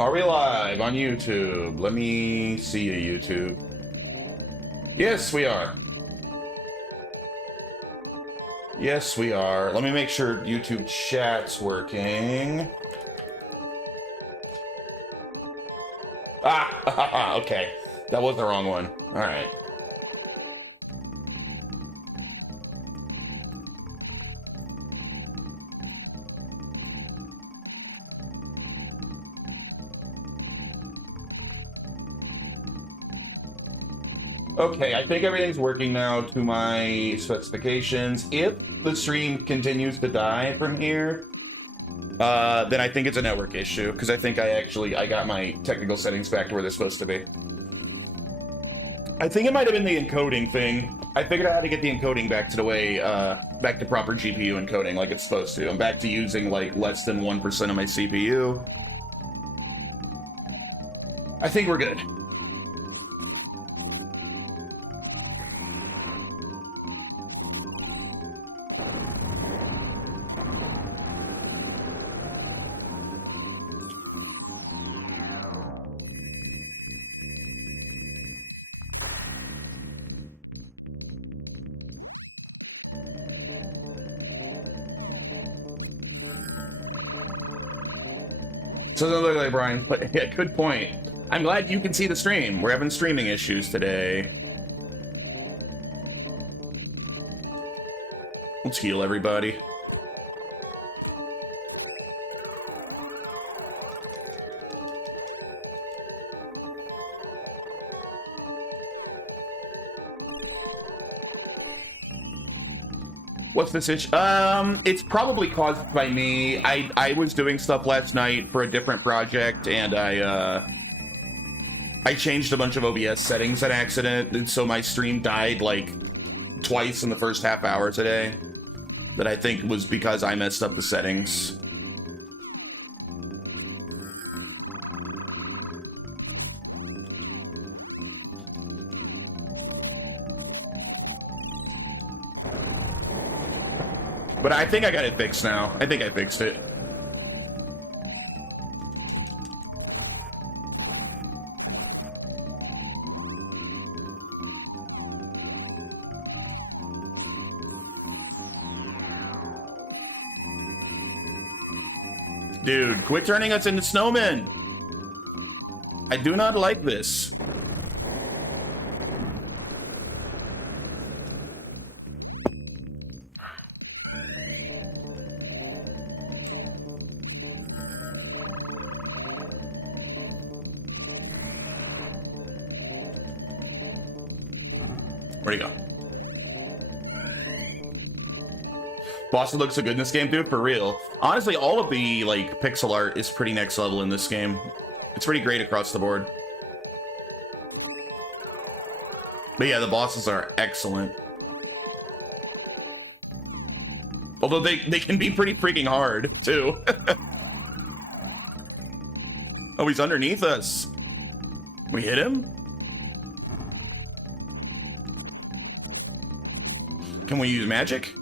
Are we live on YouTube? Let me see you, YouTube. Yes, we are. Yes, we are. Let me make sure YouTube chat's working. Ah, okay. That was the wrong one. All right. Okay, I think everything's working now to my specifications. If the stream continues to die from here, then I think it's a network issue, because I think I got my technical settings back to where they're supposed to be. I think it might have been the encoding thing. I figured I had to get the encoding back to the way, back to proper GPU encoding like it's supposed to. I'm back to using like less than 1% of my CPU. I think we're good. So it doesn't look like Brian, but yeah, good point. I'm glad you can see the stream. We're having streaming issues today. Let's heal everybody. What's this issue? It's probably caused by me. I was doing stuff last night for a different project, and I changed a bunch of OBS settings on accident, and so my stream died like twice in the first half hour today. That I think was because I messed up the settings. But I think I got it fixed now. I think I fixed it. Dude, quit turning us into snowmen. I do not like this. Where'd he go? Boston looks so good in this game, dude, for real. Honestly, all of the, like, pixel art is pretty next level in this game. It's pretty great across the board. But yeah, the bosses are excellent. Although they can be pretty freaking hard, too. Oh, he's underneath us. We hit him? Can we use magic?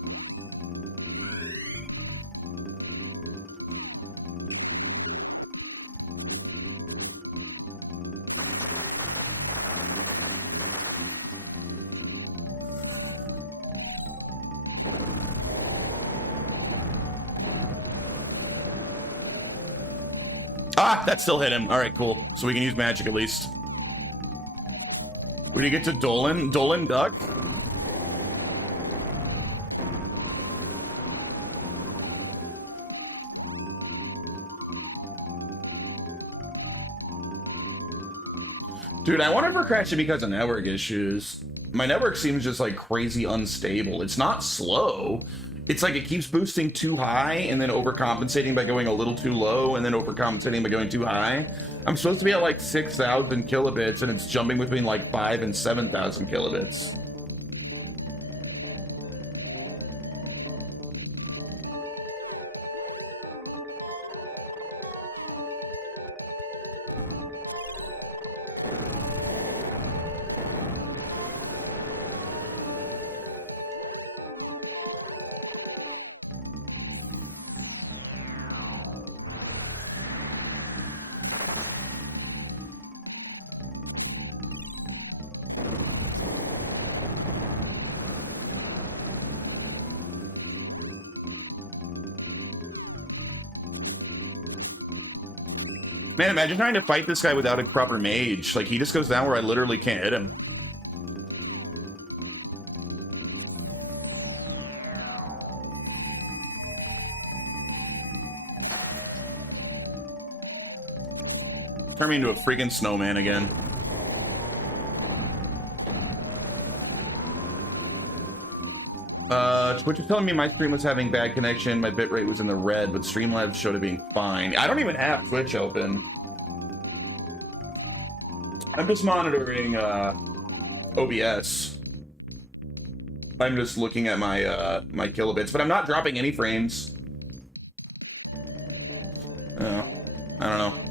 Ah, that still hit him. All right, cool. So we can use magic at least. When you get to Dolan? Dolan Duck? Dude, I wonder if we're crashing because of network issues. My network seems just like crazy unstable. It's not slow. It's like it keeps boosting too high and then overcompensating by going a little too low and then overcompensating by going too high. I'm supposed to be at like 6,000 kilobits and it's jumping between like 5,000 and 7,000 kilobits. Man, imagine trying to fight this guy without a proper mage. Like, he just goes down where I literally can't hit him. Turn me into a freaking snowman again. Twitch was telling me my stream was having bad connection, my bitrate was in the red, but Streamlabs showed it being fine. I don't even have Twitch open. I'm just monitoring OBS. I'm just looking at my my kilobits, but I'm not dropping any frames. Oh, I don't know.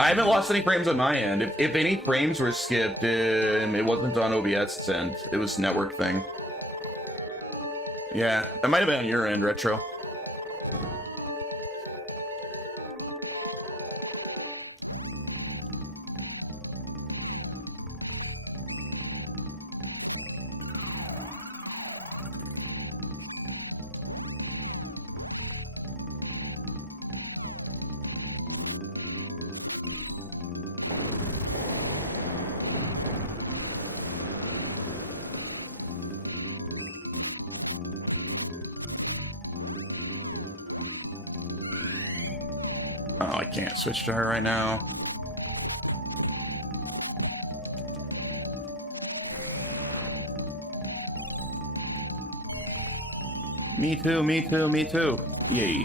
I haven't lost any frames on my end. If any frames were skipped, it wasn't on OBS's end. It was network thing. Yeah, it might have been on your end, Retro. Oh, I can't switch to her right now. Me too, me too, me too. Yay.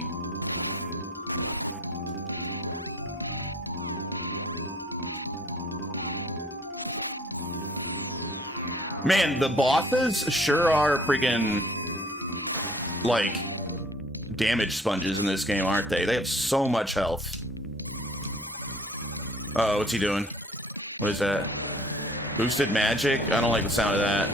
Man, the bosses sure are freaking, like, damage sponges in this game, aren't they? They have so much health. Oh, what's he doing? What is that? Boosted magic? I don't like the sound of that.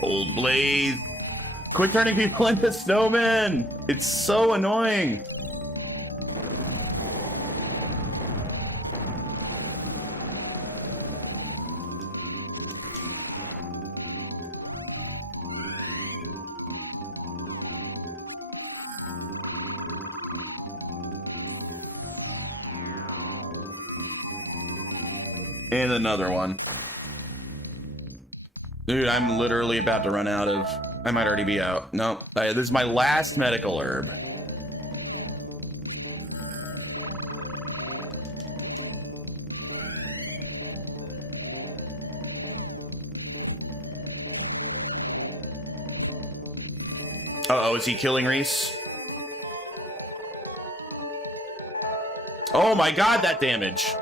Cold Blaze. Quit turning people into snowmen! It's so annoying! And another one. Dude, I'm literally about to run out of... I might already be out. No, this is my last medical herb. Uh-oh, is he killing Reese? Oh my god, that damage!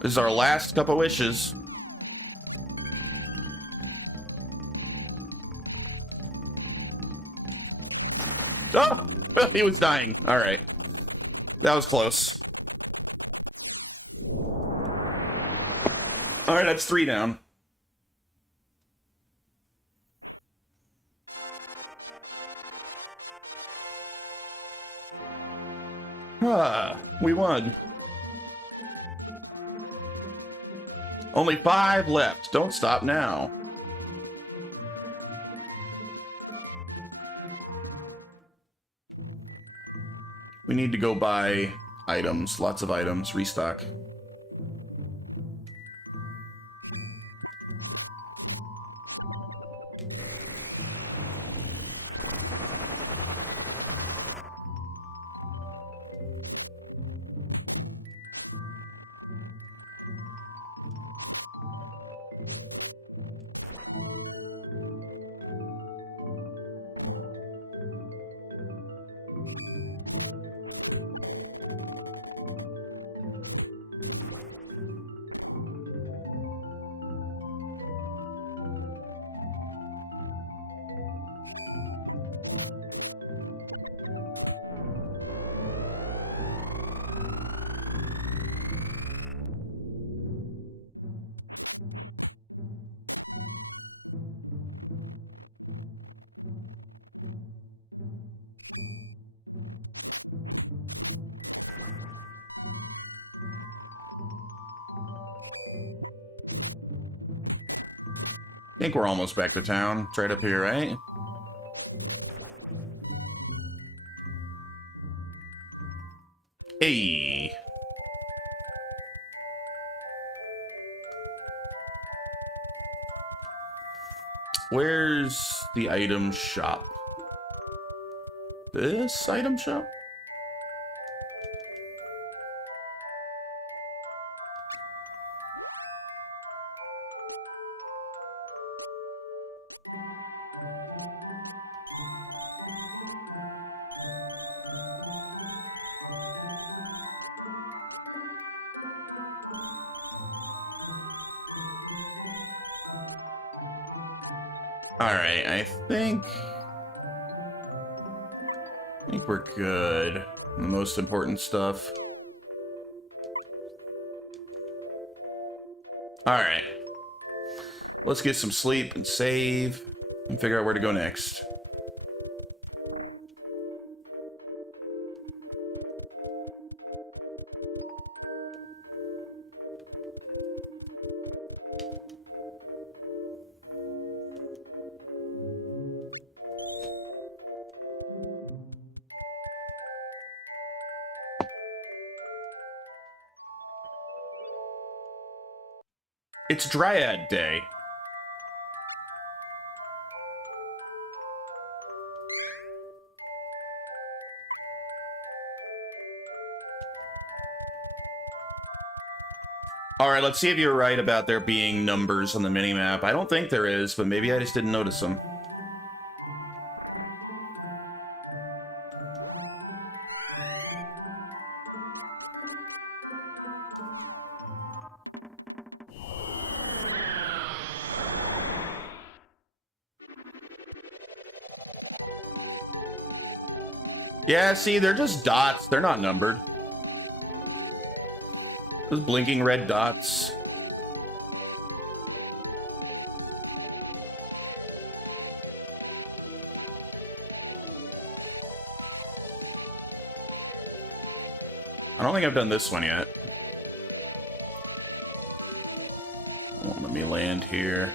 This is our last couple wishes. Oh! He was dying. Alright. That was close. Alright, that's 3 down. Ah, we won. Only 5 left. Don't stop now. We need to go buy items, lots of items, restock. I think we're almost back to town. It's right up here, right? Hey. Where's the item shop? This item shop? Alright, I think we're good. The most important stuff. Alright. Let's get some sleep and save and figure out where to go next. It's Dryad Day. Alright, let's see if you're right about there being numbers on the minimap. I don't think there is, but maybe I just didn't notice them. Yeah, see, they're just dots. They're not numbered. Those blinking red dots. I don't think I've done this one yet. Won't let me land here.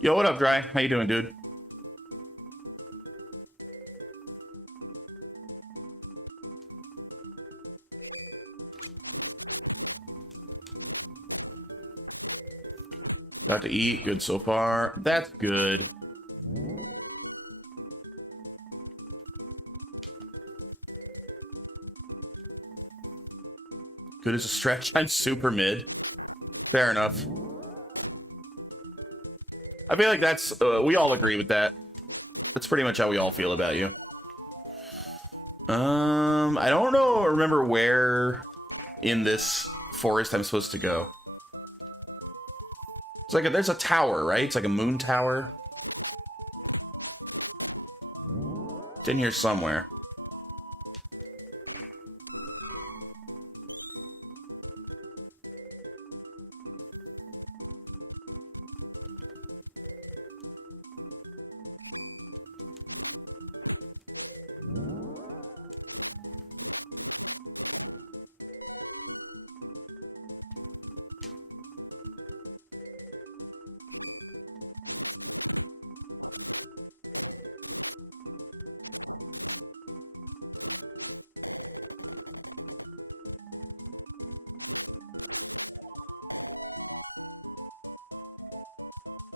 Yo, what up, Dry? How you doing, dude? Got to eat. Good so far. That's good. Good as a stretch. I'm super mid. Fair enough. I feel like that's, we all agree with that. That's pretty much how we all feel about you. I don't know or remember where in this forest I'm supposed to go. It's like there's a tower, right? It's like a moon tower. It's in here somewhere.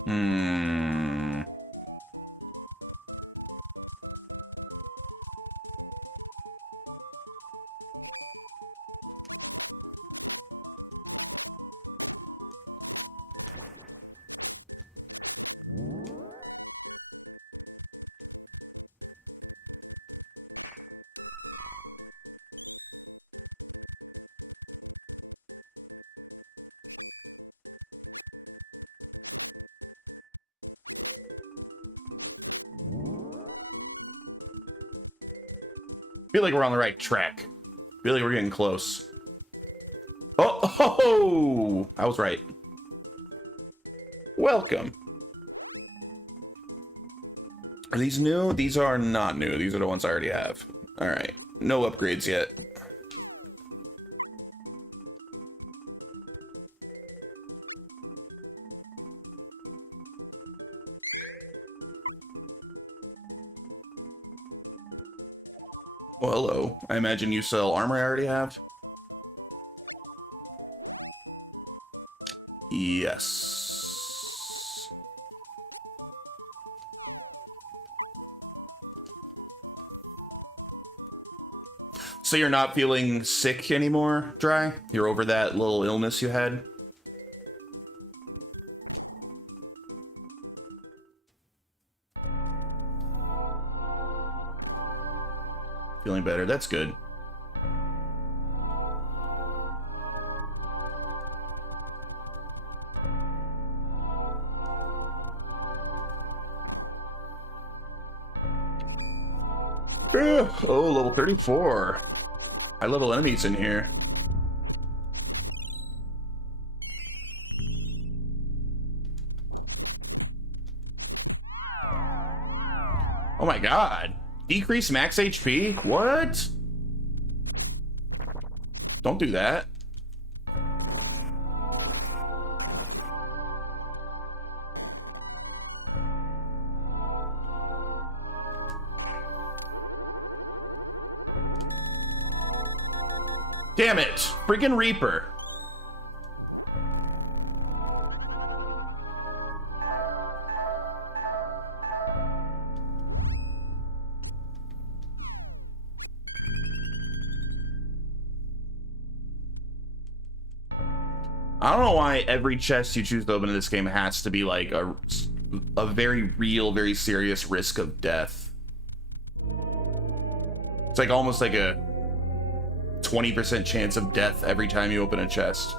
Hmm. Feel like we're on the right track. Feel like we're getting close. Oh, I was right. Welcome. Are these new? These are not new. These are the ones I already have. All right. No upgrades yet. Well, hello. I imagine you sell armor I already have? Yes. So you're not feeling sick anymore, Dry? You're over that little illness you had? Feeling better. That's good. Oh, level 34. High level enemies in here. Oh my god. Decrease max HP? What? Don't do that. Damn it! Freaking Reaper. I don't know why every chest you choose to open in this game has to be like a very real, very serious risk of death. It's like almost like a 20% chance of death every time you open a chest.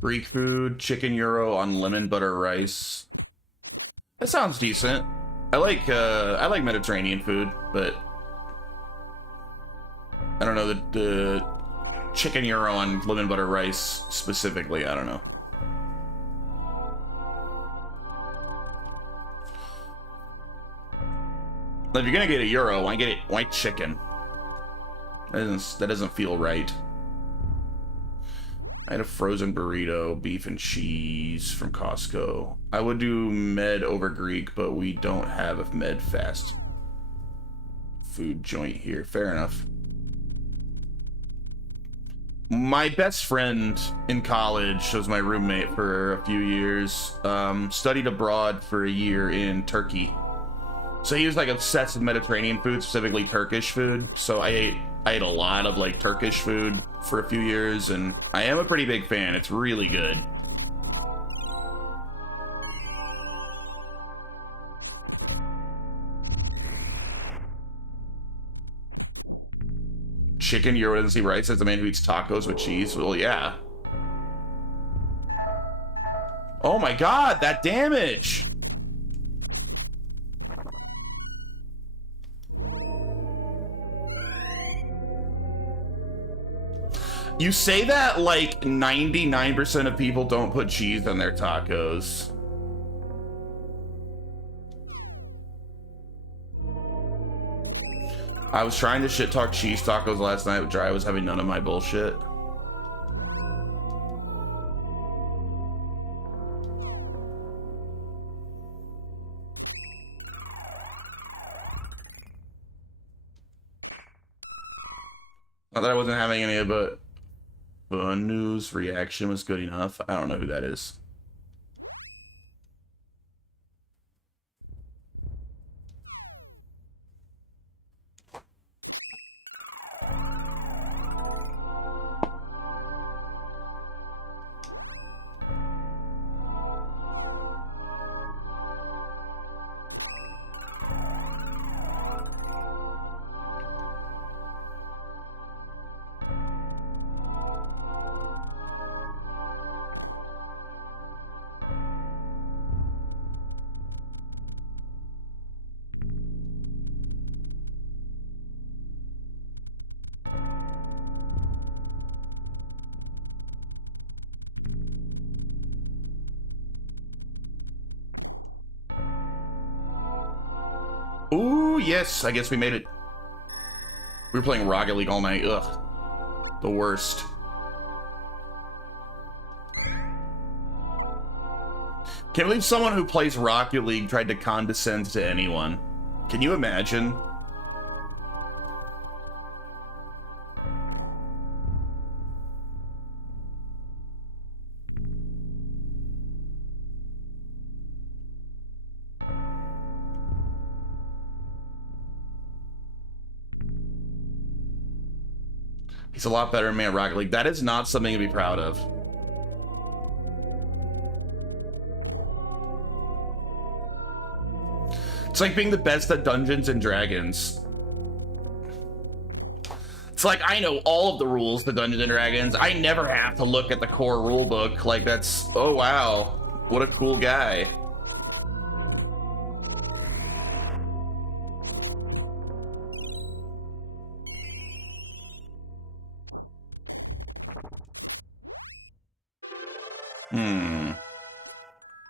Greek food, chicken gyro on lemon butter rice. That sounds decent. I like Mediterranean food, but I don't know the chicken gyro on lemon butter rice specifically. I don't know. If you're gonna get a gyro, why get it white chicken? That doesn't feel right. I had a frozen burrito, beef and cheese from Costco. I would do med over Greek, but we don't have a med fast food joint here. Fair enough. My best friend in college was my roommate for a few years. Studied abroad for a year in Turkey. So he was like obsessed with Mediterranean food, specifically Turkish food. So I ate a lot of like Turkish food for a few years, and I am a pretty big fan. It's really good. Chicken gyro doesn't see right, says the man who eats tacos with cheese. Well, yeah. Oh my god, that damage! You say that like 99% of people don't put cheese on their tacos. I was trying to shit talk cheese tacos last night, but Dry was having none of my bullshit. Not that I wasn't having any, but News reaction was good enough. I don't know who that is. Ooh, yes, I guess we made it. We were playing Rocket League all night. Ugh. The worst. Can't believe someone who plays Rocket League tried to condescend to anyone. Can you imagine? He's a lot better than me at Rocket League. That is not something to be proud of. It's like being the best at Dungeons and Dragons. It's like, I know all of the rules to Dungeons and Dragons. I never have to look at the core rule book. Like, that's, oh wow, what a cool guy.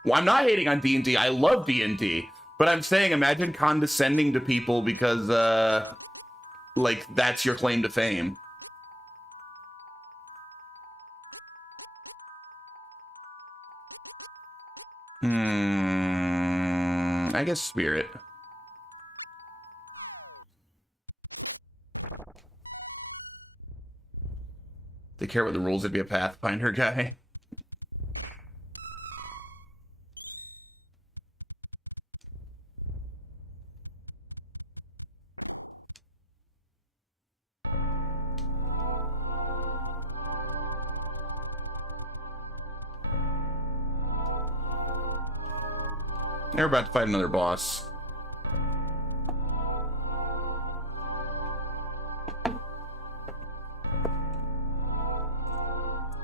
Well, I'm not hating on D&D. I love D&D. But I'm saying, imagine condescending to people because, like, that's your claim to fame. I guess Spirit. They care what the rules would be a Pathfinder guy. They're about to fight another boss.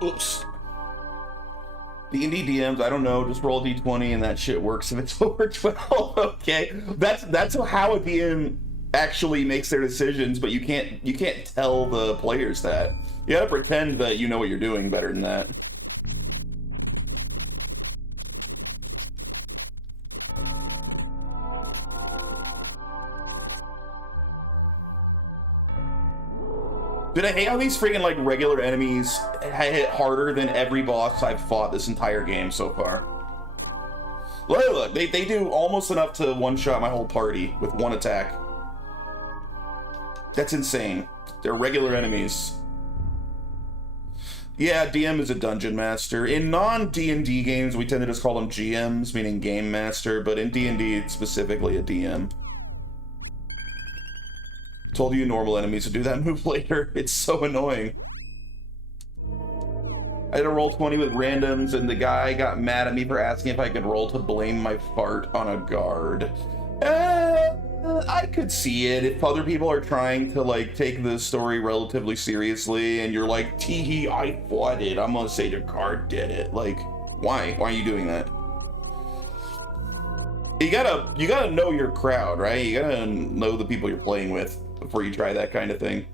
Oops. D&D DMs, I don't know, just roll D20 and that shit works if it's over 12. Okay. That's how a DM actually makes their decisions, but you can't tell the players that. You gotta pretend that you know what you're doing better than that. Dude, I hate how these freaking, like, regular enemies hit harder than every boss I've fought this entire game so far. Look, they do almost enough to one-shot my whole party with one attack. That's insane. They're regular enemies. Yeah, DM is a dungeon master. In non-D&D games, we tend to just call them GMs, meaning game master, but in D&D, it's specifically a DM. Told you normal enemies would do that move later. It's so annoying. I had to roll 20 with randoms, and the guy got mad at me for asking if I could roll to blame my fart on a guard. I could see it if other people are trying to, like, take the story relatively seriously, and you're like, tee-hee, I farted. I'm gonna say the guard did it. Like, why? Why are you doing that? You gotta know your crowd, right? You gotta know the people you're playing with before you try that kind of thing.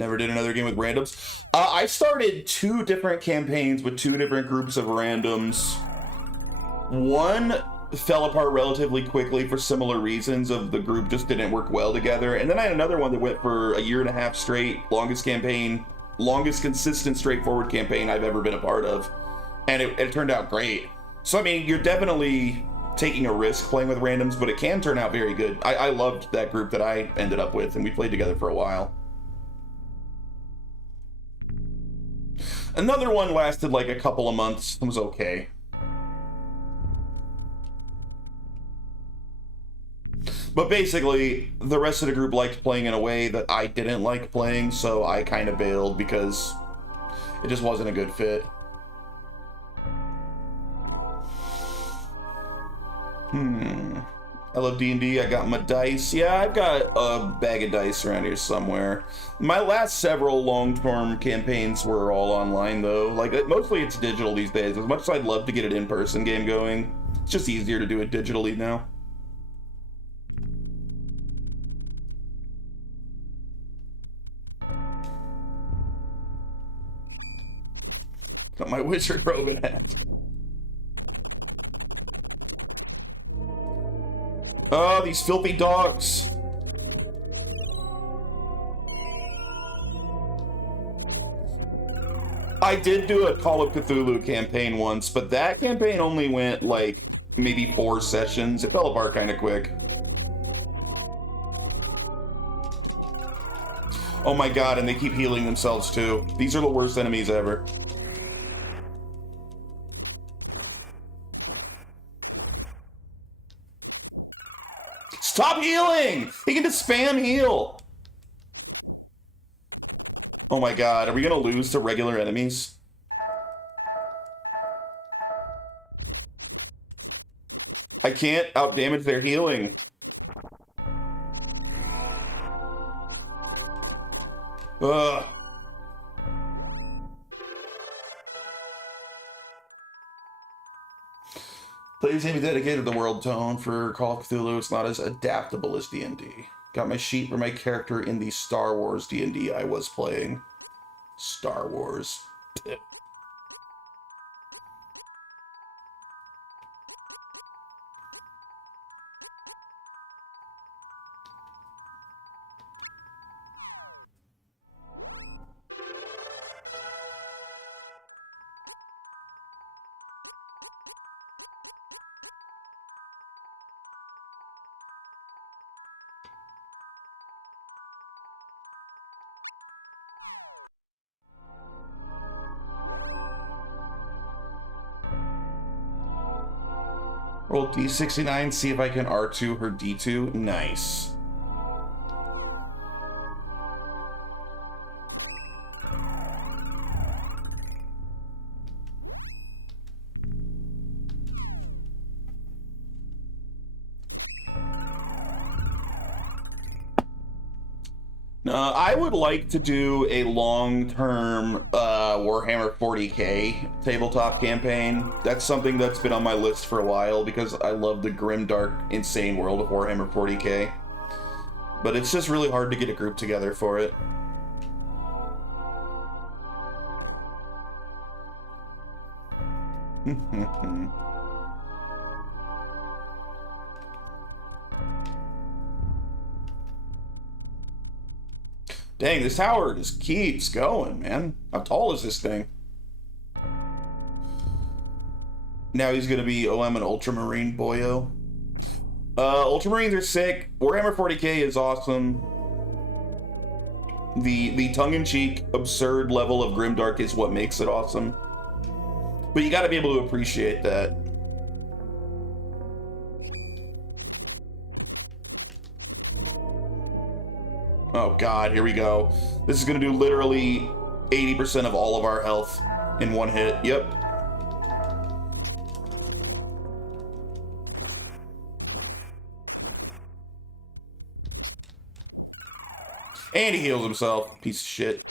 Never did another game with randoms. I started 2 different campaigns with 2 different groups of randoms. One fell apart relatively quickly for similar reasons of the group just didn't work well together. And then I had another one that went for a year and a half straight, longest consistent, straightforward campaign I've ever been a part of. And it turned out great. So, I mean, you're definitely taking a risk playing with randoms, but it can turn out very good. I loved that group that I ended up with, and we played together for a while. Another one lasted like a couple of months. It was okay. But basically, the rest of the group liked playing in a way that I didn't like playing, so I kind of bailed because it just wasn't a good fit. I love D&D. I got my dice. Yeah, I've got a bag of dice around here somewhere. My last several long-term campaigns were all online, though. Like, mostly it's digital these days. As much as I'd love to get an in-person game going, it's just easier to do it digitally now. Got my wizard robe and hat. Oh, these filthy dogs. I did do a Call of Cthulhu campaign once, but that campaign only went like maybe 4 sessions. It fell apart kind of quick. Oh my god, and they keep healing themselves too. These are the worst enemies ever. Stop healing! He can just spam heal! Oh my god, are we gonna lose to regular enemies? I can't outdamage their healing. Ugh. Please be dedicated to the world tone for Call of Cthulhu. It's not as adaptable as D&D. Got my sheet for my character in the Star Wars D&D I was playing. Star Wars. Roll D69, see if I can R2 her D2. Nice. I would like to do a long-term Warhammer 40k tabletop campaign. That's something that's been on my list for a while because I love the grimdark, insane world of Warhammer 40k. But it's just really hard to get a group together for it. Dang, this tower just keeps going, man. How tall is this thing? Now he's gonna be, oh, I'm an Ultramarine boyo. Ultramarines are sick. Warhammer 40k is awesome. The tongue-in-cheek, absurd level of grimdark is what makes it awesome. But you gotta be able to appreciate that. Oh god, here we go. This is gonna do literally 80% of all of our health in one hit. Yep. And he heals himself. Piece of shit.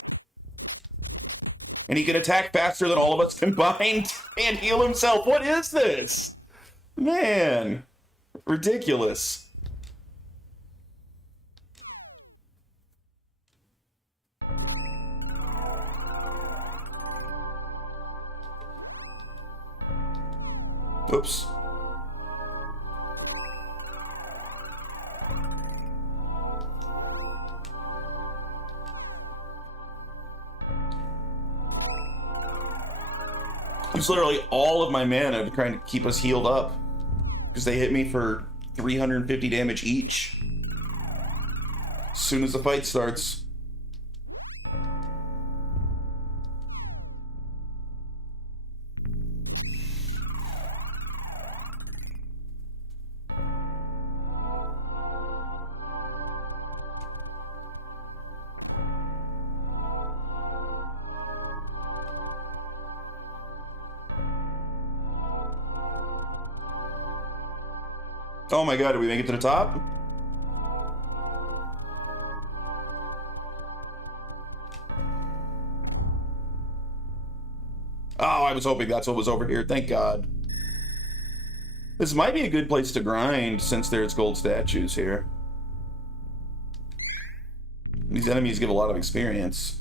And he can attack faster than all of us combined and heal himself. What is this? Man. Ridiculous. Oops. It's literally all of my mana to try to keep us healed up. Because they hit me for 350 damage each. As soon as the fight starts. Oh my god, did we make it to the top? Oh, I was hoping that's what was over here. Thank God. This might be a good place to grind since there's gold statues here. These enemies give a lot of experience.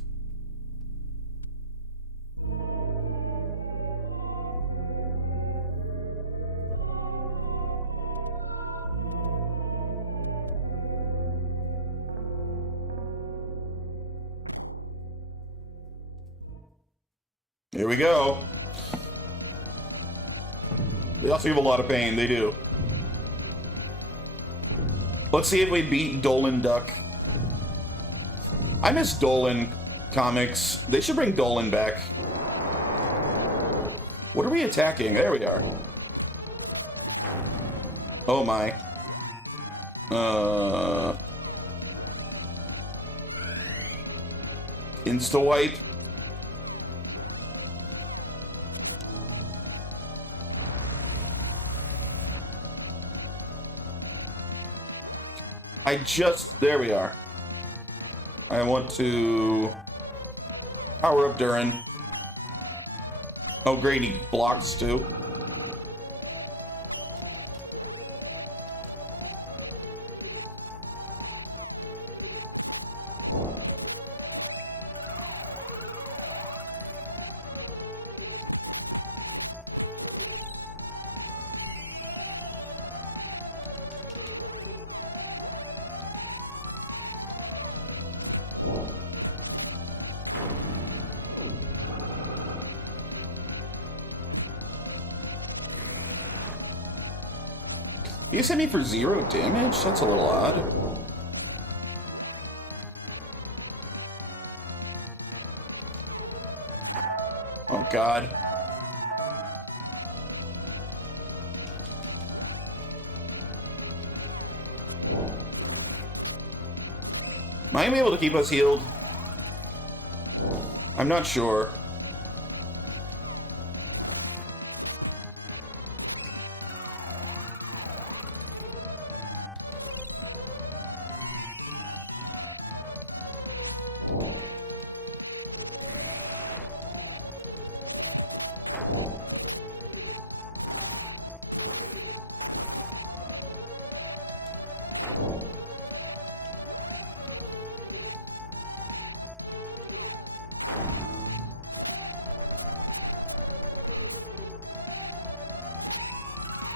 Here we go. They also give a lot of pain, they do. Let's see if we beat Dolan Duck. I miss Dolan comics. They should bring Dolan back. What are we attacking? There we are. Oh my. Insta-wipe. There we are. I want to power up Durin. Oh great, he blocks too. You hit me for 0 damage? That's a little odd. Oh god. Am I gonna be able to keep us healed? I'm not sure.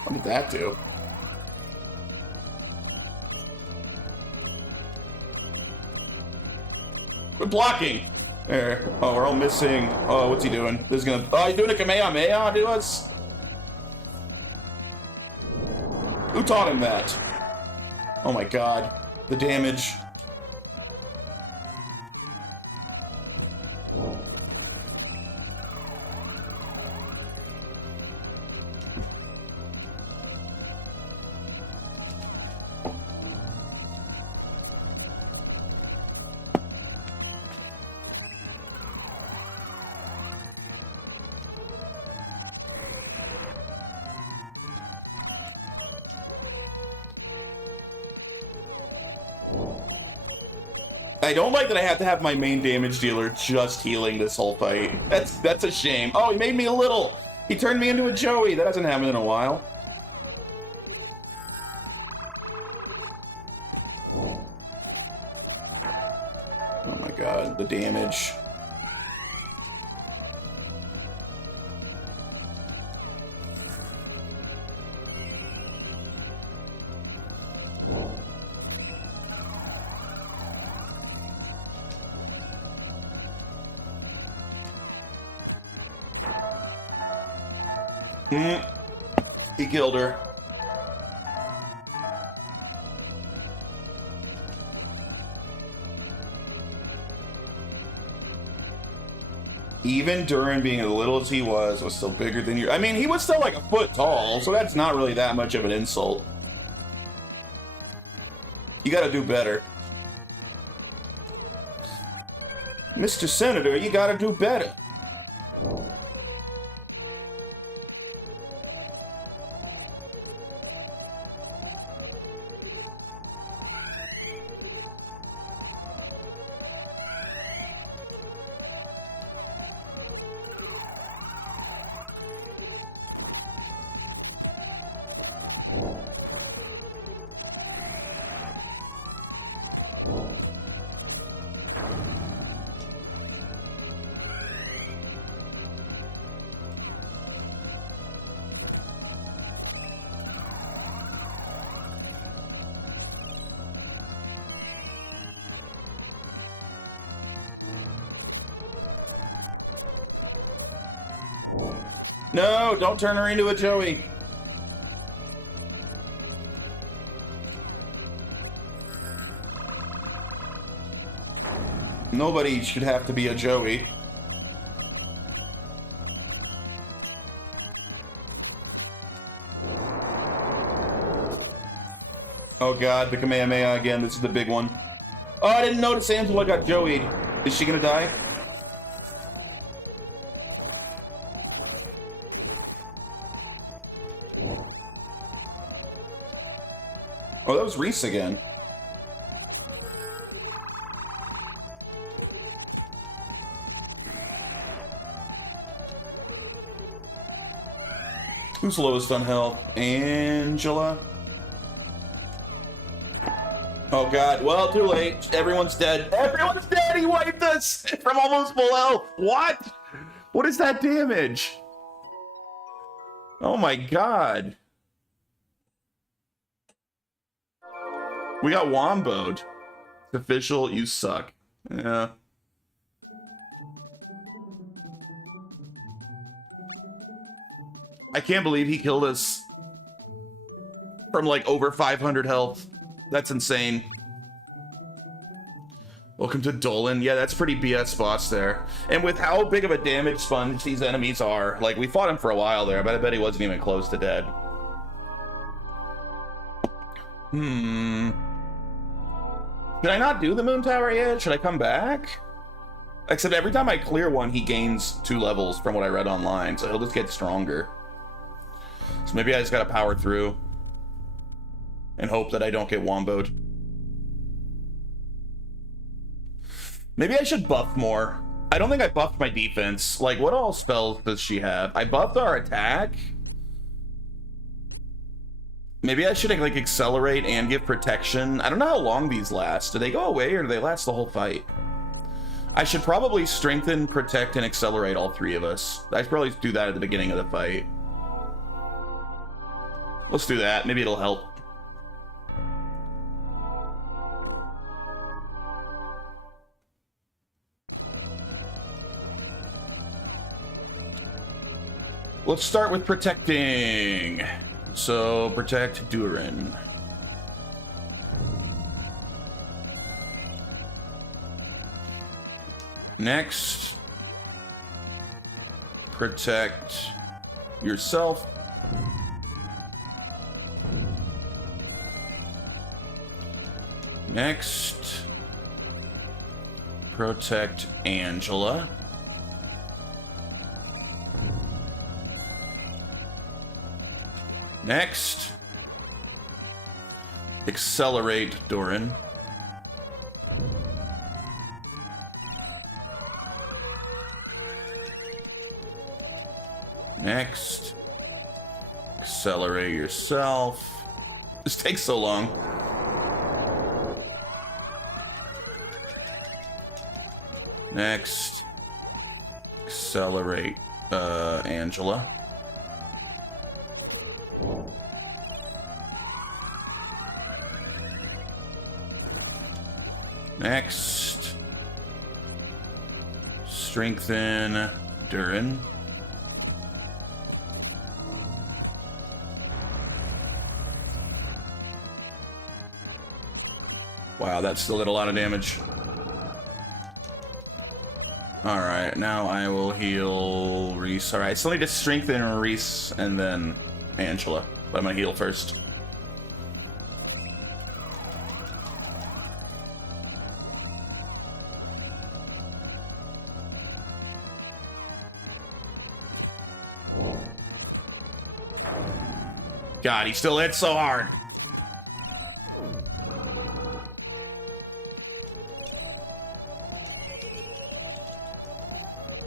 What did that do? Quit blocking! There. Oh, we're all missing. Oh, what's he doing? This is gonna. Oh, he's doing a Kamehameha to us? Who taught him that? Oh my god. The damage. I don't like that I have to have my main damage dealer just healing this whole fight. That's a shame. Oh, he made me a little. He turned me into a Joey. That hasn't happened in a while. Oh my god, the damage. He killed her. Even Durin, being as little as he was still bigger than you. I mean, he was still like a foot tall, so that's not really that much of an insult. You gotta do better. Mr. Senator, you gotta do better. No, don't turn her into a Joey. Nobody should have to be a Joey. Oh god, the Kamehameha again. This is the big one. Oh, I didn't notice Angela got Joey'd. Is she gonna die? Oh, that was Reese again. Who's lowest on health? Angela? Oh god, well, too late. Everyone's dead. Everyone's dead! He wiped us from almost full health! What? What is that damage? Oh my god. We got womboed. It's official, you suck. Yeah. I can't believe he killed us from like over 500 health. That's insane. Welcome to Dolan. Yeah, that's pretty BS boss there. And with how big of a damage sponge these enemies are, like we fought him for a while there, but I bet he wasn't even close to dead. Did I not do the moon tower yet? Should I come back? Except every time I clear one, he gains 2 levels from what I read online, so he'll just get stronger. So maybe I just gotta power through and hope that I don't get womboed. Maybe I should buff more. I don't think I buffed my defense. Like, what all spells does she have? I buffed our attack. Maybe I should like accelerate and give protection. I don't know how long these last. Do they go away or do they last the whole fight? I should probably strengthen, protect, and accelerate all 3 of us. I should probably do that at the beginning of the fight. Let's do that. Maybe it'll help. Let's start with protecting. So, protect Durin. Next, protect yourself. Next, protect Angela. Next, accelerate Doran. Next, accelerate yourself. This takes so long. Next, accelerate Angela. Next, strengthen Durin. Wow, that still did a lot of damage. Alright, now I will heal Reese. Alright, still need to strengthen Reese and then Angela. But I'm gonna heal first. God, he still hits so hard.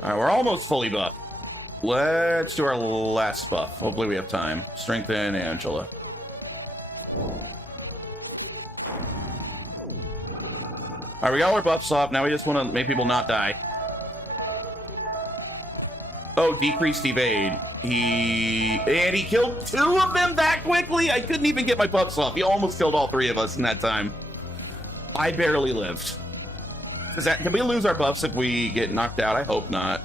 Alright, we're almost fully buffed. Let's do our last buff. Hopefully we have time. Strengthen Angela. Alright, we got all our buffs off. Now we just want to make people not die. Oh, decreased evade. He killed 2 of them that quickly. I couldn't even get my buffs off. He almost killed all 3 of us in that time. I barely lived. Can we lose our buffs if we get knocked out? I hope not.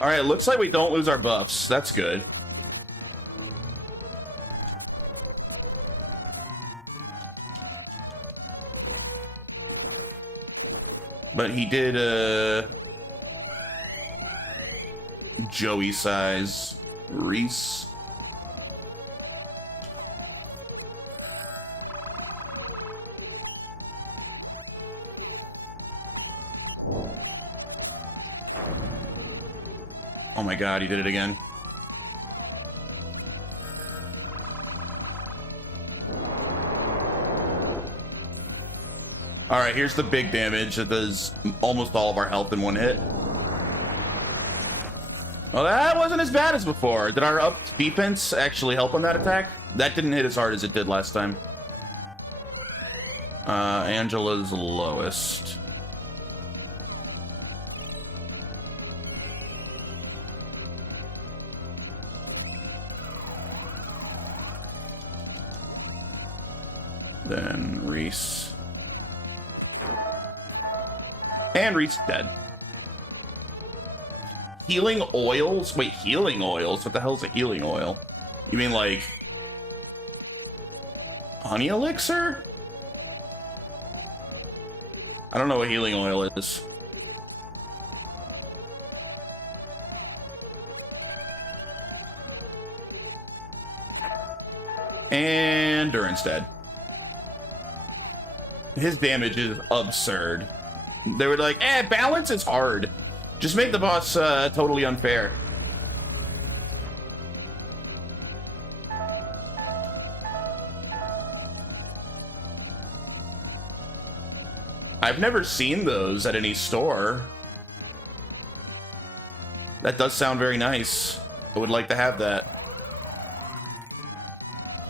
Alright, looks like we don't lose our buffs. That's good. But he did, Joey size Reese. Oh my god, he did it again. Alright, here's the big damage that does almost all of our health in one hit. Well, that wasn't as bad as before. Did our upped defense actually help on that attack? That didn't hit as hard as it did last time. Angela's lowest. Then Reese. And Reese dead. Healing oils? Wait, healing oils? What the hell is a healing oil? You mean like honey elixir? I don't know what healing oil is. And Duran's dead. His damage is absurd. They were like, balance is hard. Just make the boss totally unfair. I've never seen those at any store. That does sound very nice. I would like to have that.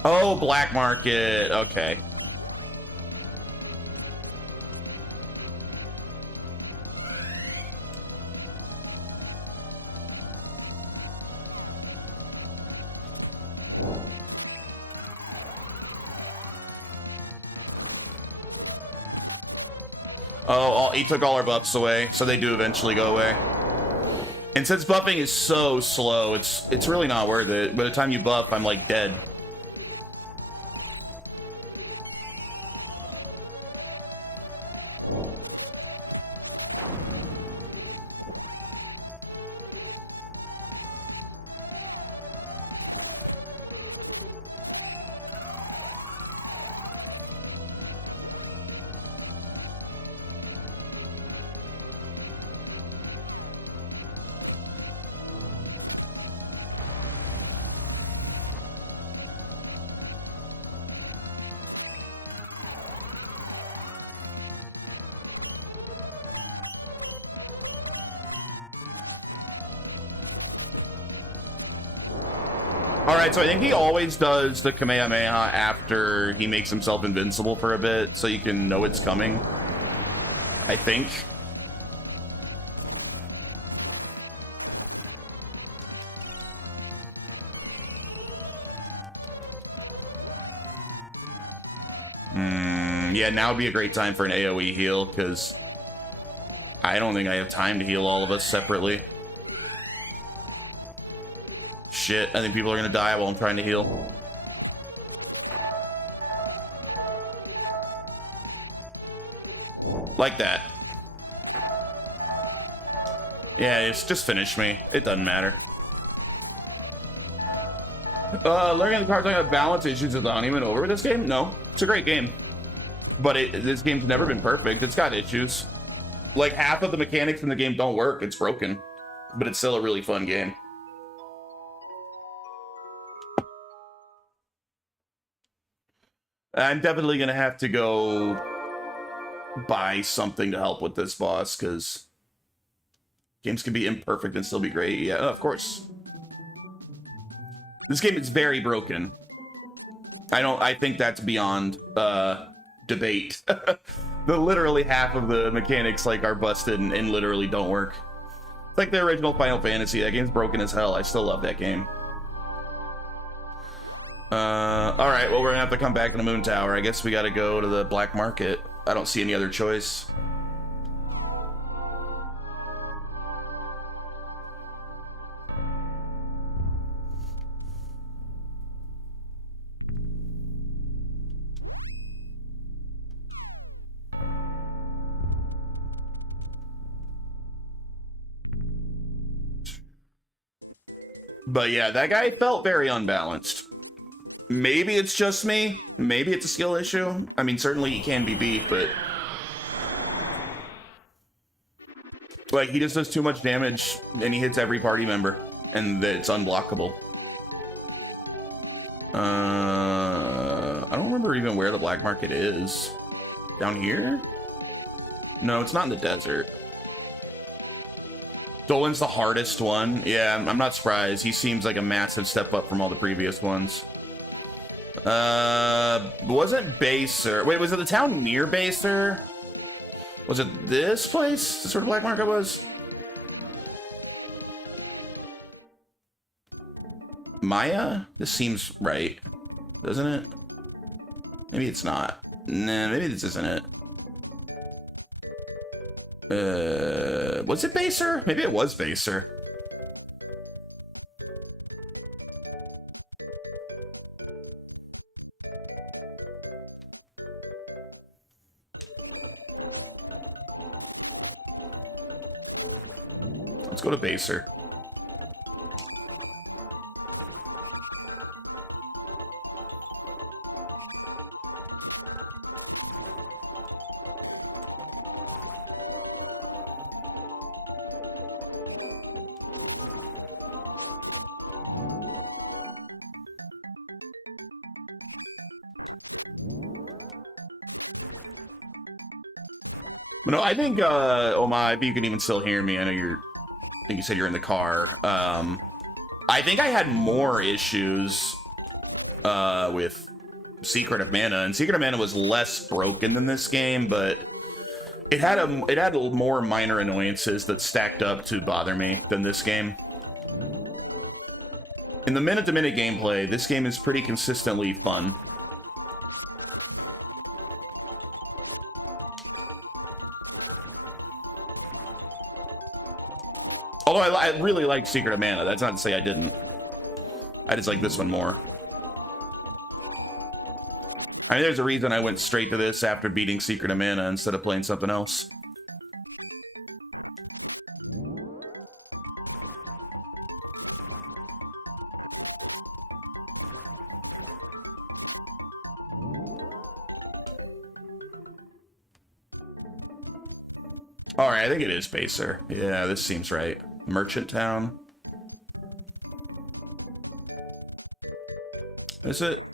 Oh, black market. Okay. Oh, he took all our buffs away, so they do eventually go away. And since buffing is so slow, it's really not worth it. By the time you buff, I'm like dead. Alright, so I think he always does the Kamehameha after he makes himself invincible for a bit, so you can know it's coming. I think. Yeah, now would be a great time for an AoE heal, because I don't think I have time to heal all of us separately. Shit, I think people are gonna die while I'm trying to heal. Like that. Yeah, it's just finish me. It doesn't matter. Learning the card talking about balance issues is not even over with this game? No, it's a great game. But this game's never been perfect. It's got issues. Like, half of the mechanics in the game don't work. It's broken. But it's still a really fun game. I'm definitely gonna have to go buy something to help with this boss, because games can be imperfect and still be great. Yeah, of course. This game is very broken. I think that's beyond debate. Literally half of the mechanics like are busted and literally don't work. It's like the original Final Fantasy. That game's broken as hell. I still love that game. Alright, well, we're gonna have to come back to the Moon Tower. I guess we gotta go to the black market. I don't see any other choice. But yeah, that guy felt very unbalanced. Maybe it's just me. Maybe it's a skill issue. I mean, certainly he can be beat, but like, he just does too much damage and he hits every party member and it's unblockable. I don't remember even where the black market is. Down here? No, it's not in the desert. Dolan's the hardest one. Yeah, I'm not surprised. He seems like a massive step up from all the previous ones. Wasn't Baser? Wait, was it the town near Baser? Was it this place? This where the black market was? Maya? This seems right, doesn't it? Maybe it's not. Nah, maybe this isn't it. Was it Baser? Maybe it was Baser. Let's go to Baser. But no, I think, Oma, if you can even still hear me, I know I think you said you're in the car. I think I had more issues with Secret of Mana, and Secret of Mana was less broken than this game, but it had more minor annoyances that stacked up to bother me than this game. In the minute-to-minute gameplay, this game is pretty consistently fun. Although I really like Secret of Mana. That's not to say I didn't. I just like this one more. I mean, there's a reason I went straight to this after beating Secret of Mana instead of playing something else. Alright, I think it is Baser. Yeah, this seems right. Merchant Town. Is it?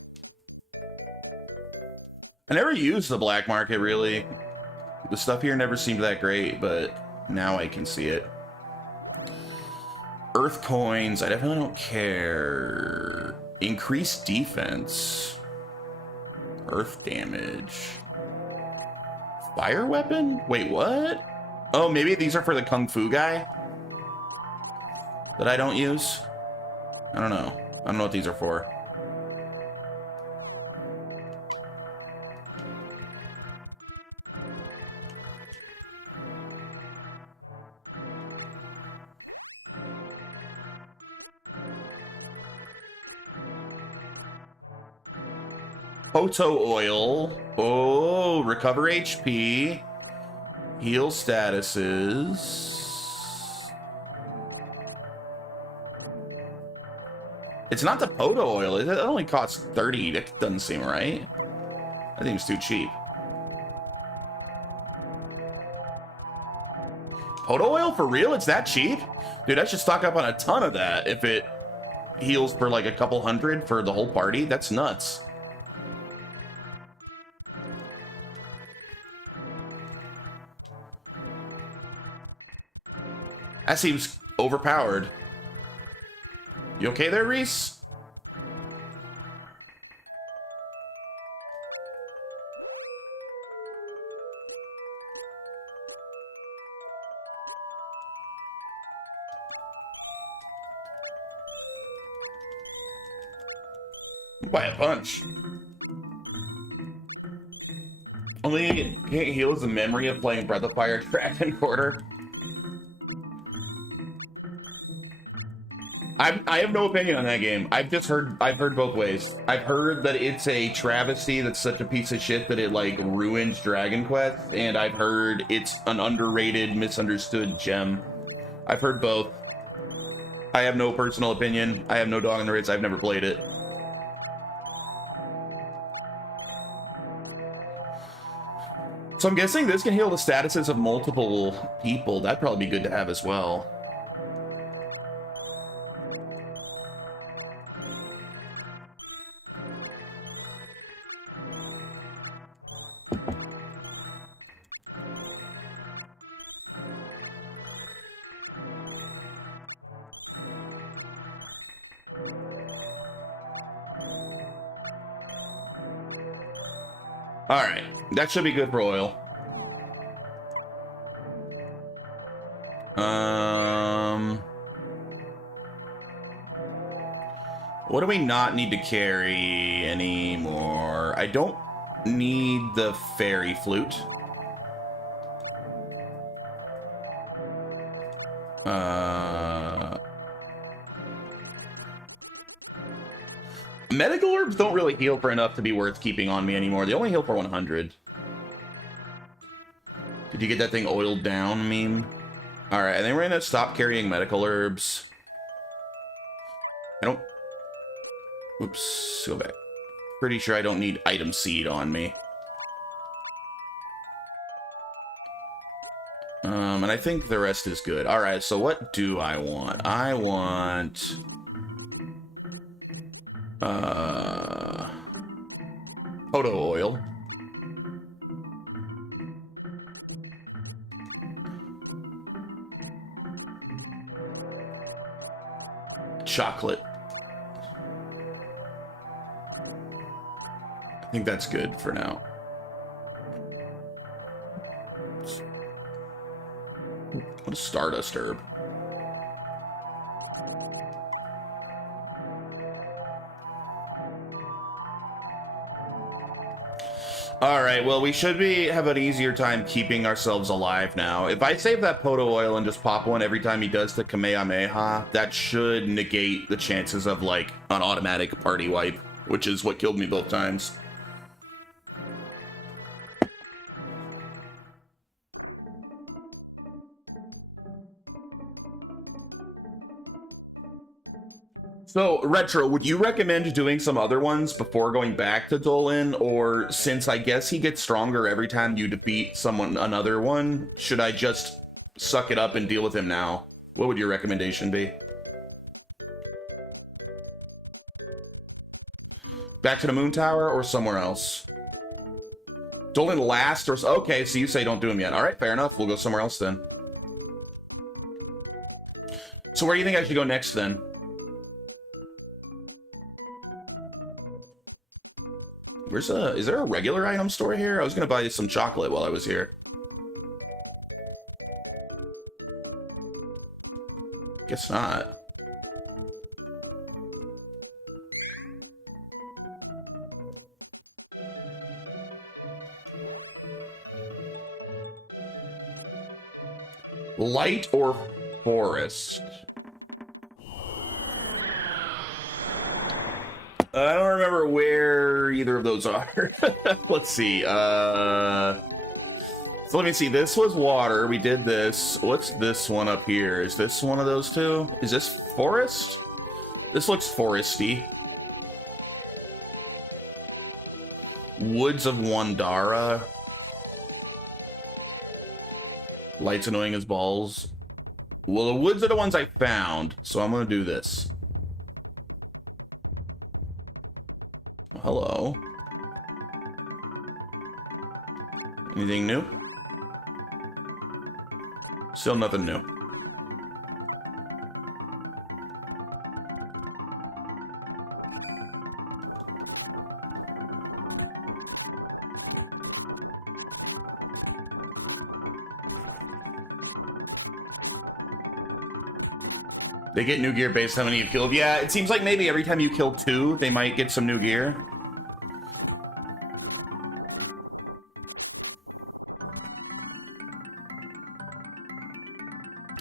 I never used the black market, really. The stuff here never seemed that great, but now I can see it. Earth coins, I definitely don't care. Increased defense. Earth damage. Fire weapon? Wait, what? Oh, maybe these are for the Kung Fu guy that I don't use? I don't know. I don't know what these are for. Poto oil. Oh, recover HP. Heal statuses. It's not the Poto oil. It only costs 30. That doesn't seem right. I think it's too cheap. Poto oil for real? It's that cheap? Dude, I should stock up on a ton of that if it heals for like a couple hundred for the whole party. That's nuts. That seems overpowered. You okay there, Reese? By a punch. Only can't heal is the memory of playing Breath of Fire Dragon Quarter. I have no opinion on that game. I've heard both ways. I've heard that it's a travesty that's such a piece of shit that it like ruined Dragon Quest, and I've heard it's an underrated, misunderstood gem. I've heard both. I have no personal opinion. I have no dog in the race. I've never played it. So I'm guessing this can heal the statuses of multiple people. That'd probably be good to have as well. All right, that should be good for oil. What do we not need to carry anymore? I don't need the fairy flute. Medical herbs don't really heal for enough to be worth keeping on me anymore. They only heal for 100. Did you get that thing oiled down meme? All right, and then we're gonna stop carrying medical herbs. I don't... Oops, go back. Pretty sure I don't need item seed on me. And I think the rest is good. All right, so what do I want? I want... Poto oil. Chocolate. I think that's good for now. What a Stardust herb. All right, well, we should have an easier time keeping ourselves alive now. If I save that Poto oil and just pop one every time he does the Kamehameha, that should negate the chances of, like, an automatic party wipe, which is what killed me both times. So, Retro, would you recommend doing some other ones before going back to Dolan? Or since I guess he gets stronger every time you defeat another one, should I just suck it up and deal with him now? What would your recommendation be? Back to the Moon Tower or somewhere else? Dolan last or... Okay, so you say don't do him yet. All right, fair enough. We'll go somewhere else then. So where do you think I should go next then? Is there a regular item store here? I was gonna buy some chocolate while I was here. Guess not. Light or forest? I don't remember where either of those are. Let's see. So let me see. This was water. We did this. What's this one up here? Is this one of those two? Is this forest? This looks foresty. Woods of Wandara. Lights annoying as balls. Well, the woods are the ones I found, so I'm gonna do this. Hello. Anything new? Still nothing new. They get new gear based on how many you killed. Yeah, it seems like maybe every time you kill 2, they might get some new gear.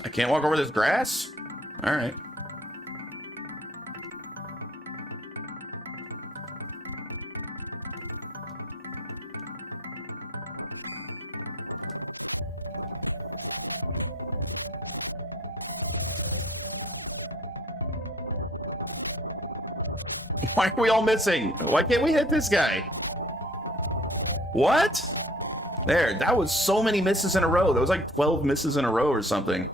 I can't walk over this grass? Alright. Why are we all missing? Why can't we hit this guy? What? There, that was so many misses in a row. That was like 12 misses in a row or something.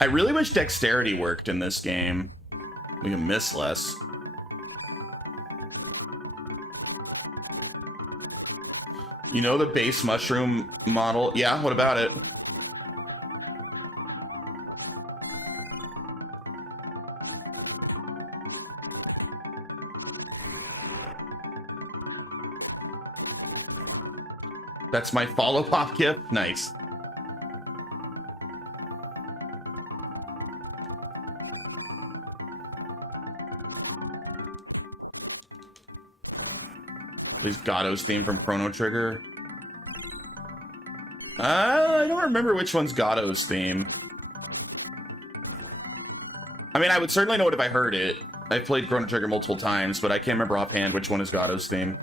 I really wish dexterity worked in this game. We can miss less. You know the base mushroom model? Yeah, what about it? That's my follow pop gift? Nice. Please Gatto's theme from Chrono Trigger. I don't remember which one's Gatto's theme. I mean, I would certainly know it if I heard it. I've played Chrono Trigger multiple times, but I can't remember offhand which one is Gatto's theme.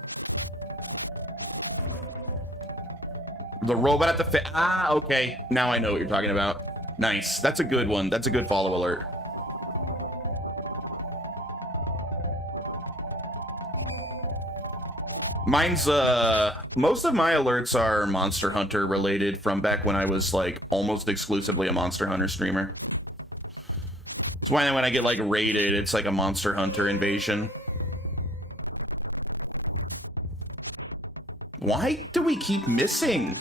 The robot at the ah, okay. Now I know what you're talking about. Nice. That's a good one. That's a good follow alert. Mine's, most of my alerts are Monster Hunter related from back when I was, like, almost exclusively a Monster Hunter streamer. That's why when I get, like, raided, it's like a Monster Hunter invasion. Why do we keep missing?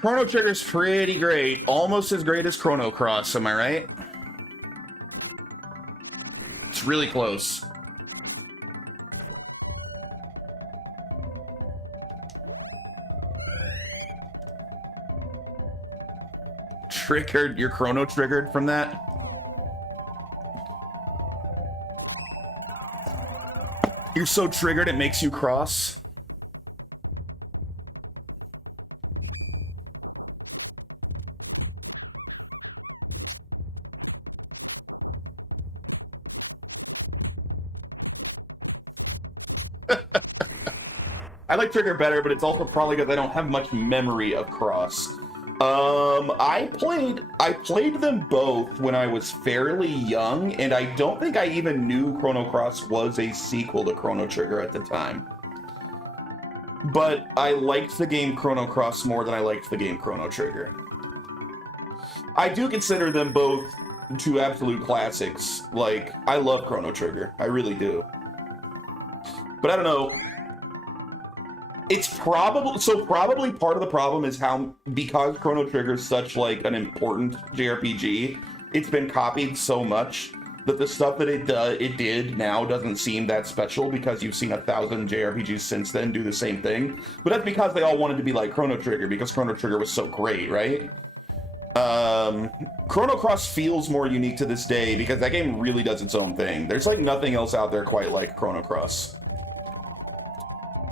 Chrono Trigger's pretty great. Almost as great as Chrono Cross, am I right? It's really close. Triggered? You're Chrono Triggered from that? You're so triggered it makes you cross? I like Trigger better, but it's also probably because I don't have much memory of Cross. I played them both when I was fairly young, and I don't think I even knew Chrono Cross was a sequel to Chrono Trigger at the time. But I liked the game Chrono Cross more than I liked the game Chrono Trigger. I do consider them both two absolute classics. Like, I love Chrono Trigger. I really do. But I don't know. It's probably part of the problem is how, because Chrono Trigger is such like an important JRPG, it's been copied so much that the stuff that it did now doesn't seem that special because you've seen 1,000 JRPGs since then do the same thing. But that's because they all wanted to be like Chrono Trigger because Chrono Trigger was so great, right? Chrono Cross feels more unique to this day because that game really does its own thing. There's like nothing else out there quite like Chrono Cross.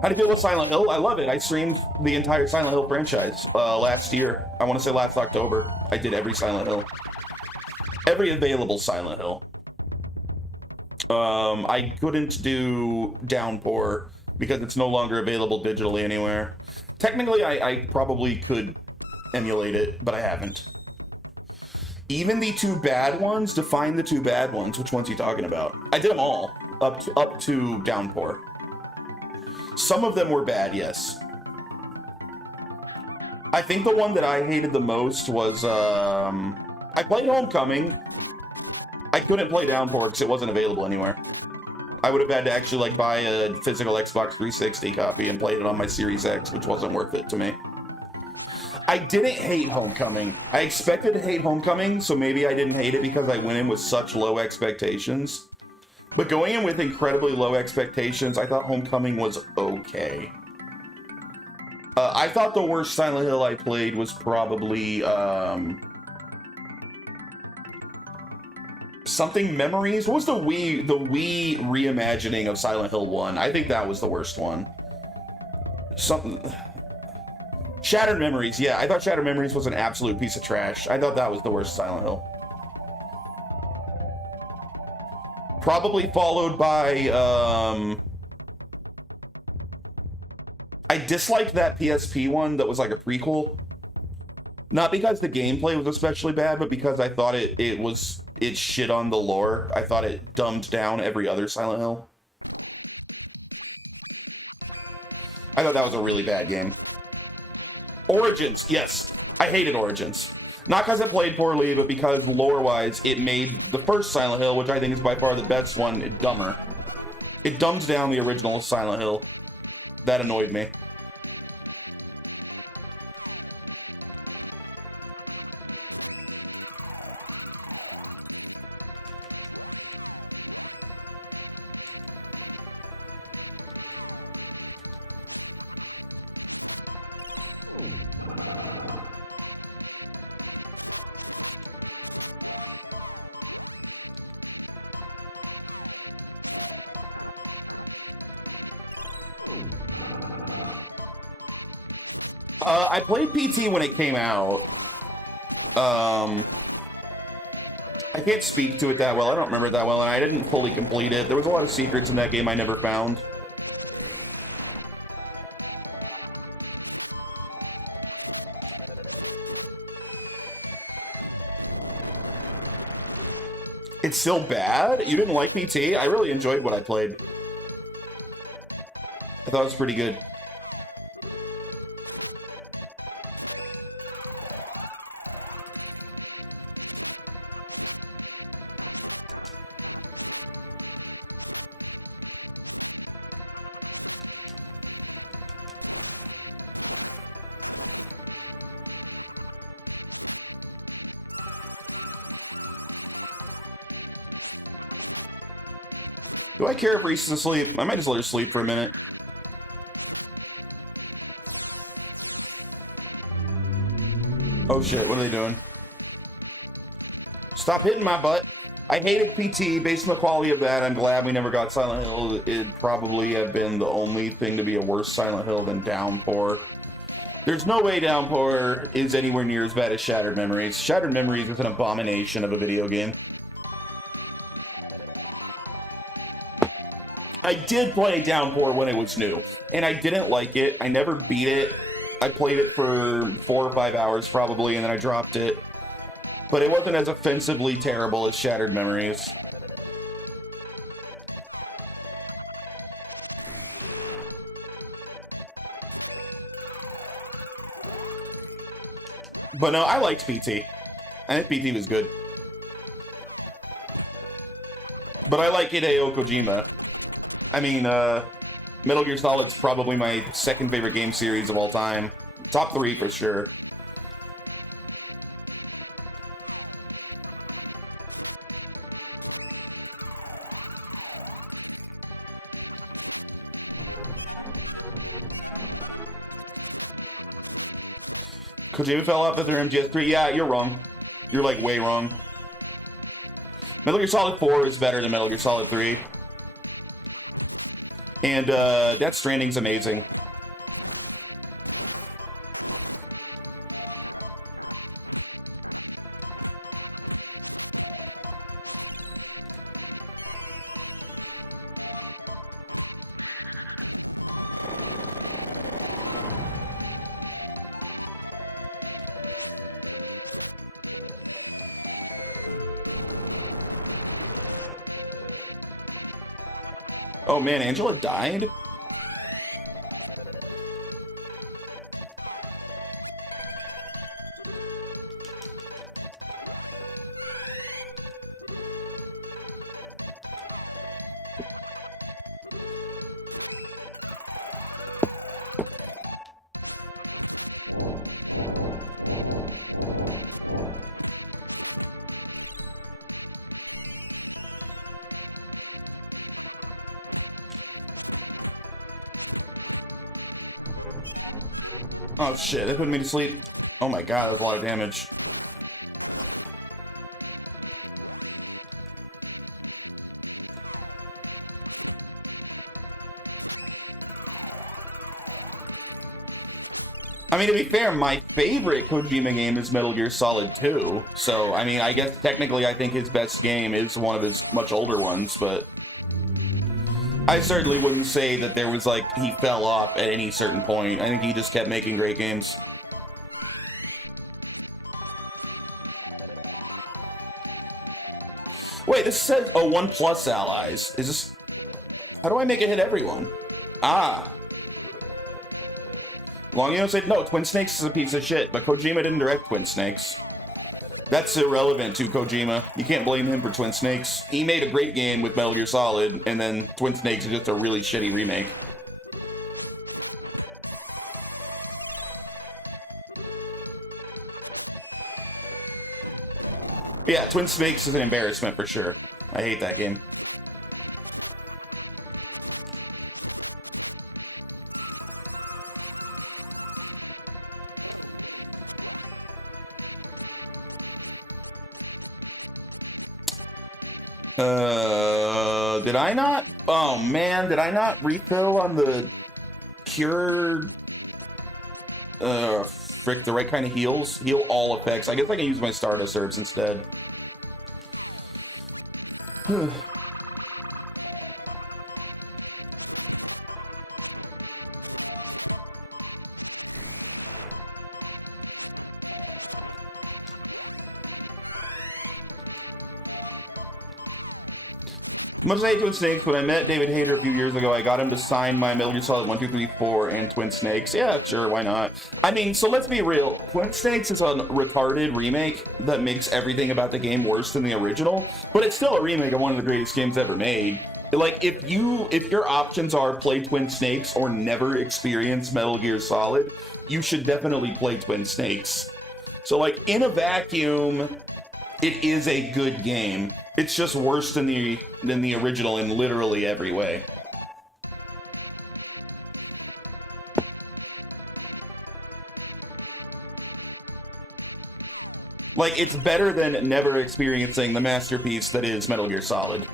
How do you feel with Silent Hill? I love it. I streamed the entire Silent Hill franchise last year. I want to say last October. I did every Silent Hill. Every available Silent Hill. I couldn't do Downpour because it's no longer available digitally anywhere. Technically, I probably could emulate it, but I haven't. Even the two bad ones, define the two bad ones. Which ones are you talking about? I did them all, up to Downpour. Some of them were bad, yes. I think the one that I hated the most was, I played Homecoming. I couldn't play Downpour because it wasn't available anywhere. I would have had to actually, like, buy a physical Xbox 360 copy and played it on my Series X, which wasn't worth it to me. I didn't hate Homecoming. I expected to hate Homecoming, so maybe I didn't hate it because I went in with such low expectations. But going in with incredibly low expectations, I thought Homecoming was okay. I thought the worst Silent Hill I played was probably, something Memories? What was the Wii reimagining of Silent Hill 1? I think that was the worst one. Shattered Memories, yeah. I thought Shattered Memories was an absolute piece of trash. I thought that was the worst Silent Hill. Probably followed by, I disliked that PSP one that was like a prequel. Not because the gameplay was especially bad, but because I thought it shit on the lore. I thought it dumbed down every other Silent Hill. I thought that was a really bad game. Origins, yes. I hated Origins. Not because it played poorly, but because lore-wise, it made the first Silent Hill, which I think is by far the best one, dumber. It dumbs down the original Silent Hill. That annoyed me. I played PT when it came out. I can't speak to it that well. I don't remember it that well, and I didn't fully complete it. There was a lot of secrets in that game I never found. It's still bad? You didn't like PT? I really enjoyed what I played. I thought it was pretty good. Do I care if Reese is asleep? I might just let her sleep for a minute. Oh shit, what are they doing? Stop hitting my butt. I hated PT based on the quality of that. I'm glad we never got Silent Hill. It'd probably have been the only thing to be a worse Silent Hill than Downpour. There's no way Downpour is anywhere near as bad as Shattered Memories. Shattered Memories is an abomination of a video game. I did play Downpour when it was new, and I didn't like it. I never beat it. I played it for 4 or 5 hours probably, and then I dropped it. But it wasn't as offensively terrible as Shattered Memories. But no, I liked PT. I think PT was good. But I like Hideo Kojima. I mean, Metal Gear Solid's probably my second favorite game series of all time. Top 3 for sure. Kojima fell off after MGS3. Yeah, you're wrong. You're like way wrong. Metal Gear Solid 4 is better than Metal Gear Solid 3. And Death Stranding's amazing. Oh man, Angela died? Oh shit, that put me to sleep. Oh my god, that was a lot of damage. I mean, to be fair, my favorite Kojima game is Metal Gear Solid 2. So, I mean, I guess technically I think his best game is one of his much older ones, but I certainly wouldn't say that there was, like, he fell off at any certain point. I think he just kept making great games. Wait, this says, oh, 1+ allies. Is this... How do I make it hit everyone? Ah. Longino said, no, Twin Snakes is a piece of shit, but Kojima didn't direct Twin Snakes. That's irrelevant to Kojima. You can't blame him for Twin Snakes. He made a great game with Metal Gear Solid, and then Twin Snakes is just a really shitty remake. Yeah, Twin Snakes is an embarrassment for sure. I hate that game. Did I not? Oh man, did I not refill on the cure? Frick, the right kind of heals? Heal all effects. I guess I can use my Stardust herbs instead. Much as I hate Twin Snakes, when I met David Hayter a few years ago, I got him to sign my Metal Gear Solid 1, 2, 3, 4, and Twin Snakes. Yeah, sure, why not? I mean, so let's be real. Twin Snakes is a retarded remake that makes everything about the game worse than the original, but it's still a remake of one of the greatest games ever made. Like, if your options are play Twin Snakes or never experience Metal Gear Solid, you should definitely play Twin Snakes. So, like, in a vacuum, it is a good game. It's just worse than the original in literally every way. Like, it's better than never experiencing the masterpiece that is Metal Gear Solid.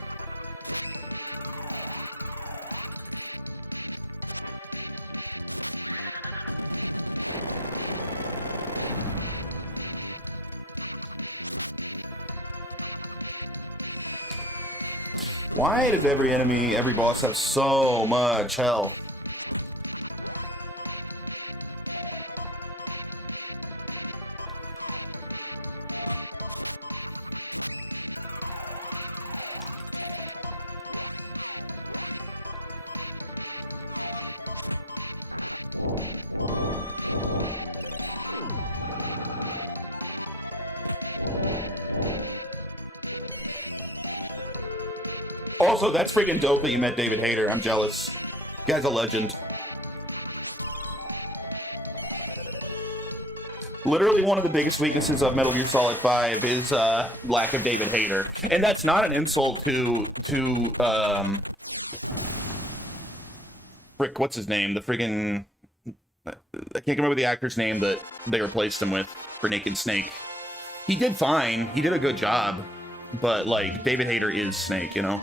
Why does every enemy, every boss have so much health? Also, that's freaking dope that you met David Hayter. I'm jealous. Guy's a legend. Literally one of the biggest weaknesses of Metal Gear Solid 5 is lack of David Hayter. And that's not an insult to Frick, what's his name? The freaking... I can't remember the actor's name that they replaced him with for Naked Snake. He did fine. He did a good job. But, like, David Hayter is Snake, you know?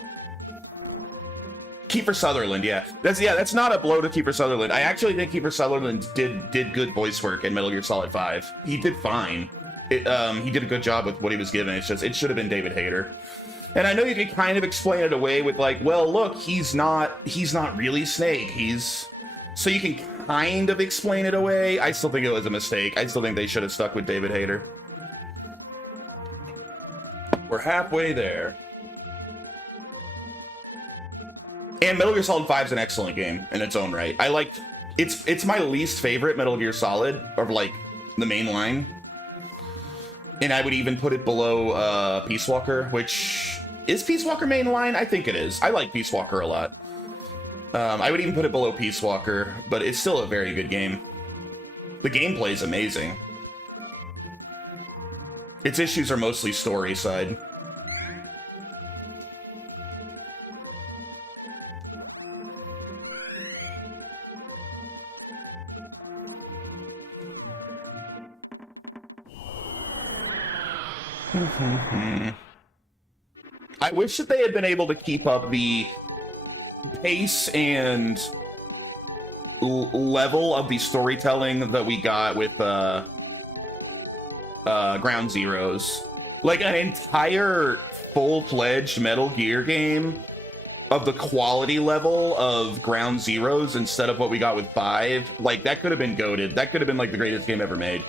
Kiefer Sutherland, yeah. That's not a blow to Kiefer Sutherland. I actually think Kiefer Sutherland did good voice work in Metal Gear Solid 5. He did fine. He did a good job with what he was given. It's just, it should have been David Hayter. And I know you can kind of explain it away with like, well, look, he's not really Snake. So you can kind of explain it away. I still think it was a mistake. I still think they should have stuck with David Hayter. We're halfway there. And Metal Gear Solid 5 is an excellent game in its own right. It's my least favorite Metal Gear Solid, or like the main line. And I would even put it below Peace Walker, which is Peace Walker main line? I think it is. I like Peace Walker a lot. I would even put it below Peace Walker, but it's still a very good game. The gameplay is amazing. Its issues are mostly story side. I wish that they had been able to keep up the pace and level of the storytelling that we got with Ground Zeroes. Like an entire full-fledged Metal Gear game of the quality level of Ground Zeroes instead of what we got with 5. Like, that could have been goated. That could have been like the greatest game ever made.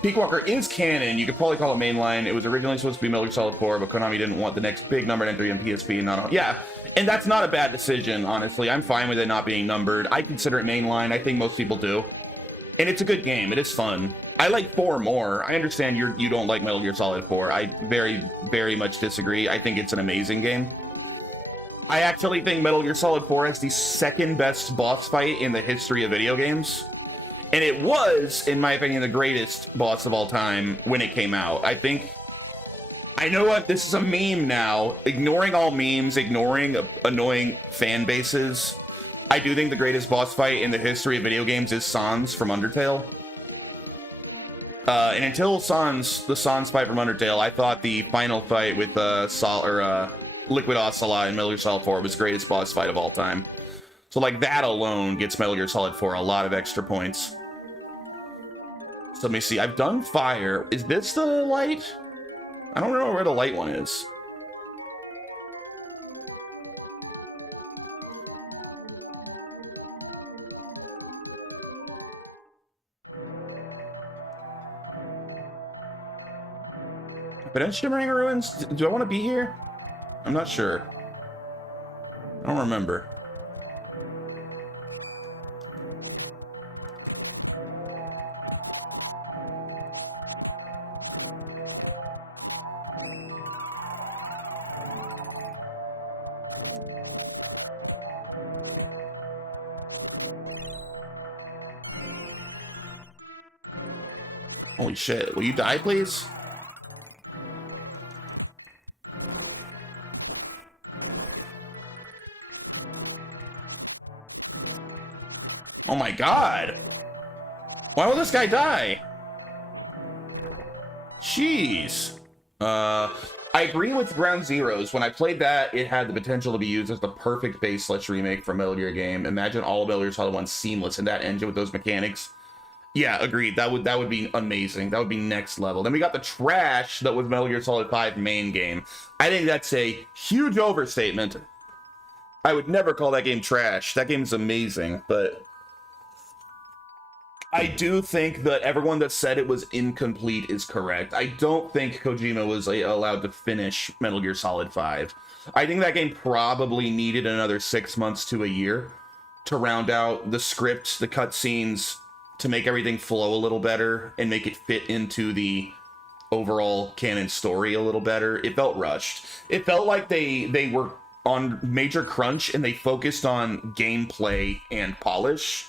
Peak Walker is canon. You could probably call it mainline. It was originally supposed to be Metal Gear Solid 4, but Konami didn't want the next big numbered entry on PSP. And not on... Yeah, and that's not a bad decision, honestly. I'm fine with it not being numbered. I consider it mainline. I think most people do. And it's a good game. It is fun. I like 4 more. I understand you don't like Metal Gear Solid 4. I very, very much disagree. I think it's an amazing game. I actually think Metal Gear Solid 4 has the second best boss fight in the history of video games. And it was, in my opinion, the greatest boss of all time when it came out. I know what, this is a meme now. Ignoring all memes, ignoring annoying fan bases, I do think the greatest boss fight in the history of video games is Sans from Undertale. And until the Sans fight from Undertale, I thought the final fight with Liquid Ocelot in Metal Gear Solid 4 was the greatest boss fight of all time. So, like, that alone gets Metal Gear Solid 4 a lot of extra points. So, let me see. I've done fire. Is this the light? I don't know where the light one is. But in Shimmering Ruins, do I want to be here? I'm not sure. I don't remember. Holy shit. Will you die, please? Oh my god. Why will this guy die? Jeez. I agree with Ground Zeroes. When I played that, it had the potential to be used as the perfect baseless remake for a Metal Gear game. Imagine all of Metal Gear Solid 1 seamless in that engine with those mechanics. Yeah, agreed. That would be amazing. That would be next level. Then we got the trash that was Metal Gear Solid 5 main game. I think that's a huge overstatement. I would never call that game trash. That game's amazing, but I do think that everyone that said it was incomplete is correct. I don't think Kojima was allowed to finish Metal Gear Solid 5. I think that game probably needed another 6 months to a year to round out the script, the cutscenes, to make everything flow a little better and make it fit into the overall canon story a little better. It felt rushed. It felt like they were on major crunch, and they focused on gameplay and polish,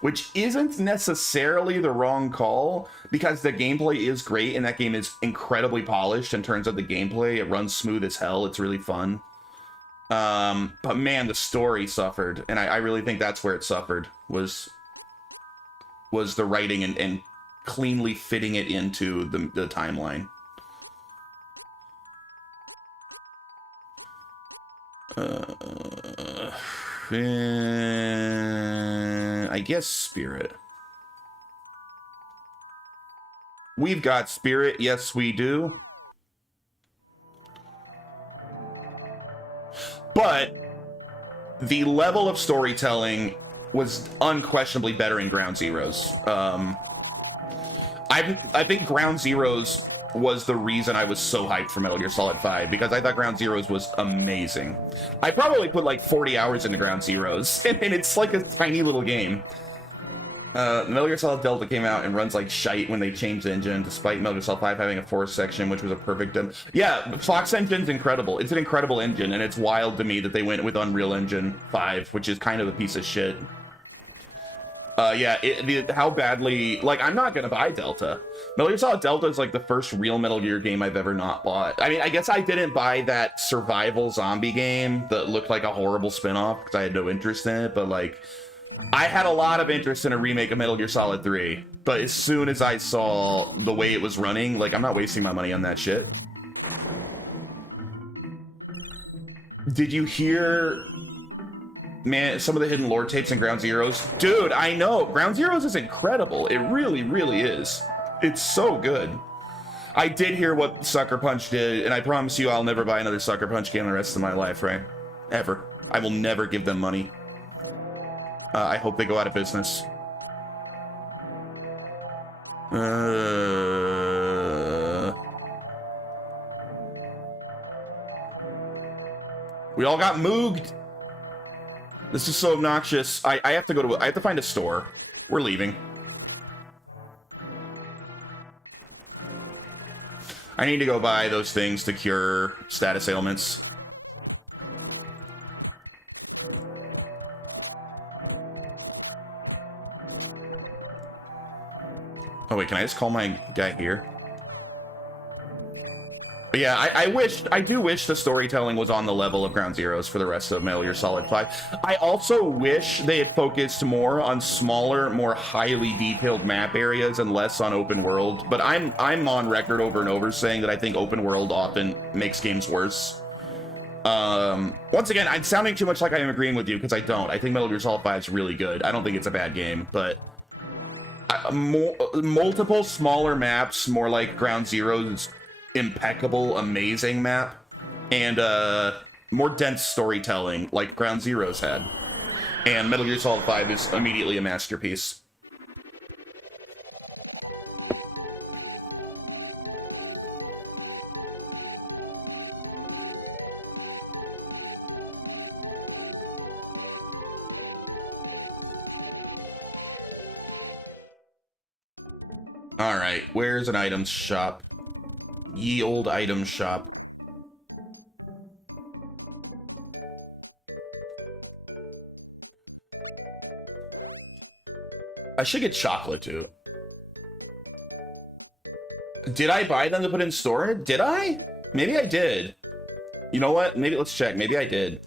which isn't necessarily the wrong call, because the gameplay is great and that game is incredibly polished in terms of the gameplay. It runs smooth as hell. It's really fun. But man, the story suffered, and I really think that's where it suffered, was the writing and cleanly fitting it into the timeline. I guess Spirit. We've got Spirit, yes we do. But the level of storytelling was unquestionably better in Ground Zeroes. I think Ground Zeroes was the reason I was so hyped for Metal Gear Solid 5, because I thought Ground Zeroes was amazing. I probably put like 40 hours into Ground Zeroes, and it's like a tiny little game. Metal Gear Solid Delta came out and runs like shite when they changed the engine, despite Metal Gear Solid 5 having a force section, which was a perfect... Yeah, Fox Engine's incredible. It's an incredible engine, and it's wild to me that they went with Unreal Engine 5, which is kind of a piece of shit. How badly... Like, I'm not gonna buy Delta. Metal Gear Solid Delta is like the first real Metal Gear game I've ever not bought. I mean, I guess I didn't buy that survival zombie game that looked like a horrible spin-off, because I had no interest in it, but like... I had a lot of interest in a remake of Metal Gear Solid 3, but as soon as I saw the way it was running, like, I'm not wasting my money on that shit. Did you hear, man, some of the hidden lore tapes in Ground Zeroes? Dude, I know, Ground Zeroes is incredible. It really, really is. It's so good. I did hear what Sucker Punch did, and I promise you I'll never buy another Sucker Punch game the rest of my life, right? Ever. I will never give them money. I hope they go out of business. We all got mooged. This is so obnoxious. I have to go to... I have to find a store. We're leaving. I need to go buy those things to cure status ailments. Oh wait, can I just call my guy here? But yeah, I do wish the storytelling was on the level of Ground Zeroes for the rest of Metal Gear Solid 5. I also wish they had focused more on smaller, more highly detailed map areas and less on open world. But I'm on record over and over saying that I think open world often makes games worse. Once again, I'm sounding too much like I am agreeing with you, because I don't. I think Metal Gear Solid 5 is really good. I don't think it's a bad game, but... multiple smaller maps, more like Ground Zeroes' impeccable, amazing map, and more dense storytelling like Ground Zeroes had. And Metal Gear Solid 5 is immediately a masterpiece. Alright, where's an items shop? Ye old items shop. I should get chocolate too. Did I buy them to put in storage? Did I? Maybe I did. You know what? Maybe let's check. Maybe I did.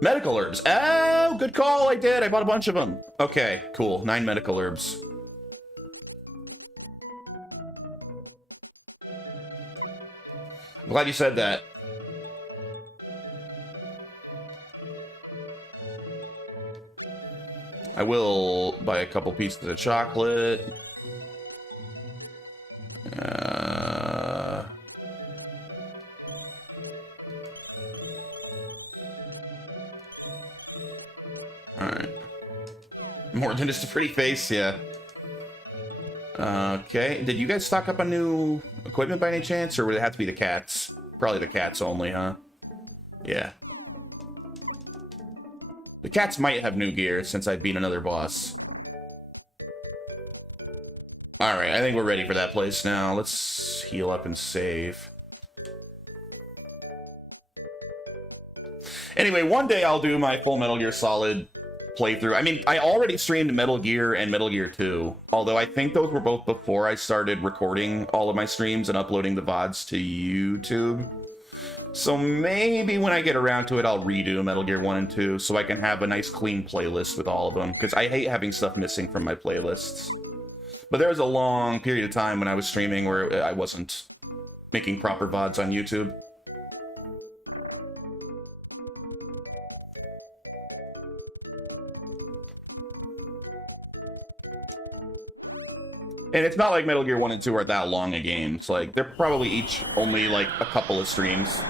Medical herbs. Oh, good call. I did. I bought a bunch of them. Okay, cool. 9 medical herbs. I'm glad you said that. I will buy a couple pieces of chocolate. Alright. More than just a pretty face, yeah. Okay, did you guys stock up on new equipment by any chance, or would it have to be the cats? Probably the cats only, huh? Yeah. The cats might have new gear since I beat another boss. Alright, I think we're ready for that place now. Let's heal up and save. Anyway, one day I'll do my full Metal Gear Solid playthrough. I mean, I already streamed Metal Gear and Metal Gear 2, although I think those were both before I started recording all of my streams and uploading the VODs to YouTube. So maybe when I get around to it, I'll redo Metal Gear 1 and 2 so I can have a nice clean playlist with all of them, because I hate having stuff missing from my playlists. But there was a long period of time when I was streaming where I wasn't making proper VODs on YouTube. And it's not like Metal Gear 1 and 2 are that long a games. Like, they're probably each only, like, a couple of streams.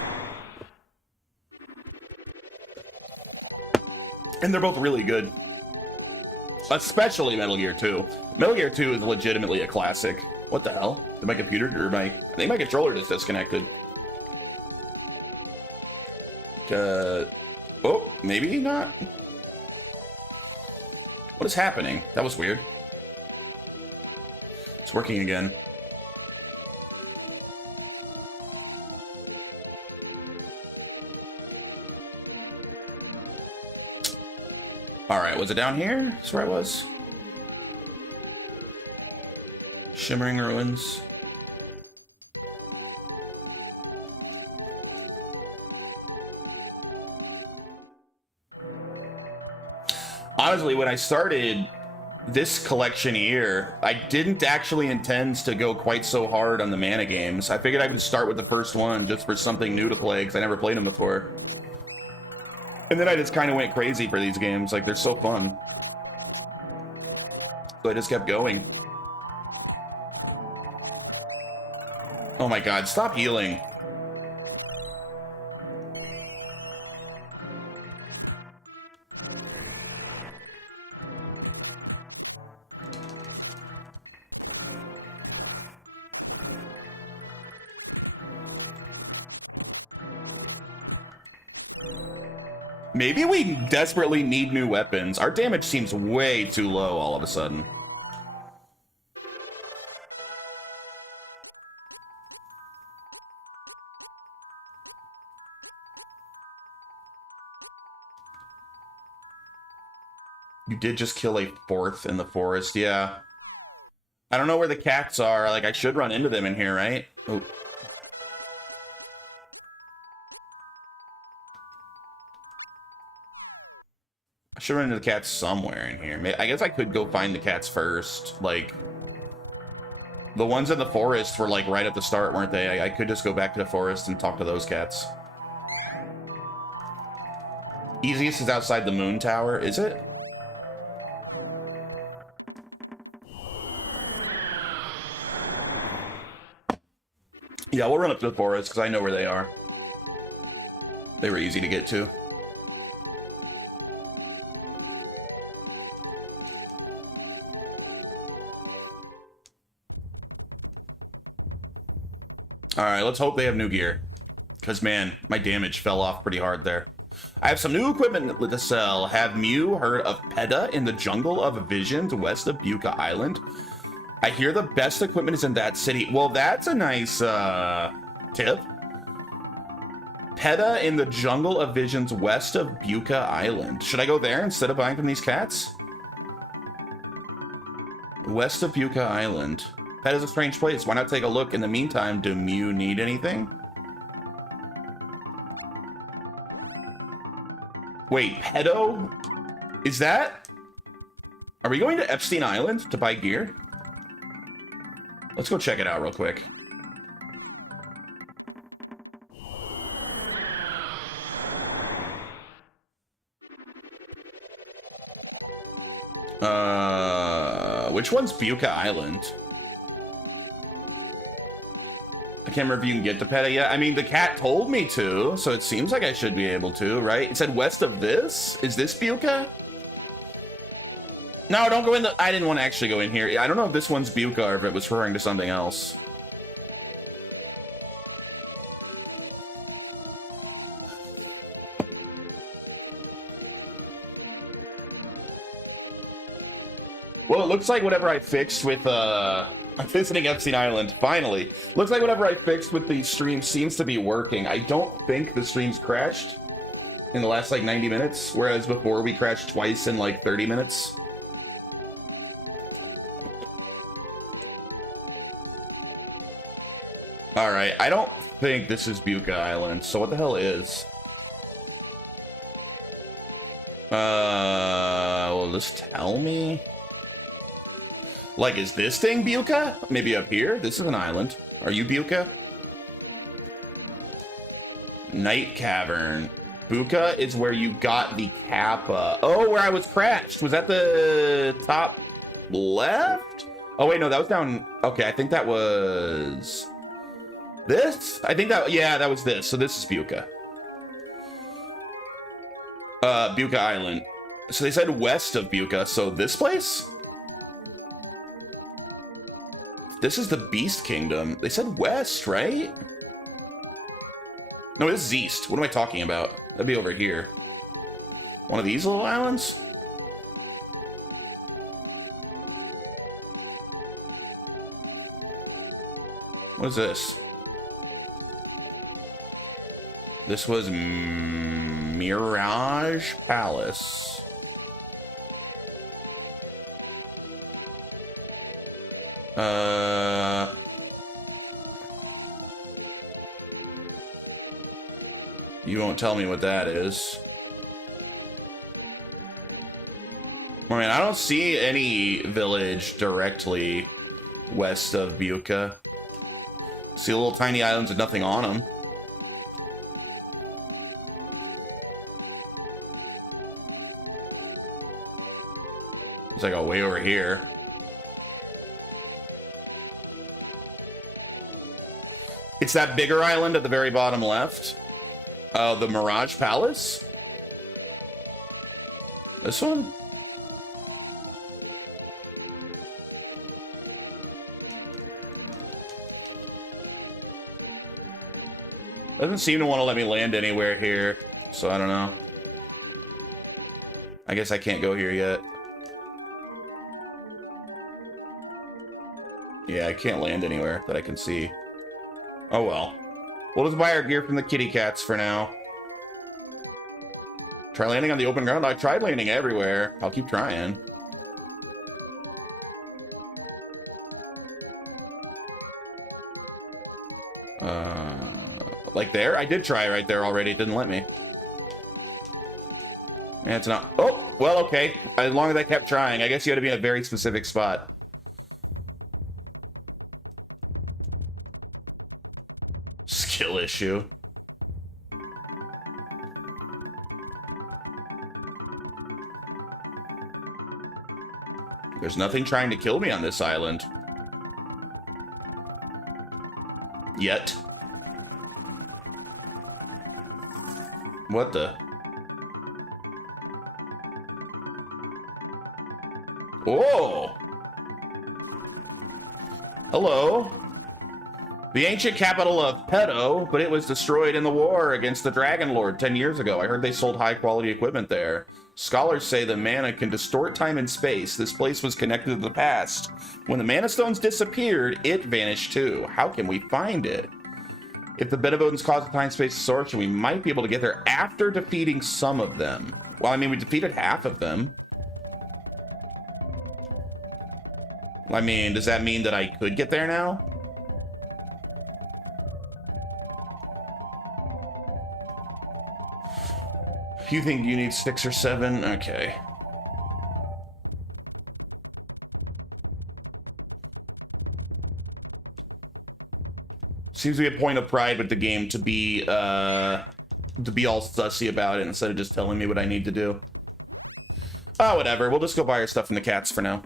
And they're both really good. Especially Metal Gear 2. Metal Gear 2 is legitimately a classic. What the hell? Did my computer or I think my controller just disconnected. Oh, maybe not? What is happening? That was weird. It's working again. Alright, was it down here? That's where I was. Shimmering Ruins. Honestly, when I started this collection here, I didn't actually intend to go quite so hard on the mana games. I figured I would start with the first one just for something new to play, because I never played them before. And then I just kind of went crazy for these games. Like, they're so fun. So I just kept going. Oh my god, stop healing. Maybe we desperately need new weapons. Our damage seems way too low all of a sudden. You did just kill a fourth in the forest, yeah. I don't know where the cats are. Like, I should run into them in here, right? Oh. I should run into the cats somewhere in here. I guess I could go find the cats first. Like, the ones in the forest were, like, right at the start, weren't they? I could just go back to the forest and talk to those cats. Easiest is outside the moon tower, is it? Yeah, we'll run up to the forest, because I know where they are. They were easy to get to. Alright, let's hope they have new gear. Because, man, my damage fell off pretty hard there. I have some new equipment to sell. Have Mew heard of PETA in the jungle of visions west of Buka Island? I hear the best equipment is in that city. Well, that's a nice tip. PETA in the jungle of visions west of Buka Island. Should I go there instead of buying from these cats? West of Buka Island. That is a strange place. Why not take a look? In the meantime, do Mew need anything? Wait, pedo? Is that? Are we going to Epstein Island to buy gear? Let's go check it out real quick. Which one's Buka Island? I can't remember if you can get to PETA yet. I mean, the cat told me to, so it seems like I should be able to, right? It said west of this? Is this Buka? No, don't go in the... I didn't want to actually go in here. I don't know if this one's Buka or if it was referring to something else. Well, it looks like whatever I fixed with, I'm visiting Epstein Island, finally. Looks like whatever I fixed with the stream seems to be working. I don't think the stream's crashed in the last, like, 90 minutes, whereas before we crashed twice in, like, 30 minutes. Alright, I don't think this is Buka Island, so what the hell is? Will this tell me? Like, is this thing Buka? Maybe up here? This is an island. Are you Buka? Night Cavern. Buka is where you got the Kappa. Oh, where I was crashed. Was that the top left? Oh, wait, no, that was down... Okay, I think that was... This? I think that... Yeah, that was this. So this is Buka. Buka Island. So they said west of Buka, so this place? This is the Beast Kingdom. They said west, right? No, this is east. What am I talking about? That'd be over here. One of these little islands? What is this? This was Mirage Palace. You won't tell me what that is. I mean, I don't see any village directly west of Buka. See little tiny islands with nothing on them. It's like, way over here. It's that bigger island at the very bottom left. The Mirage Palace? This one? Doesn't seem to want to let me land anywhere here, so I don't know. I guess I can't go here yet. Yeah, I can't land anywhere that I can see. Oh well. We'll just buy our gear from the kitty cats for now. Try landing on the open ground. I tried landing everywhere. I'll keep trying. Like there? I did try right there already. It didn't let me. Yeah, it's not. Oh, well, okay. As long as I kept trying. I guess you had to be in a very specific spot. Skill issue. There's nothing trying to kill me on this island. Yet. What the? Oh! Hello. The ancient capital of Pedo, but it was destroyed in the war against the Dragon Lord 10 years ago. I heard they sold high-quality equipment there. Scholars say the mana can distort time and space. This place was connected to the past. When the mana stones disappeared, it vanished too. How can we find it? If the Benevotans cause a time-space distortion, we might be able to get there after defeating some of them. Well, I mean, we defeated half of them. I mean, does that mean that I could get there now? You think you need 6 or 7? Okay. Seems to be a point of pride with the game to be all sussy about it instead of just telling me what I need to do. Oh, whatever. We'll just go buy our stuff from the cats for now.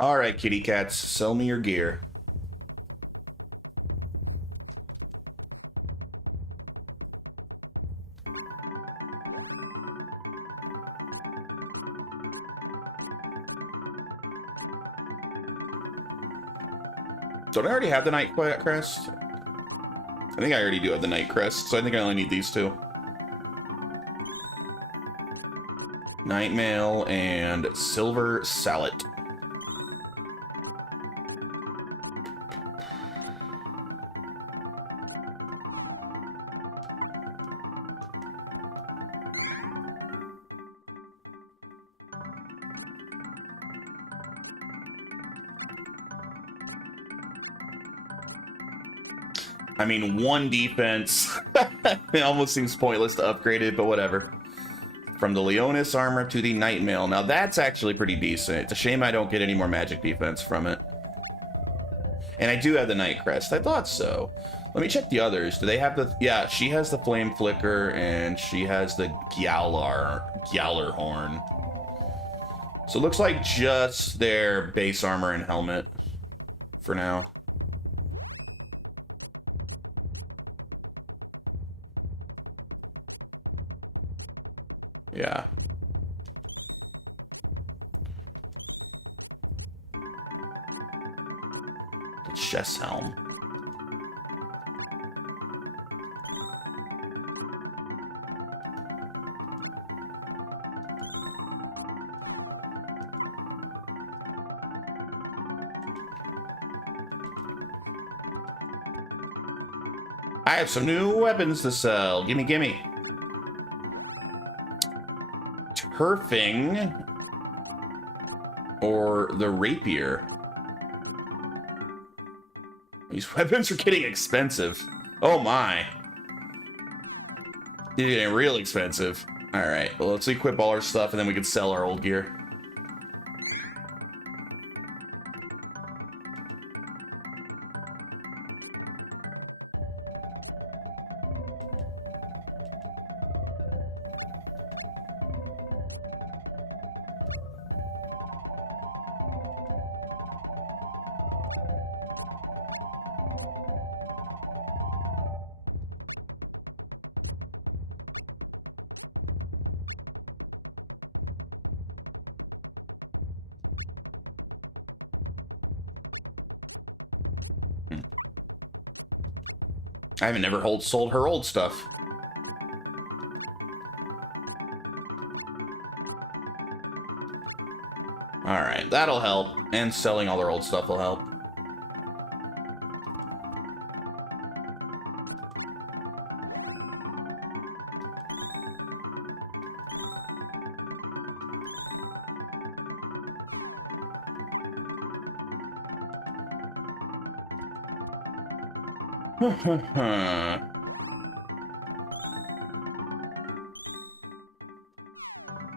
All right, kitty cats, sell me your gear. Don't I already have the Night Crest? I think I already do have the Night Crest, so I think I only need these two. Night Mail and Silver Sallet. I mean, 1 defense. It almost seems pointless to upgrade it, but whatever. From the Leonis armor to the Night Mail. Now that's actually pretty decent. It's a shame I don't get any more magic defense from it. And I do have the Night Crest. I thought so. Let me check the others. Do they have the... Yeah, she has the Flame Flicker, and she has the Gyalar Horn. So it looks like just their base armor and helmet for now. Yeah. The chest helm. I have some new weapons to sell. Gimme, gimme. Turfing or the rapier. These weapons are getting expensive. Oh my. They're getting real expensive. Alright, well, let's equip all our stuff and then we can sell our old gear. I haven't never sold her old stuff. Alright, that'll help. And selling all their old stuff will help.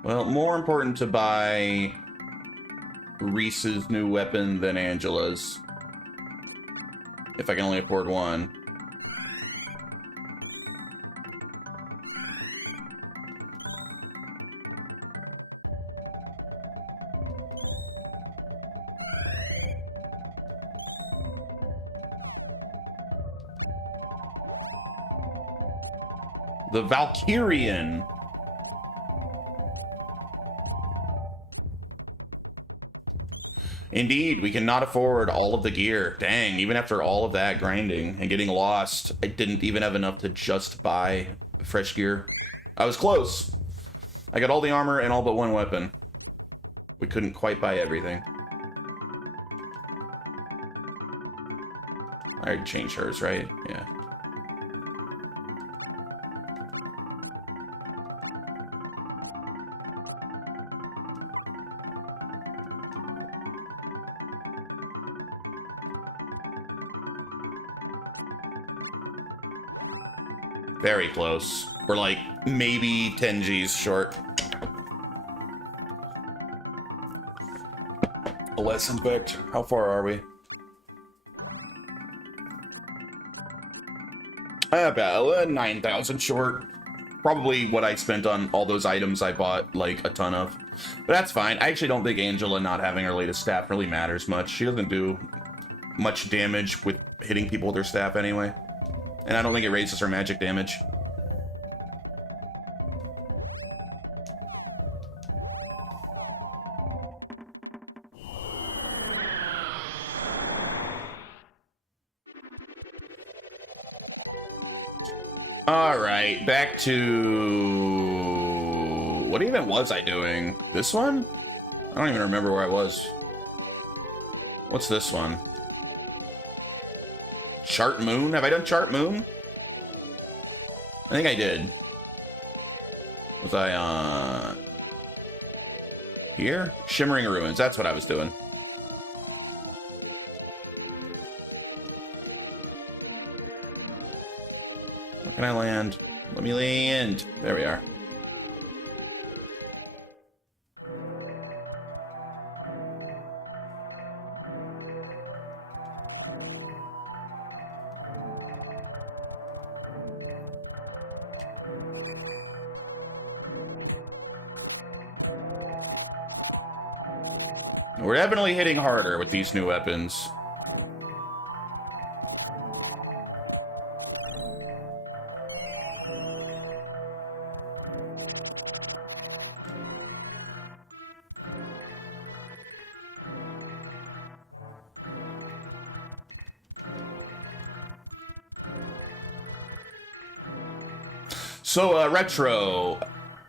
Well, more important to buy Reese's new weapon than Angela's. If I can only afford one. The Valkyrian. Indeed, we cannot afford all of the gear. Dang, even after all of that grinding and getting lost, I didn't even have enough to just buy fresh gear. I was close. I got all the armor and all but one weapon. We couldn't quite buy everything. I already changed hers, right? Yeah. Very close. We're like maybe 10 G's short. Less in fact. How far are we? About 9,000 short. Probably what I spent on all those items I bought like a ton of. But that's fine. I actually don't think Angela not having her latest staff really matters much. She doesn't do much damage with hitting people with her staff anyway. And I don't think it raises her magic damage. Alright, back to... What even was I doing? This one? I don't even remember where I was. What's this one? Chart Moon? Have I done Chart Moon? I think I did. Was I, here? Shimmering Ruins, that's what I was doing. Where can I land? Let me land. There we are. We're definitely hitting harder with these new weapons. So, Retro,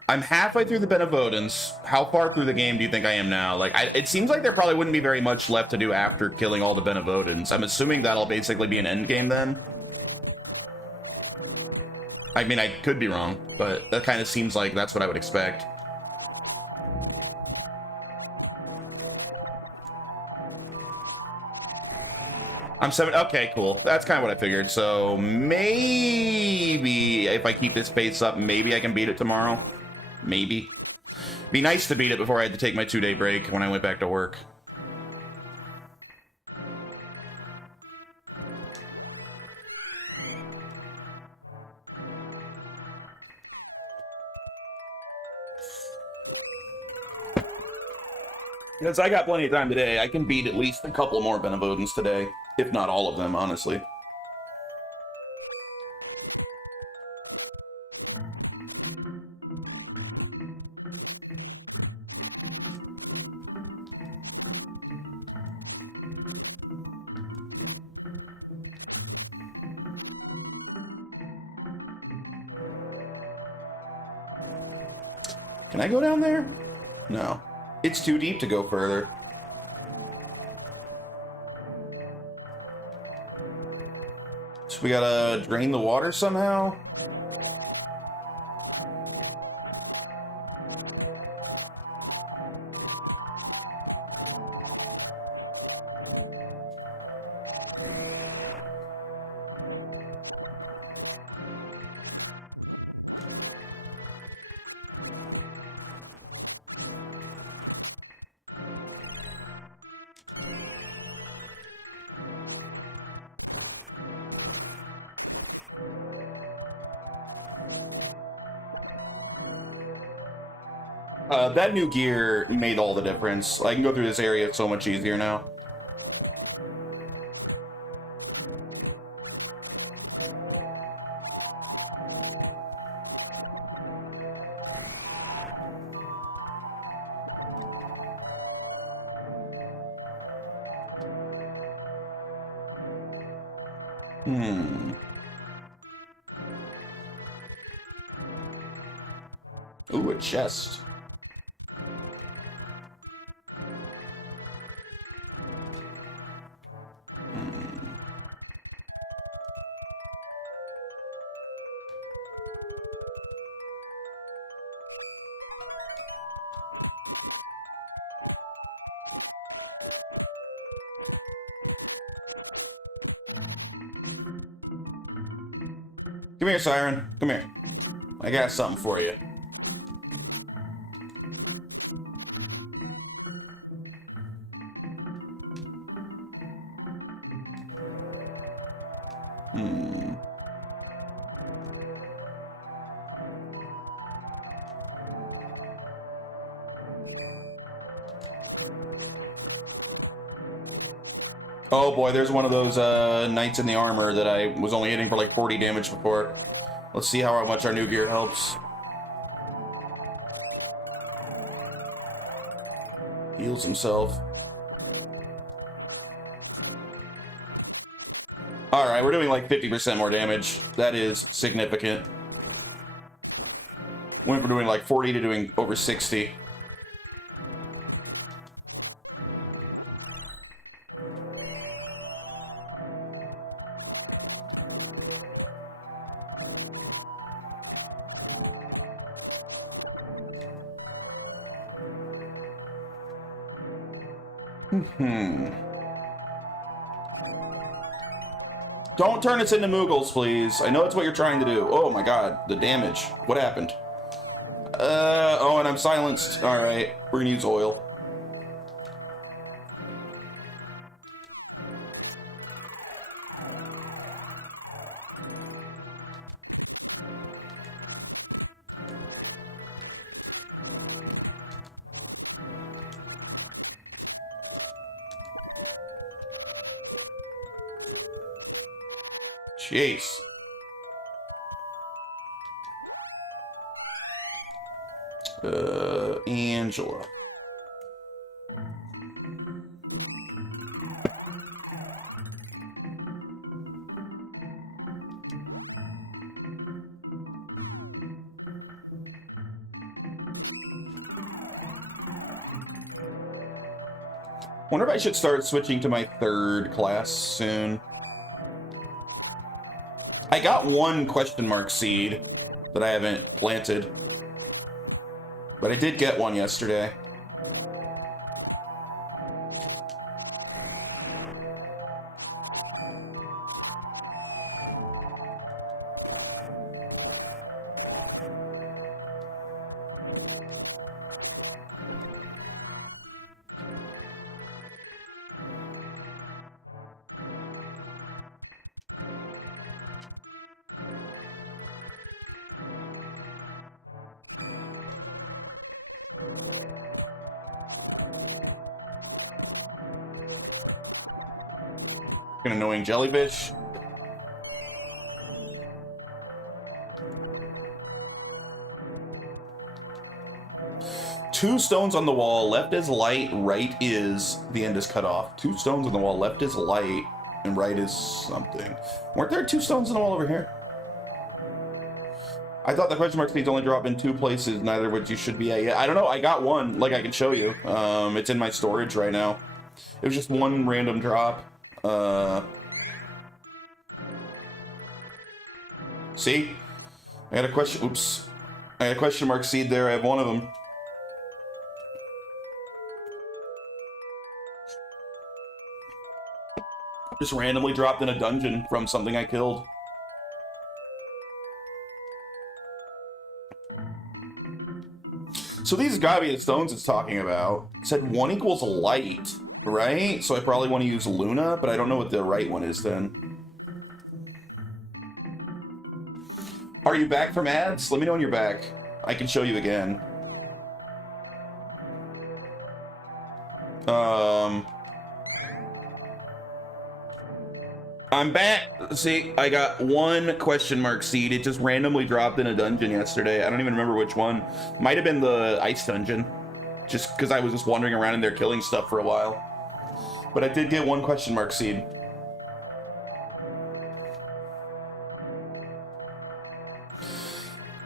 I'm halfway through the Benevolence. How far through the game do you think I am now? Like, it seems like there probably wouldn't be very much left to do after killing all the Benevolence. I'm assuming that'll basically be an end game then. I mean, I could be wrong, but that kind of seems like that's what I would expect. I'm 7. Okay, cool. That's kind of what I figured. So maybe if I keep this pace up, maybe I can beat it tomorrow. Maybe. Be nice to beat it before I had to take my 2-day break when I went back to work. Because I got plenty of time today, I can beat at least a couple more Benevolence today. If not all of them, honestly. Can I go down there? No. It's too deep to go further. So we gotta drain the water somehow? That new gear made all the difference. I can go through this area so much easier now. Ooh, a chest. Come here, Siren. Come here. I got something for you. Oh boy, there's one of those knights in the armor that I was only hitting for like 40 damage before. Let's see how much our new gear helps. Heals himself. Alright, we're doing like 50% more damage. That is significant. Went from doing like 40 to doing over 60. Don't turn us into Moogles, please. I know it's what you're trying to do. Oh my god, the damage. What happened? Oh, and I'm silenced. Alright, we're gonna use oil. Jeez. Angela. Wonder if I should start switching to my third class soon. I got one question mark seed that I haven't planted. But I did get one yesterday. An annoying jellyfish. Two stones on the wall, left is light, right is the end is cut off. Two stones on the wall, left is light, and right is something. Weren't there two stones on the wall over here? I thought the question mark needs only drop in two places, neither of which you should be at yet. I don't know, I got one, like I can show you. It's in my storage right now. It was just one random drop. See? I had a question, oops. I had a question mark seed there, I have one of them. Just randomly dropped in a dungeon from something I killed. So these gotta be the stones it's talking about. It said 1 equals light, right? So I probably want to use Luna, but I don't know what the right one is then. Are you back from ads? Let me know when you're back. I can show you again. I'm back. See, I got one question mark seed. It just randomly dropped in a dungeon yesterday. I don't even remember which one. Might have been the ice dungeon. Just because I was just wandering around in there killing stuff for a while. But I did get one question mark seed.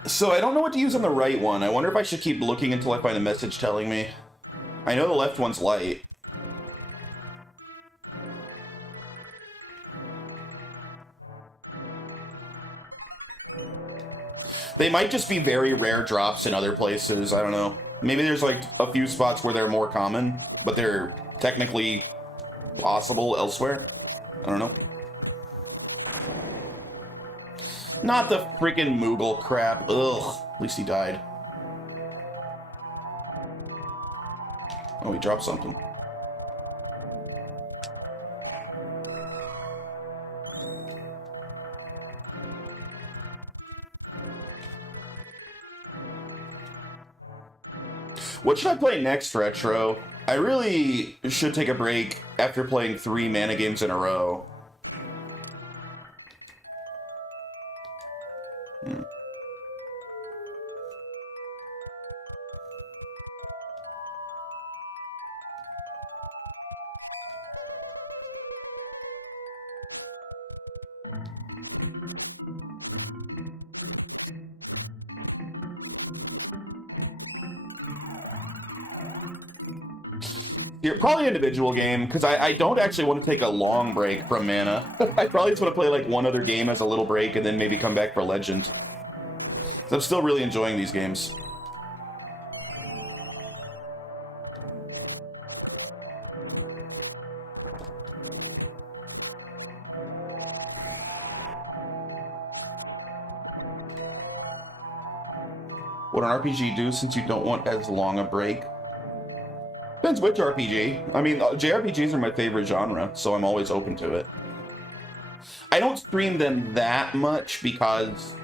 So I don't know what to use on the right one. I wonder if I should keep looking until I find a message telling me. I know the left one's light. They might just be very rare drops in other places. I don't know. Maybe there's like a few spots where they're more common, but they're technically possible elsewhere. I don't know. Not the freaking Moogle crap. Ugh. At least he died. Oh, he dropped something. What should I play next, Retro? I really should take a break after playing 3 mana games in a row. Probably individual game, because I don't actually want to take a long break from mana. I probably just want to play like one other game as a little break and then maybe come back for Legend. So I'm still really enjoying these games. What an RPG do since you don't want as long a break? Depends which RPG. I mean, JRPGs are my favorite genre, so I'm always open to it. I don't stream them that much because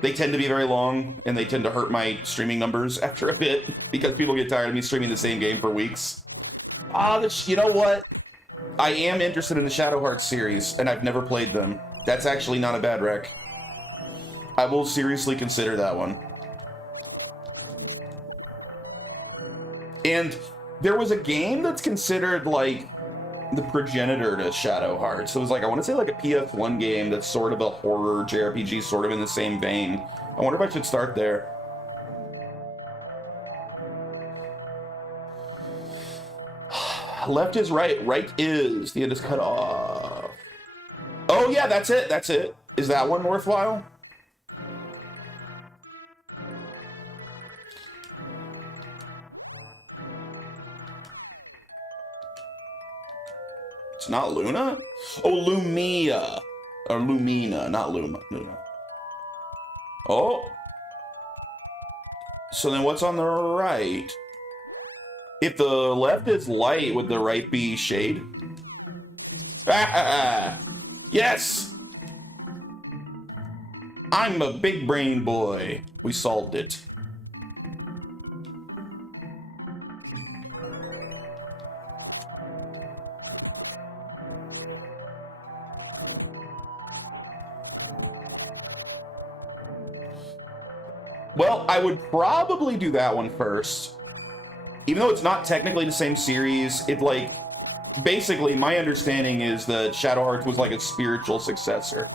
they tend to be very long, and they tend to hurt my streaming numbers after a bit, because people get tired of me streaming the same game for weeks. You know what? I am interested in the Shadow Hearts series, and I've never played them. That's actually not a bad rec. I will seriously consider that one. And there was a game that's considered like the progenitor to Shadow Hearts. It was like, I want to say like a PS1 game that's sort of a horror JRPG, sort of in the same vein. I wonder if I should start there. Left is right, right is. The end is cut off. Oh yeah, that's it, that's it. Is that one worthwhile? It's not Luna? Oh, Lumia. Or Lumina, not Luna. Oh. So then what's on the right? If the left is light, would the right be shade? Yes! I'm a big brain boy. We solved it. Well, I would probably do that one first. Even though it's not technically the same series, it like... Basically, my understanding is that Shadow Hearts was like a spiritual successor.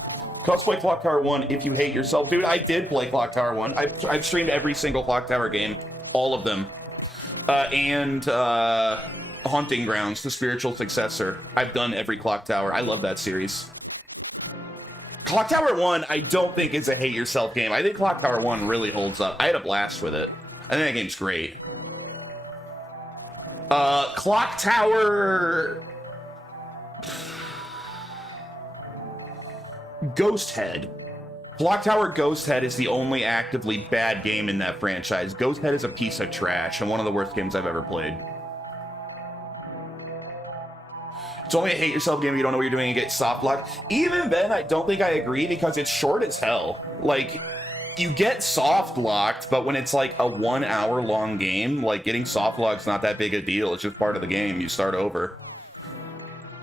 Cosplay Clock Tower 1 if you hate yourself. Dude, I did play Clock Tower 1. I've streamed every single Clock Tower game. All of them. And Haunting Grounds, the spiritual successor. I've done every Clock Tower. I love that series. Clock Tower 1, I don't think is a hate yourself game. I think Clock Tower 1 really holds up. I had a blast with it. I think that game's great. Clock Tower... Ghost Head. Clock Tower Ghost Head is the only actively bad game in that franchise. Ghost Head is a piece of trash and one of the worst games I've ever played. It's only a hate yourself game if you don't know what you're doing and get soft locked. Even then, I don't think I agree because it's short as hell. Like, you get soft locked, but when it's like a 1 hour long game, like getting soft lock's not that big a deal. It's just part of the game. You start over.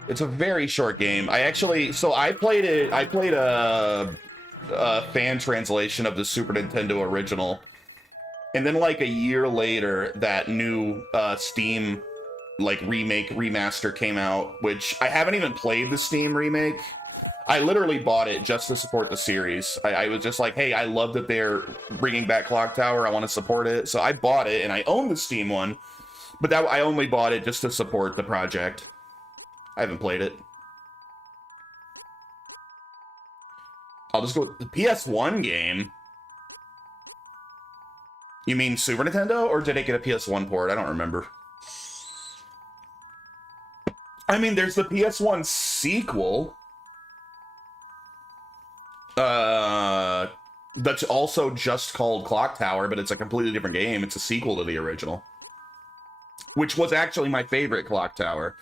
It's a very short game. I played it. I played a fan translation of the Super Nintendo original. And then like a year later, that new Steam like remaster came out, which I haven't even played the Steam remake. I literally bought it just to support the series. I was just like, hey, I love that they're bringing back Clock Tower. I want to support it. So I bought it, and I own the Steam one, but I only bought it just to support the project. I haven't played it. I'll just go with the PS1 game. You mean Super Nintendo, or did it get a PS1 port? I don't remember. I mean, there's the PS1 sequel. That's also just called Clock Tower, but it's a completely different game. It's a sequel to the original, which was actually my favorite Clock Tower.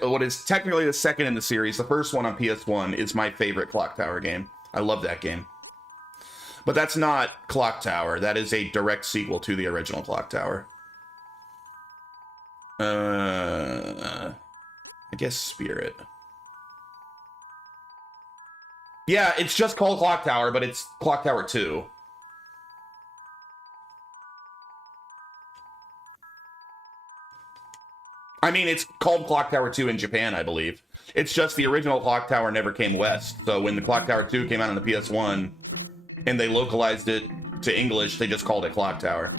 What is technically the second in the series. The first one on PS1 is my favorite Clock Tower game. I love that game. But that's not Clock Tower. That is a direct sequel to the original Clock Tower. I guess Spirit. Yeah, it's just called Clock Tower, but it's Clock Tower 2. I mean, it's called Clock Tower 2 in Japan, I believe. It's just the original Clock Tower never came west. So when the Clock Tower 2 came out on the PS1 and they localized it to English, they just called it Clock Tower.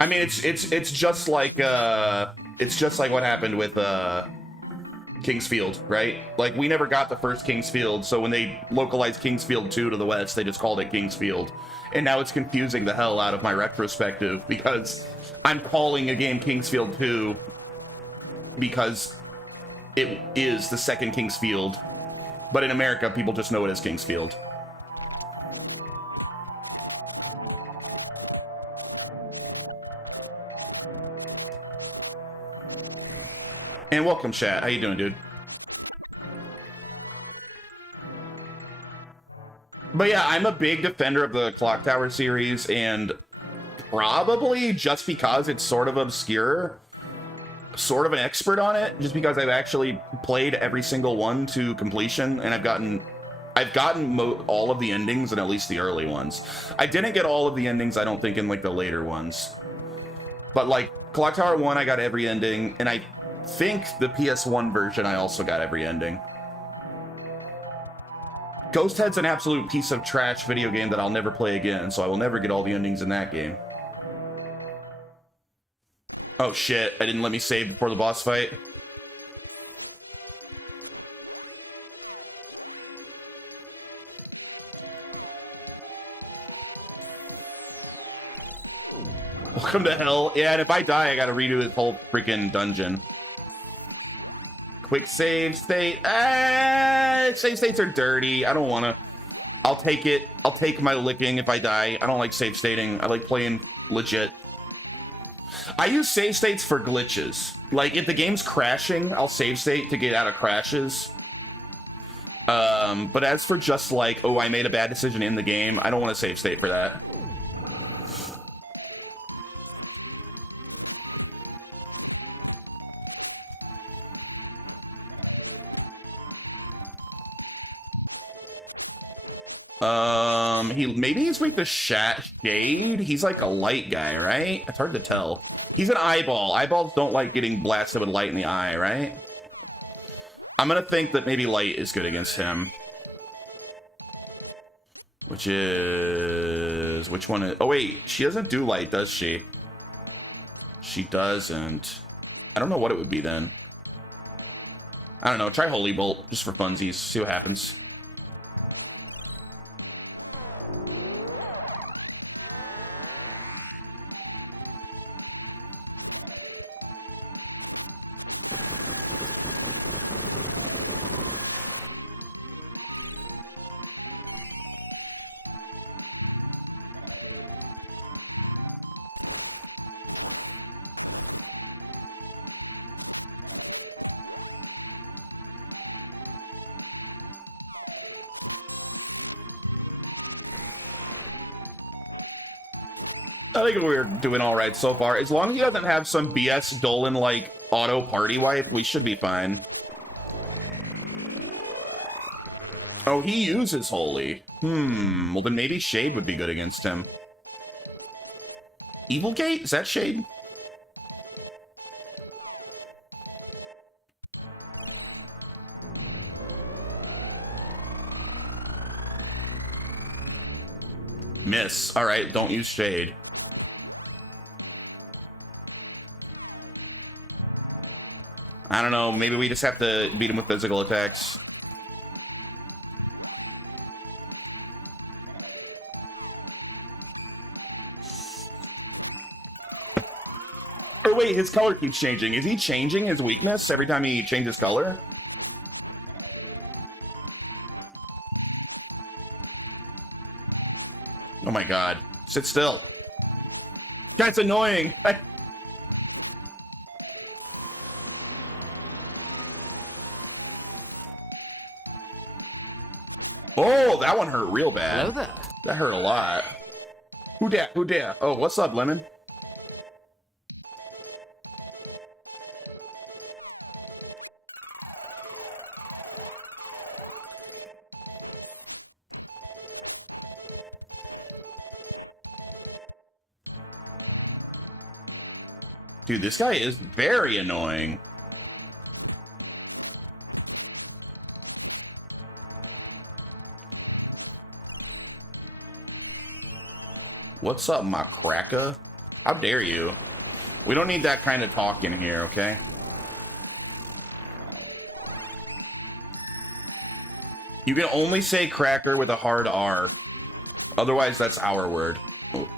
I mean, it's just like what happened with Kingsfield, right? Like, we never got the first Kingsfield, so when they localized Kingsfield 2 to the west, they just called it Kingsfield. And now it's confusing the hell out of my retrospective, because I'm calling a game Kingsfield 2 because it is the second Kingsfield. But in America, people just know it as Kingsfield. And welcome, chat. How you doing, dude? But yeah, I'm a big defender of the Clock Tower series, and probably just because it's sort of obscure, sort of an expert on it, just because I've actually played every single one to completion, and I've gotten all of the endings, and at least the early ones. I didn't get all of the endings, I don't think, in like the later ones. But like Clock Tower 1, I got every ending, and I think the PS1 version I also got every ending. Ghost Head's an absolute piece of trash video game that I'll never play again, so I will never get all the endings in that game. Oh shit, I didn't let me save before the boss fight. Welcome to hell. Yeah, and if I die, I gotta redo this whole freaking dungeon. Quick save state. Save states are dirty. I don't want to. I'll take it. I'll take my licking if I die. I don't like save stating. I like playing legit. I use save states for glitches. Like, if the game's crashing, I'll save state to get out of crashes. But as for just like, oh, I made a bad decision in the game, I don't want to save state for that. Maybe he's with the shade. He's like a light guy, right? It's hard to tell. He's an eyeball. Eyeballs don't like getting blasted with light in the eye, right? I'm gonna think that maybe light is good against him. Which one is... Oh wait, she doesn't do light, does she? She doesn't. I don't know what it would be then. I don't know, try Holy Bolt, just for funsies, see what happens. I think we're doing all right so far. As long as he doesn't have some BS Dolan like auto party wipe, we should be fine. Oh, he uses Holy. Well then maybe Shade would be good against him. Evil Gate? Is that Shade? Miss. All right, don't use Shade. I don't know, maybe we just have to beat him with physical attacks. Or wait, his color keeps changing. Is he changing his weakness every time he changes color? Oh my god. Sit still. That's annoying. Oh, that one hurt real bad. Hello there. That hurt a lot. Who dat? Who dat? Oh, what's up, Lemon? Dude, this guy is very annoying. What's up, my cracker? How dare you? We don't need that kind of talk in here, okay? You can only say cracker with a hard R. Otherwise, that's our word. Oh.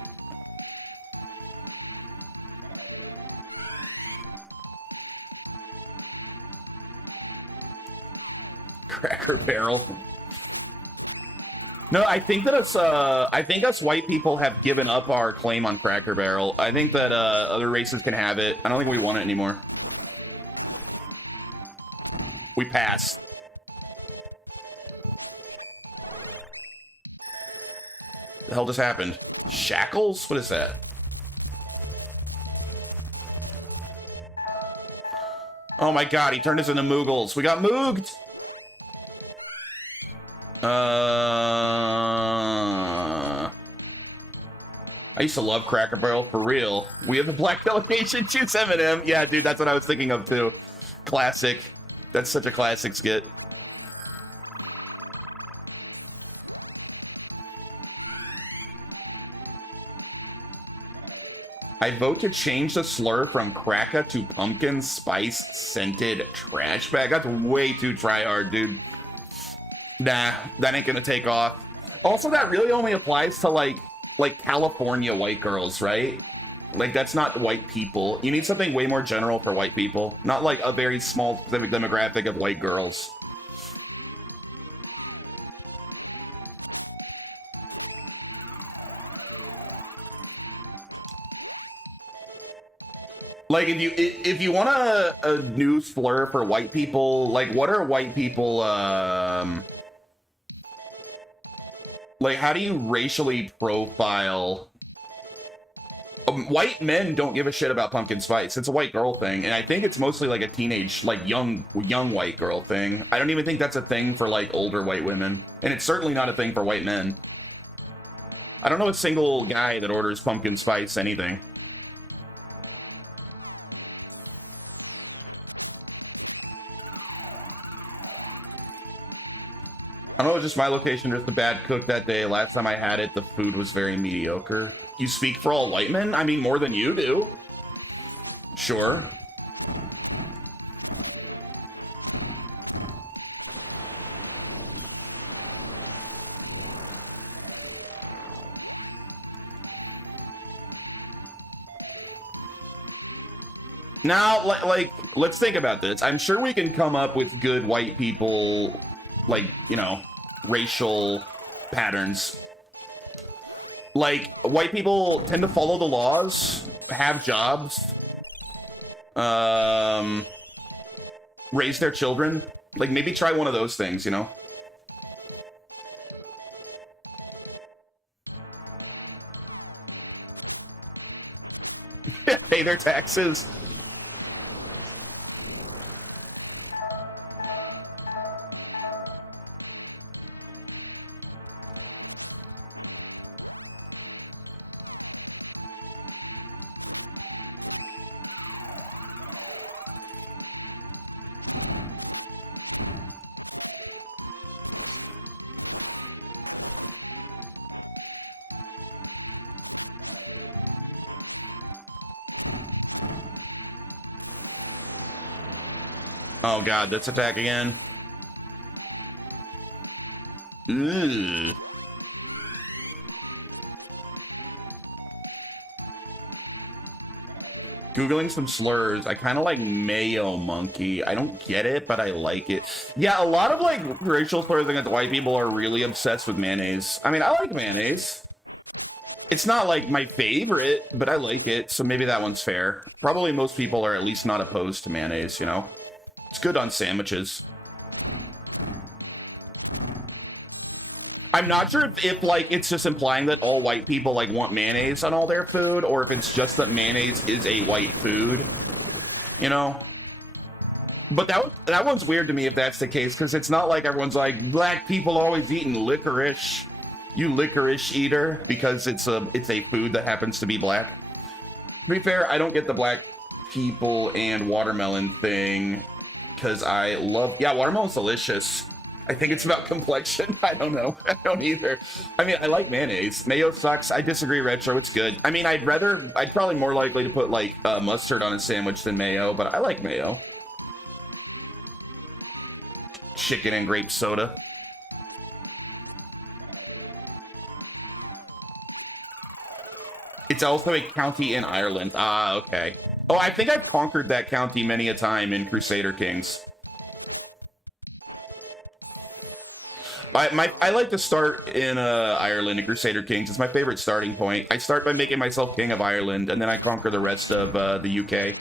Cracker Barrel. No, I think that us white people have given up our claim on Cracker Barrel. I think that other races can have it. I don't think we want it anymore. We pass. The hell just happened? Shackles? What is that? Oh my god, he turned us into Moogles. We got Mooged! I used to love Cracker Barrel, for real. We have the Black Delegation, choose M&M. Yeah, dude, that's what I was thinking of, too. Classic. That's such a classic skit. I vote to change the slur from cracker to pumpkin spice scented trash bag. That's way too try-hard, dude. Nah, that ain't gonna take off. Also, that really only applies to, like California white girls, right? Like, that's not white people. You need something way more general for white people. Not, like, a very small, specific demographic of white girls. Like, if you want a new slur for white people, like, what are white people, like, how do you racially profile? White men don't give a shit about pumpkin spice. It's a white girl thing, and I think it's mostly like a teenage, like young white girl thing. I don't even think that's a thing for like older white women, and it's certainly not a thing for white men. I don't know a single guy that orders pumpkin spice anything. I don't know, just my location, just a bad cook that day. Last time I had it, the food was very mediocre. You speak for all white men? I mean, more than you do. Sure. Now, like, let's think about this. I'm sure we can come up with good white people, like, you know, racial patterns. Like, white people tend to follow the laws, have jobs, raise their children. Like, maybe try one of those things, you know? Pay their taxes. Oh god, that's attack again. Ugh. Googling some slurs. I kind of like mayo monkey. I don't get it, but I like it. Yeah, a lot of like racial slurs against white people are really obsessed with mayonnaise. I mean, I like mayonnaise. It's not like my favorite, but I like it, so maybe that one's fair. Probably most people are at least not opposed to mayonnaise, you know? It's good on sandwiches. I'm not sure if like it's just implying that all white people like want mayonnaise on all their food, or if it's just that mayonnaise is a white food, you know? But that one's weird to me if that's the case, because it's not like everyone's like, black people always eating licorice. You licorice eater, because it's a food that happens to be black. To be fair, I don't get the black people and watermelon thing, because I love, yeah, watermelon's delicious. I think it's about complexion. I don't know. I don't either. I mean, I like mayonnaise. Mayo sucks. I disagree, Retro. It's good. I mean, I'd probably more likely to put like mustard on a sandwich than mayo, but I like mayo. Chicken and grape soda. It's also a county in Ireland. Ah, okay. Oh, I think I've conquered that county many a time in Crusader Kings. I like to start in Ireland in Crusader Kings. It's my favorite starting point. I start by making myself king of Ireland, and then I conquer the rest of the UK.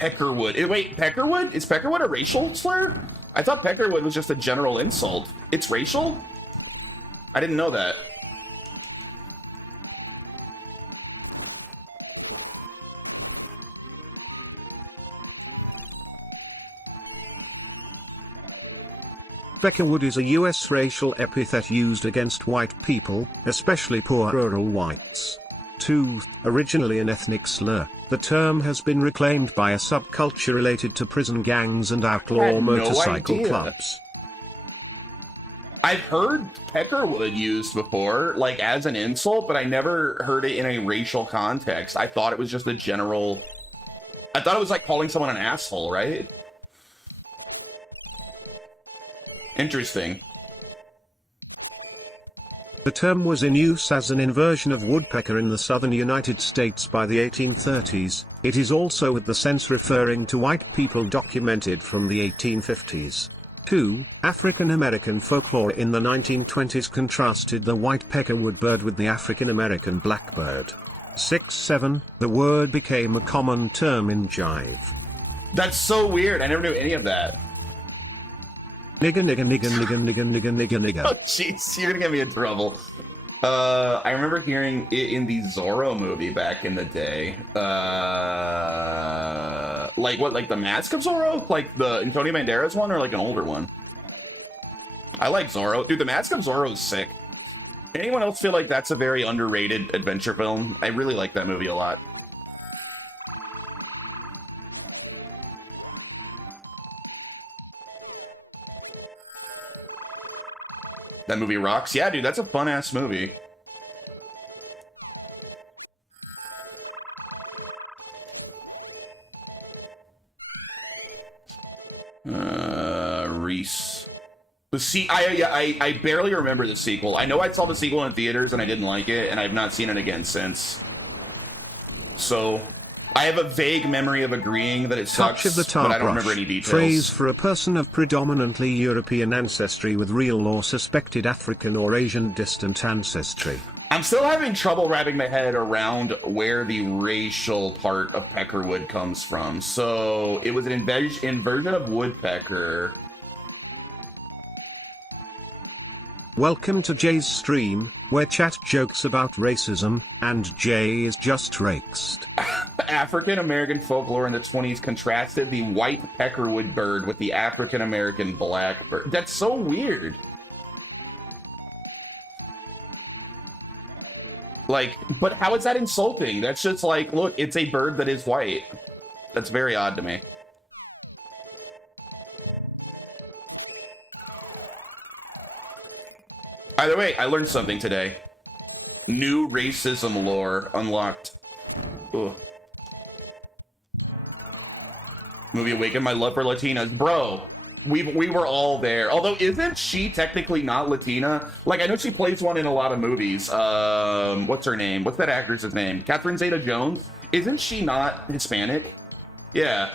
Peckerwood. Wait, Peckerwood? Is Peckerwood a racial slur? I thought Peckerwood was just a general insult. It's racial? I didn't know that. Peckerwood is a U.S. racial epithet used against white people, especially poor rural whites. 2. Originally an ethnic slur, the term has been reclaimed by a subculture related to prison gangs and outlaw motorcycle clubs. I've heard Peckerwood used before, like as an insult, but I never heard it in a racial context. I thought it was just a general... I thought it was like calling someone an asshole, right? Interesting. The term was in use as an inversion of woodpecker in the southern United States by the 1830s. It is also with the sense referring to white people documented from the 1850s. 2. African American folklore in the 1920s contrasted the white peckerwood bird with the African American blackbird. 6-7. The word became a common term in jive. That's so weird. I never knew any of that. Nigga, nigga, nigga, nigga, nigga, nigga, nigga, nigga. Oh, jeez, you're gonna get me in trouble. I remember hearing it in the Zorro movie back in the day. Like what, like the Mask of Zorro? Like the Antonio Banderas one, or like an older one? I like Zorro. Dude, the Mask of Zorro is sick. Anyone else feel like that's a very underrated adventure film? I really like that movie a lot. That movie rocks. Yeah, dude, that's a fun-ass movie. Reese. I barely remember the sequel. I know I saw the sequel in theaters and I didn't like it, and I've not seen it again since. So, I have a vague memory of agreeing that it sucks, Touch of the tar but I don't brush. remember any details. Phrase for a person of predominantly European ancestry with real or suspected African or Asian distant ancestry. I'm still having trouble wrapping my head around where the racial part of Peckerwood comes from. So, it was an inversion of woodpecker. Welcome to Jay's stream, where chat jokes about racism, and Jay is just raked. African-American folklore in the 20s contrasted the white peckerwood bird with the African-American blackbird. That's so weird. Like, but how is that insulting? That's just like, look, it's a bird that is white. That's very odd to me. Either way, I learned something today. New racism lore unlocked. Ugh. Movie awakened my love for Latinas. Bro, we were all there. Although, isn't she technically not Latina? Like, I know she plays one in a lot of movies. What's her name? What's that actress's name? Catherine Zeta-Jones? Isn't she not Hispanic? Yeah.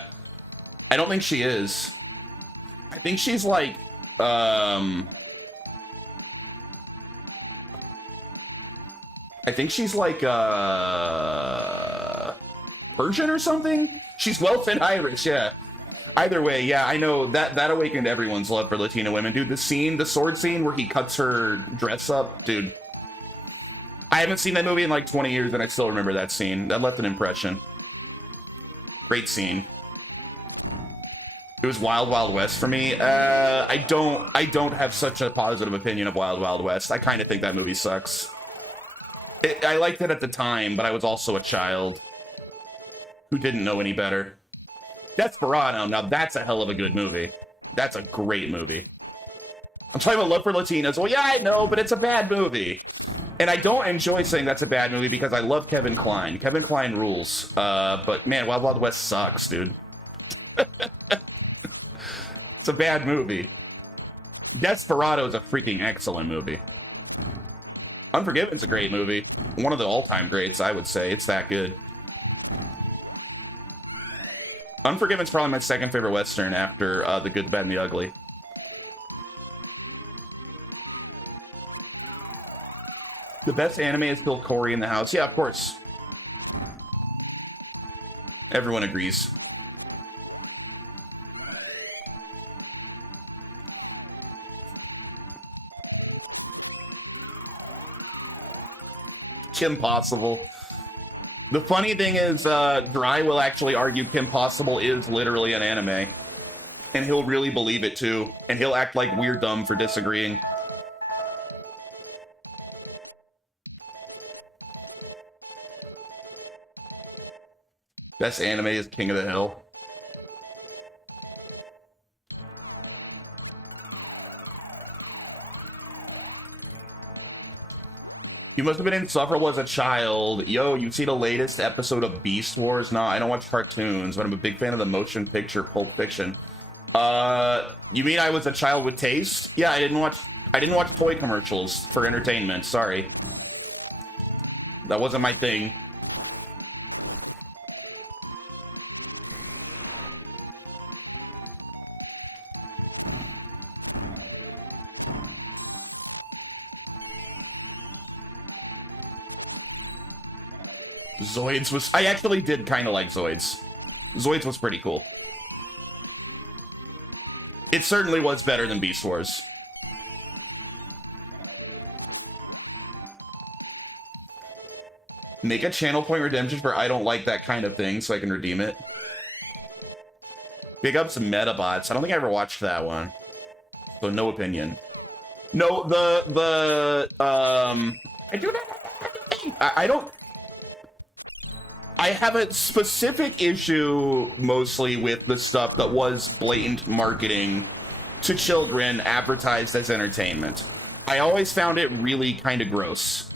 I don't think she is. I think she's like, I think she's like, Persian or something? She's Welsh and Irish, yeah. Either way, yeah, I know that awakened everyone's love for Latina women. Dude, the sword scene where he cuts her dress up, dude. I haven't seen that movie in like 20 years and I still remember that scene. That left an impression. Great scene. It was Wild Wild West for me. I don't have such a positive opinion of Wild Wild West. I kind of think that movie sucks. I liked it at the time, but I was also a child who didn't know any better. Desperado, now that's a hell of a good movie. That's a great movie. I'm talking about Love for Latinas. Well, yeah, I know, but it's a bad movie. And I don't enjoy saying that's a bad movie because I love Kevin Kline. Kevin Kline rules. But man, Wild Wild West sucks, dude. It's a bad movie. Desperado is a freaking excellent movie. Unforgiven's a great movie. One of the all-time greats, I would say. It's that good. Unforgiven's probably my second favorite Western after The Good, the Bad, and the Ugly. The best anime is still Cory in the House. Yeah, of course. Everyone agrees. Kim Possible. The funny thing is, Dry will actually argue Kim Possible is literally an anime. And he'll really believe it too. And he'll act like we're dumb for disagreeing. Best anime is King of the Hill. You must have been insufferable as a child. Yo, you see the latest episode of Beast Wars? Nah, I don't watch cartoons, but I'm a big fan of the motion picture Pulp Fiction. You mean I was a child with taste? Yeah, I didn't watch toy commercials for entertainment, sorry. That wasn't my thing. Zoids was... I actually did kind of like Zoids. Zoids was pretty cool. It certainly was better than Beast Wars. Make a channel point redemption for I don't like that kind of thing so I can redeem it. Big ups Metabots. I don't think I ever watched that one. So no opinion. No, I don't... I have a specific issue mostly with the stuff that was blatant marketing to children advertised as entertainment. I always found it really kind of gross.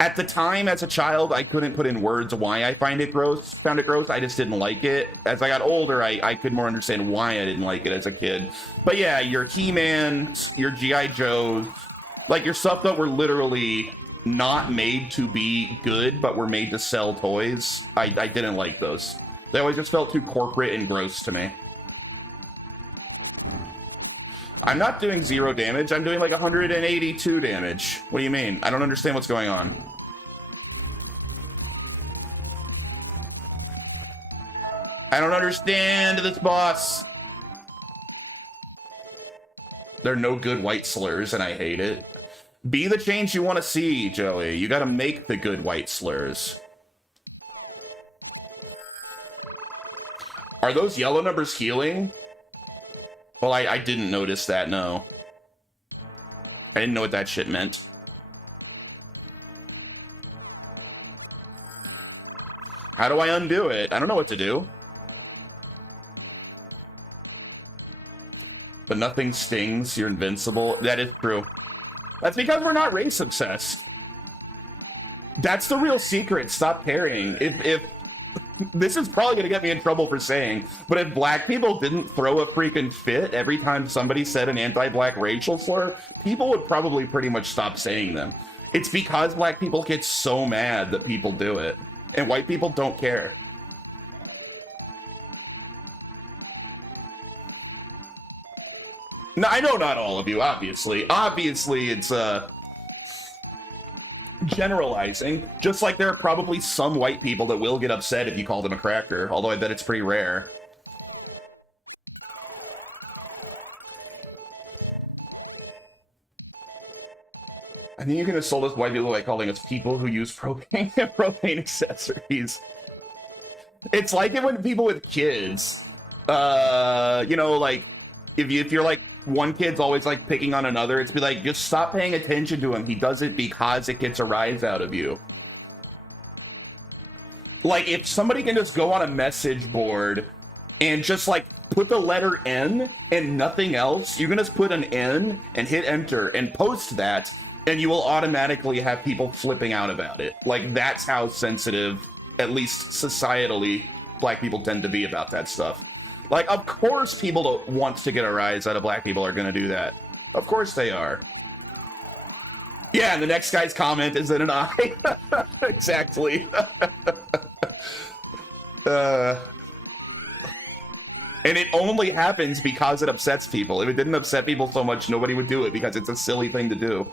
At the time, as a child, I couldn't put in words why I found it gross. I just didn't like it. As I got older, I could more understand why I didn't like it as a kid. But yeah, your He-Mans, your G.I. Joes, like your stuff that were literally not made to be good, but were made to sell toys. I didn't like those. They always just felt too corporate and gross to me. I'm not doing 0 damage. I'm doing like 182 damage. What do you mean? I don't understand what's going on. I don't understand this boss. There are no good white slurs, and I hate it. Be the change you want to see, Joey. You gotta make the good white slurs. Are those yellow numbers healing? Well, I didn't notice that, no. I didn't know what that shit meant. How do I undo it? I don't know what to do. But nothing stings, you're invincible. That is true. That's because we're not race obsessed. That's the real secret. Stop caring. If this is probably gonna get me in trouble for saying, but if black people didn't throw a freaking fit every time somebody said an anti-black racial slur, people would probably pretty much stop saying them. It's because black people get so mad that people do it, and white people don't care. No, I know not all of you, obviously. Obviously, it's, generalizing. Just like there are probably some white people that will get upset if you call them a cracker, although I bet it's pretty rare. I think you can insult us white people by calling us people who use propane propane accessories. It's like it when people with kids You know, like if you're like one kid's always like picking on another, it's be like, just stop paying attention to him. He does it because it gets a rise out of you. Like, if somebody can just go on a message board and just like put the letter N and nothing else, you can just put an N and hit enter and post that, and you will automatically have people flipping out about it. Like, that's how sensitive, at least societally, black people tend to be about that stuff. Like, of course people that want to get a rise out of black people are going to do that. Of course they are. Yeah, and the next guy's comment is in an eye. Exactly. And it only happens because it upsets people. If it didn't upset people so much, nobody would do it, because it's a silly thing to do.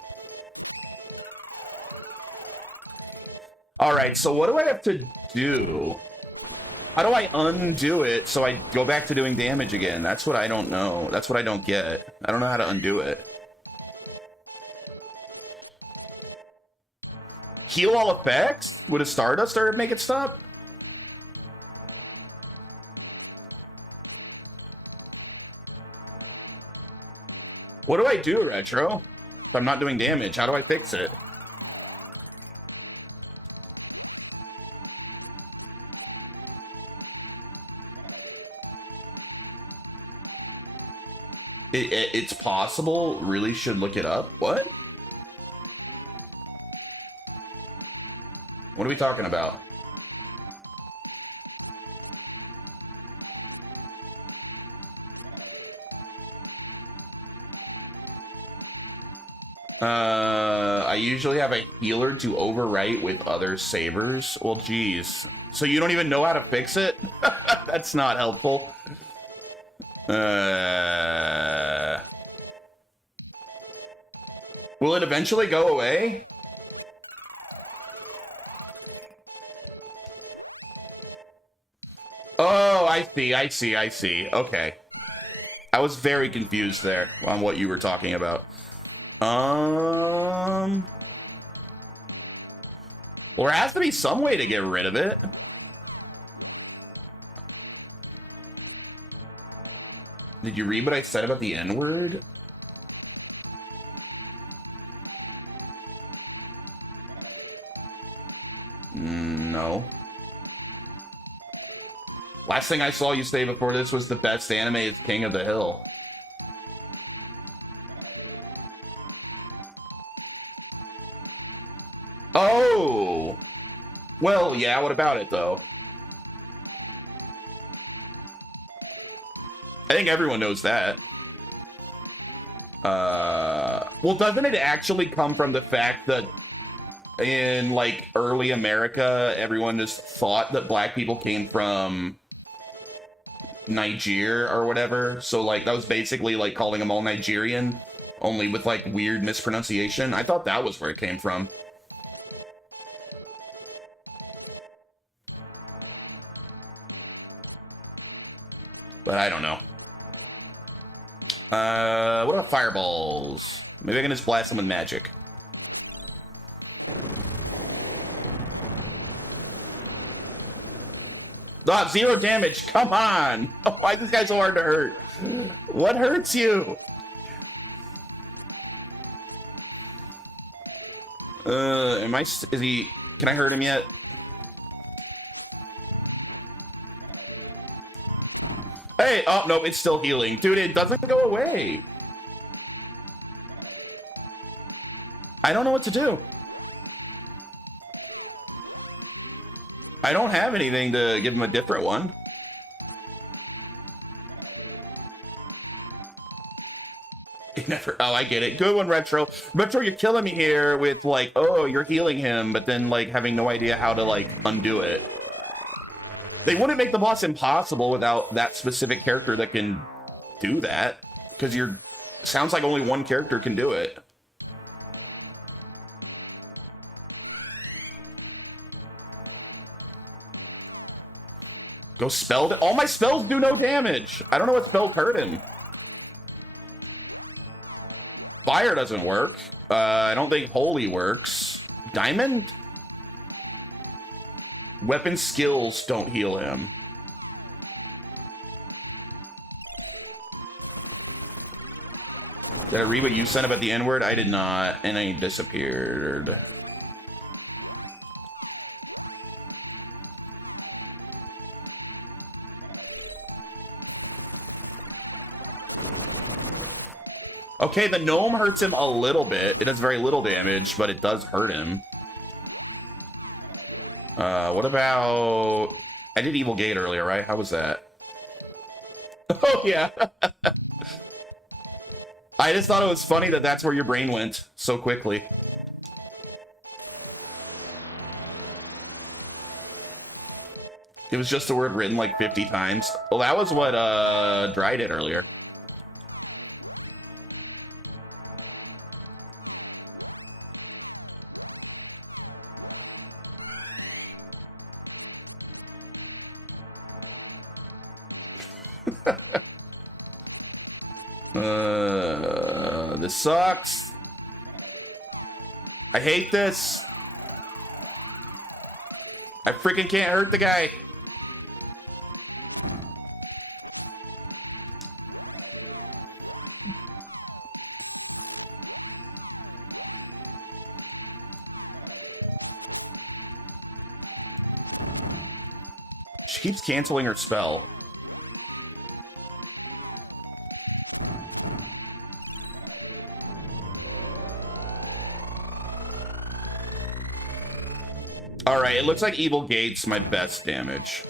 Alright, so what do I have to do? How do I undo it so I go back to doing damage again? That's what I don't know. That's what I don't get. I don't know how to undo it. Heal all effects? Would a Stardust or make it stop? What do I do, Retro? If I'm not doing damage, how do I fix it? It's possible. Really should look it up. What? What are we talking about? I usually have a healer to overwrite with other sabers. Well, geez. So you don't even know how to fix it? That's not helpful. Will it eventually go away? Oh, I see. Okay. I was very confused there on what you were talking about. Well, there has to be some way to get rid of it. Did you read what I said about the N-word? No. Last thing I saw you say before this was the best anime is King of the Hill. Oh! Well, yeah, what about it, though? I think everyone knows that. Well, doesn't it actually come from the fact that in, like, early America, everyone just thought that black people came from Niger or whatever? So, like, that was basically, like, calling them all Nigerian, only with, like, weird mispronunciation. I thought that was where it came from. But I don't know. What about fireballs? Maybe I can just blast them with magic. Ah, 0 damage. Come on. Why is this guy so hard to hurt? What hurts you? Is he... Can I hurt him yet? Hey, oh, no, it's still healing. Dude, it doesn't go away. I don't know what to do. I don't have anything to give him a different one. Never. Oh, I get it. Good one, Retro. Retro, you're killing me here with, like, oh, you're healing him, but then, like, having no idea how to, like, undo it. They wouldn't make the boss impossible without that specific character that can do that. Because you're... Sounds like only one character can do it. Go spell... All my spells do no damage! I don't know what spells hurt him. Fire doesn't work. I don't think Holy works. Diamond? Weapon skills don't heal him. Did I read what you sent about the N-word? I did not, and I disappeared. Okay, the gnome hurts him a little bit. It does very little damage, but it does hurt him. What about... I did Evil Gate earlier, right? How was that? Oh, yeah. I just thought it was funny that that's where your brain went so quickly. It was just a word written like 50 times. Well, that was what Dry did earlier. This sucks. I hate this. I freaking can't hurt the guy. She keeps canceling her spell. Alright, it looks like Evil Gate's my best damage.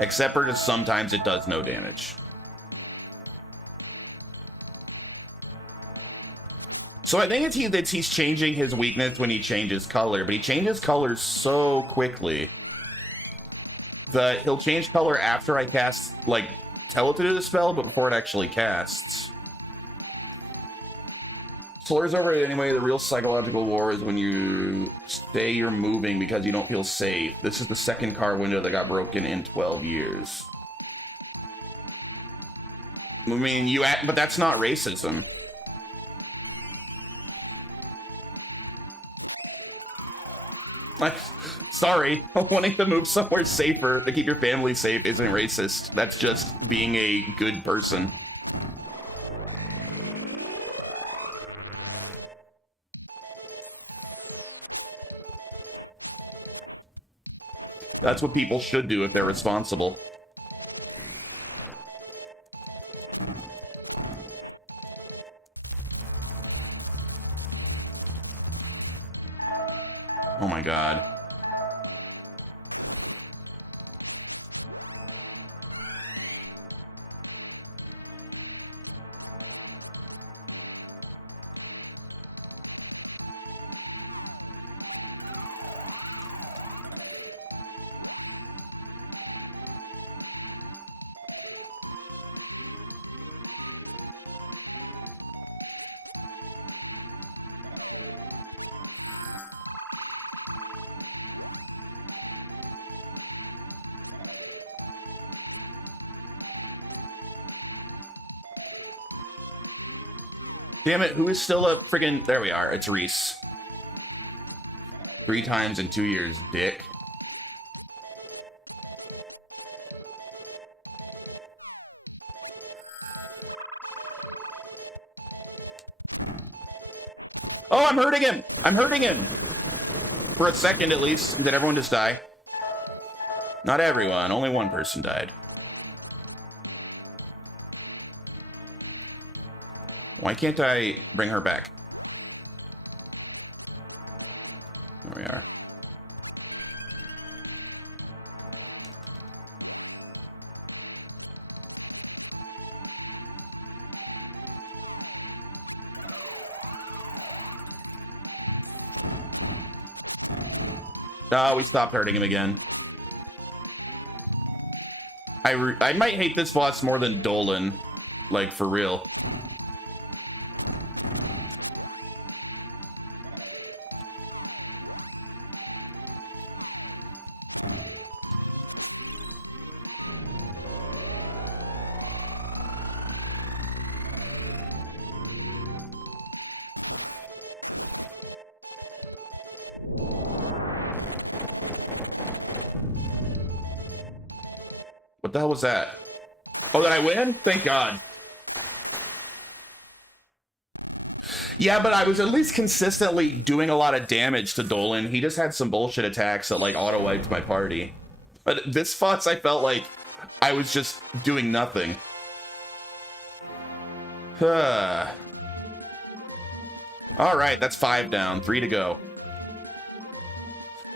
Except for just sometimes it does no damage. So I think it's he's changing his weakness when he changes color, but he changes colors so quickly that he'll change color after I cast, like, tell it to do the spell, but before it actually casts. Slurs over it anyway. The real psychological war is when you say you're moving because you don't feel safe. This is the second car window that got broken in 12 years. I mean, but that's not racism. Like, sorry, wanting to move somewhere safer to keep your family safe isn't racist. That's just being a good person. That's what people should do if they're responsible. Oh my god. Damn it, who is still a friggin'... There we are, it's Reese. 3 times in 2 years, dick. Oh, I'm hurting him! I'm hurting him! For a second, at least. Did everyone just die? Not everyone, only one person died. Why can't I bring her back? There we are. Ah, we stopped hurting him again. I might hate this boss more than Dolan. Like, for real. What the hell was that? Oh, did I win? Thank God. Yeah, but I was at least consistently doing a lot of damage to Dolan. He just had some bullshit attacks that, like, auto-wiped my party. But this FUTS, I felt like I was just doing nothing. Alright, that's 5 down. 3 to go.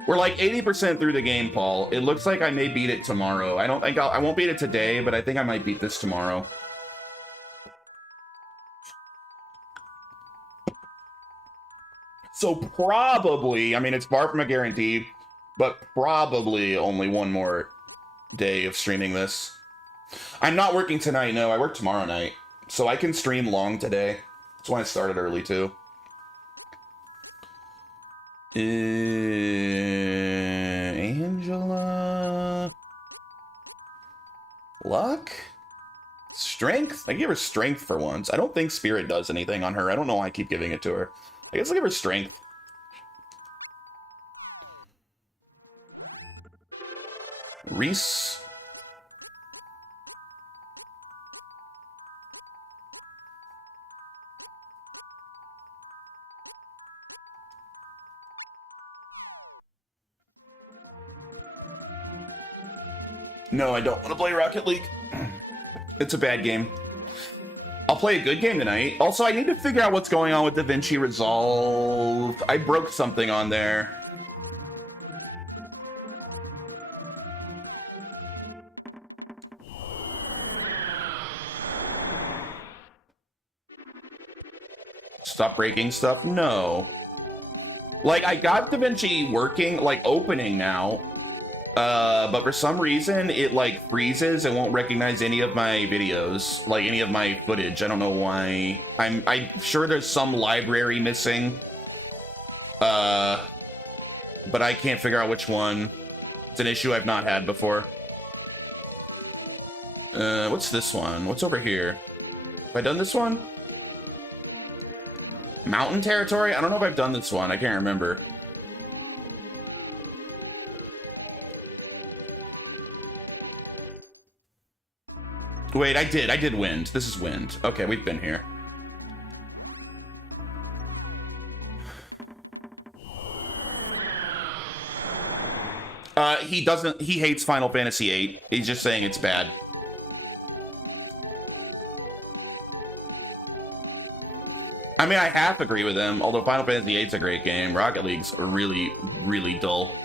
We're like 80% through the game, Paul. It looks like I may beat it tomorrow. I don't think I won't beat it today, but I think I might beat this tomorrow. So probably, I mean, it's far from a guarantee, but probably only one more day of streaming this. I'm not working tonight, no, I work tomorrow night. So I can stream long today. That's why I started early, too. Angela... Luck? Strength? I give her strength for once. I don't think spirit does anything on her. I don't know why I keep giving it to her. I guess I'll give her strength. Reese. No, I don't want to play Rocket League. It's a bad game. I'll play a good game tonight. Also, I need to figure out what's going on with DaVinci Resolve. I broke something on there. Stop breaking stuff? No. Like, I got DaVinci working, like, opening now. But for some reason, it, like, freezes and won't recognize any of my videos. Like, any of my footage. I don't know why. I'm sure there's some library missing. But I can't figure out which one. It's an issue I've not had before. What's this one? What's over here? Have I done this one? Mountain territory? I don't know if I've done this one. I can't remember. Wait, I did wind. This is wind. Okay, we've been here. He hates Final Fantasy VIII. He's just saying it's bad. I mean, I half agree with him, although Final Fantasy VIII's a great game. Rocket League's really, really dull.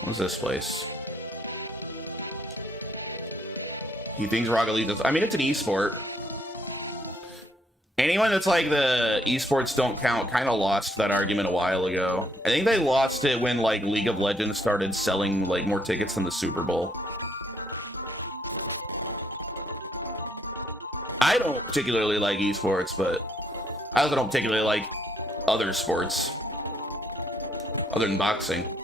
What's this place? He thinks Rocket League does... I mean, it's an esport. Anyone that's like the esports don't count kind of lost that argument a while ago. I think they lost it when, like, League of Legends started selling, like, more tickets than the Super Bowl. I don't particularly like esports, but I also don't particularly like other sports. Other than boxing.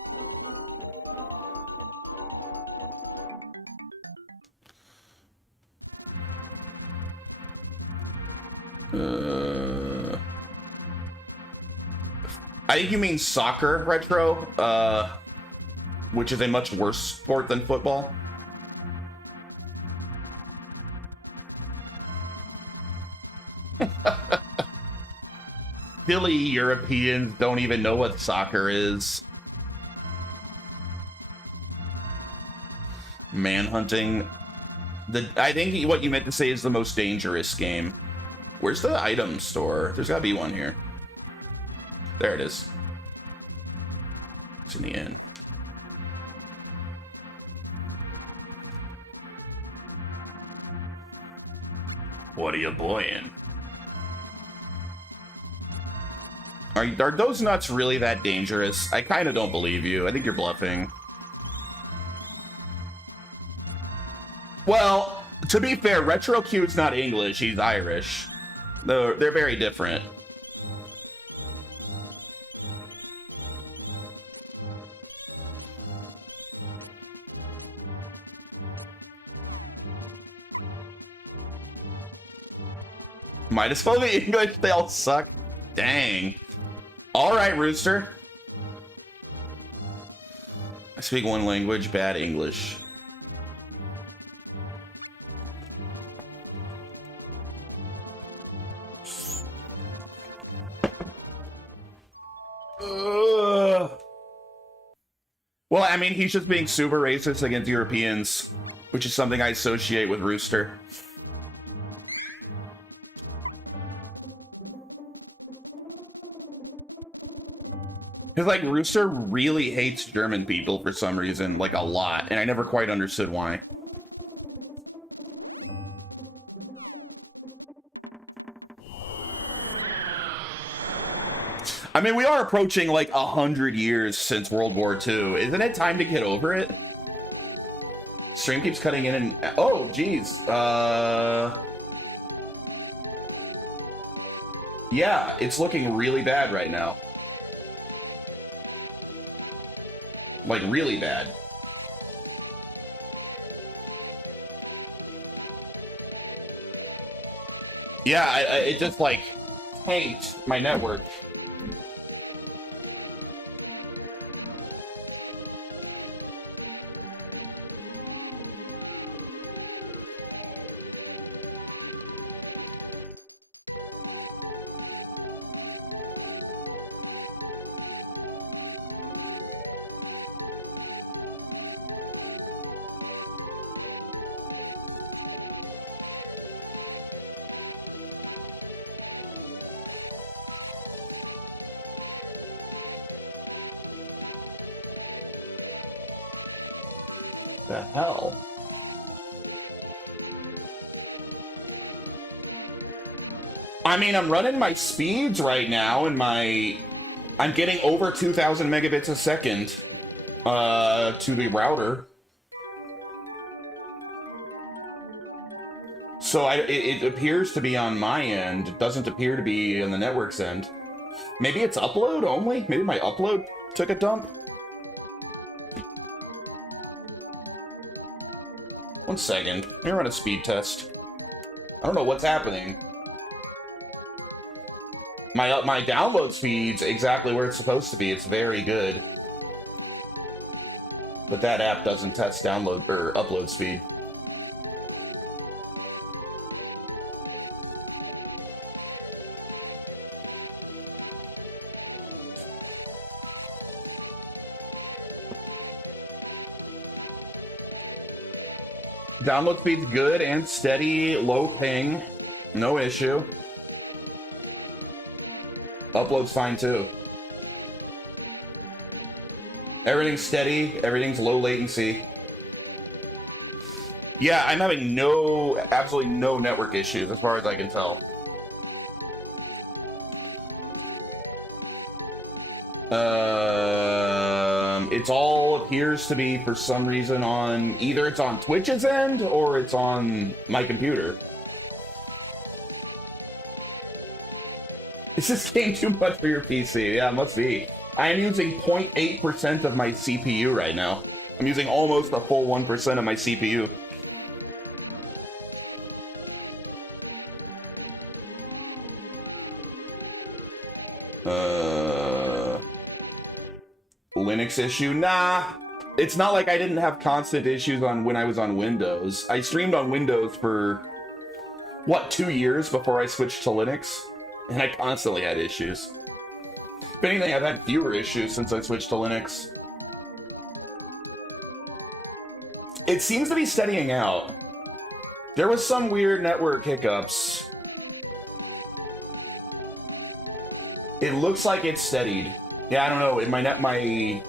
I think you mean soccer, Retro, which is a much worse sport than football. Silly Europeans don't even know what soccer is. Manhunting. I think what you meant to say is the most dangerous game. Where's the item store? There's gotta be one here. There it is. It's in the inn. What are you boying? Are those nuts really that dangerous? I kind of don't believe you. I think you're bluffing. Well, to be fair, Retro Cute's not English. He's Irish. They're very different. Might as well be English. They all suck. Dang. All right, Rooster. I speak one language, bad English. Well, I mean, he's just being super racist against Europeans, which is something I associate with Rooster. Because, like, Rooster really hates German people for some reason, like, a lot, and I never quite understood why. I mean, we are approaching, like, 100 years since World War II. Isn't it time to get over it? Stream keeps cutting in and... Oh, geez. Yeah, it's looking really bad right now. Like, really bad. Yeah, it just, like, tanked my network. The hell? I mean, I'm running my speeds right now, and I'm getting over 2,000 megabits a second to the router. So it appears to be on my end. It doesn't appear to be on the network's end. Maybe it's upload only? Maybe my upload took a dump? 1 second. Let me run a speed test. I don't know what's happening. My download speed's exactly where it's supposed to be. It's very good. But that app doesn't test download or upload speed. Download speed's good and steady, low ping, no issue. Upload's fine too. Everything's steady, everything's low latency. Yeah, I'm having absolutely no network issues as far as I can tell. It's all appears to be for some reason on either it's on Twitch's end or it's on my computer. Is this game too much for your PC? Yeah, it must be. I am using 0.8% of my CPU right now. I'm using almost a full 1% of my CPU. Linux issue? Nah. It's not like I didn't have constant issues on when I was on Windows. I streamed on Windows for, what, 2 years before I switched to Linux? And I constantly had issues. If anything, I've had fewer issues since I switched to Linux. It seems to be steadying out. There was some weird network hiccups. It looks like it's steadied. Yeah, I don't know. My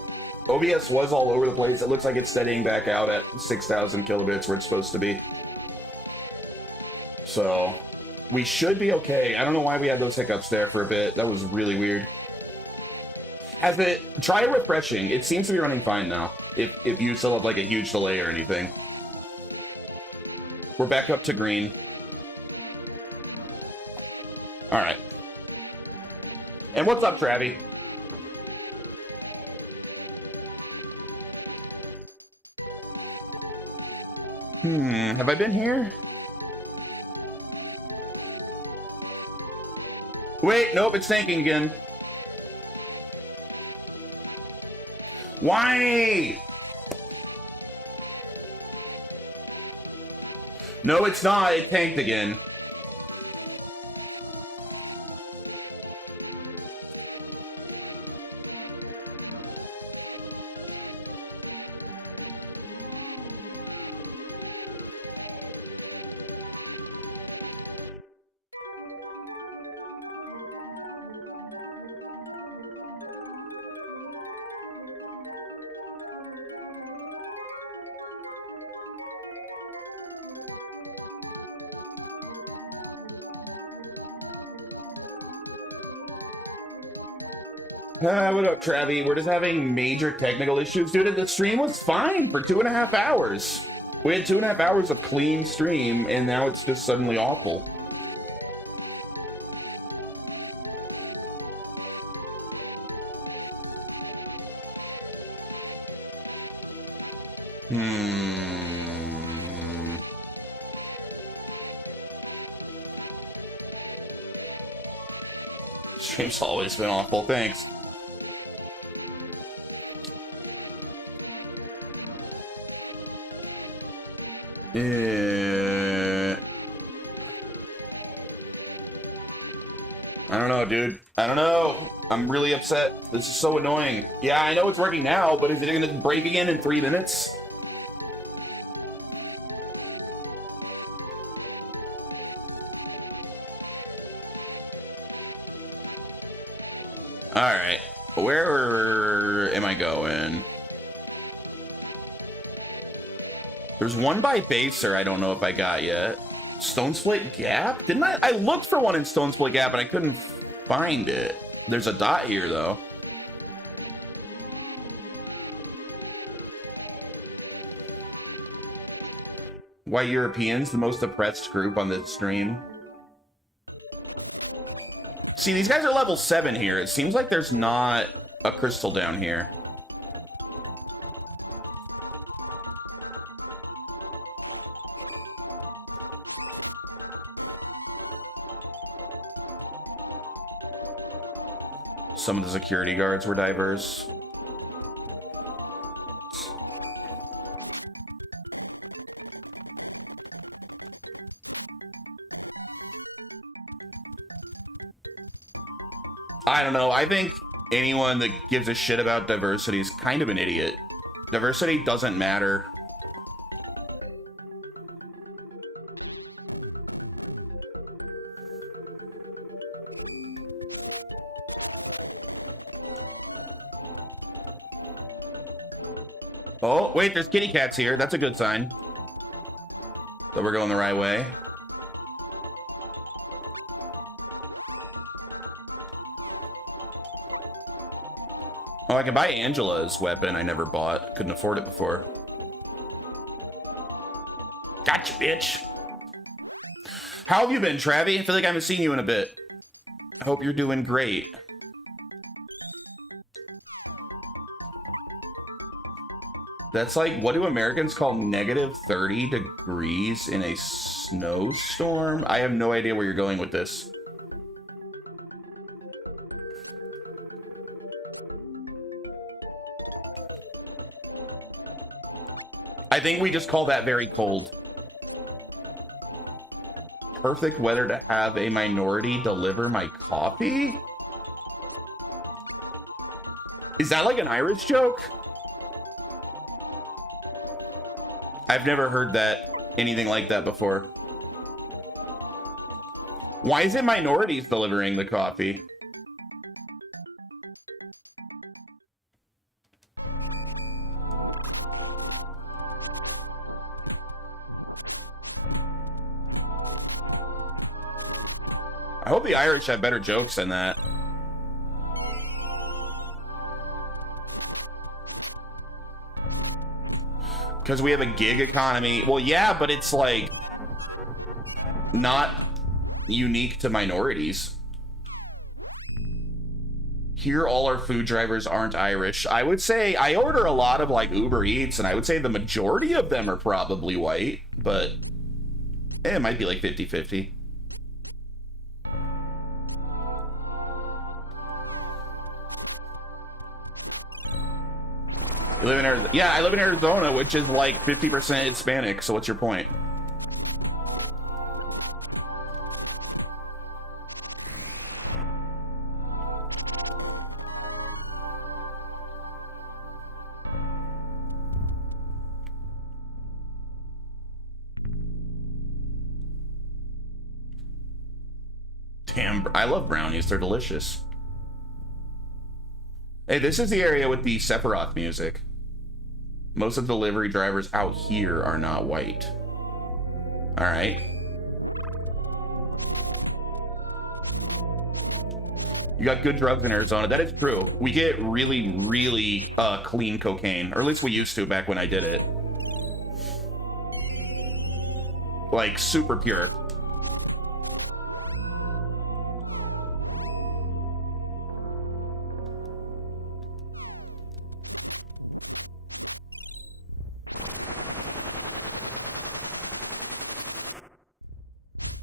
OBS was all over the place. It looks like it's steadying back out at 6,000 kilobits where it's supposed to be. So, we should be okay. I don't know why we had those hiccups there for a bit. That was really weird. Try refreshing. It seems to be running fine now. If you still have like a huge delay or anything. We're back up to green. Alright. And what's up, Travi? Have I been here? Wait, nope, it's tanking again. Why? No, it's not. It tanked again. What up, Travi? We're just having major technical issues. Dude, the stream was fine for 2.5 hours. We had 2.5 hours of clean stream, and now it's just suddenly awful. Stream's always been awful, thanks. I don't know, dude. I don't know. I'm really upset. This is so annoying. Yeah, I know it's working now, but is it gonna break again in 3 minutes? Alright. Where am I going? There's one by Baser I don't know if I got yet. Stone Split Gap? Didn't I looked for one in Stone Split Gap and I couldn't find it. There's a dot here though. White Europeans, the most oppressed group on this stream. See, these guys are level 7 here. It seems like there's not a crystal down here. Some of the security guards were diverse. I don't know. I think anyone that gives a shit about diversity is kind of an idiot. Diversity doesn't matter. Oh, wait, there's kitty cats here. That's a good sign. So we're going the right way. Oh, I can buy Angela's weapon I never bought. Couldn't afford it before. Gotcha, bitch. How have you been, Travi? I feel like I haven't seen you in a bit. I hope you're doing great. That's like, what do Americans call negative 30 degrees in a snowstorm? I have no idea where you're going with this. I think we just call that very cold. Perfect weather to have a minority deliver my coffee? Is that like an Irish joke? I've never heard that, anything like that before. Why is it minorities delivering the coffee? I hope the Irish have better jokes than that. Because we have a gig economy. Well, yeah, but it's like not unique to minorities. Here, all our food drivers aren't Irish. I would say I order a lot of like Uber Eats, and I would say the majority of them are probably white, but it might be like 50-50. You live in Arizona? Yeah, I live in Arizona, which is like 50% Hispanic. So what's your point? Damn, I love brownies. They're delicious. Hey, this is the area with the Sephiroth music. Most of the delivery drivers out here are not white. All right. You got good drugs in Arizona. That is true. We get really, really clean cocaine. Or at least we used to back when I did it. Like, super pure.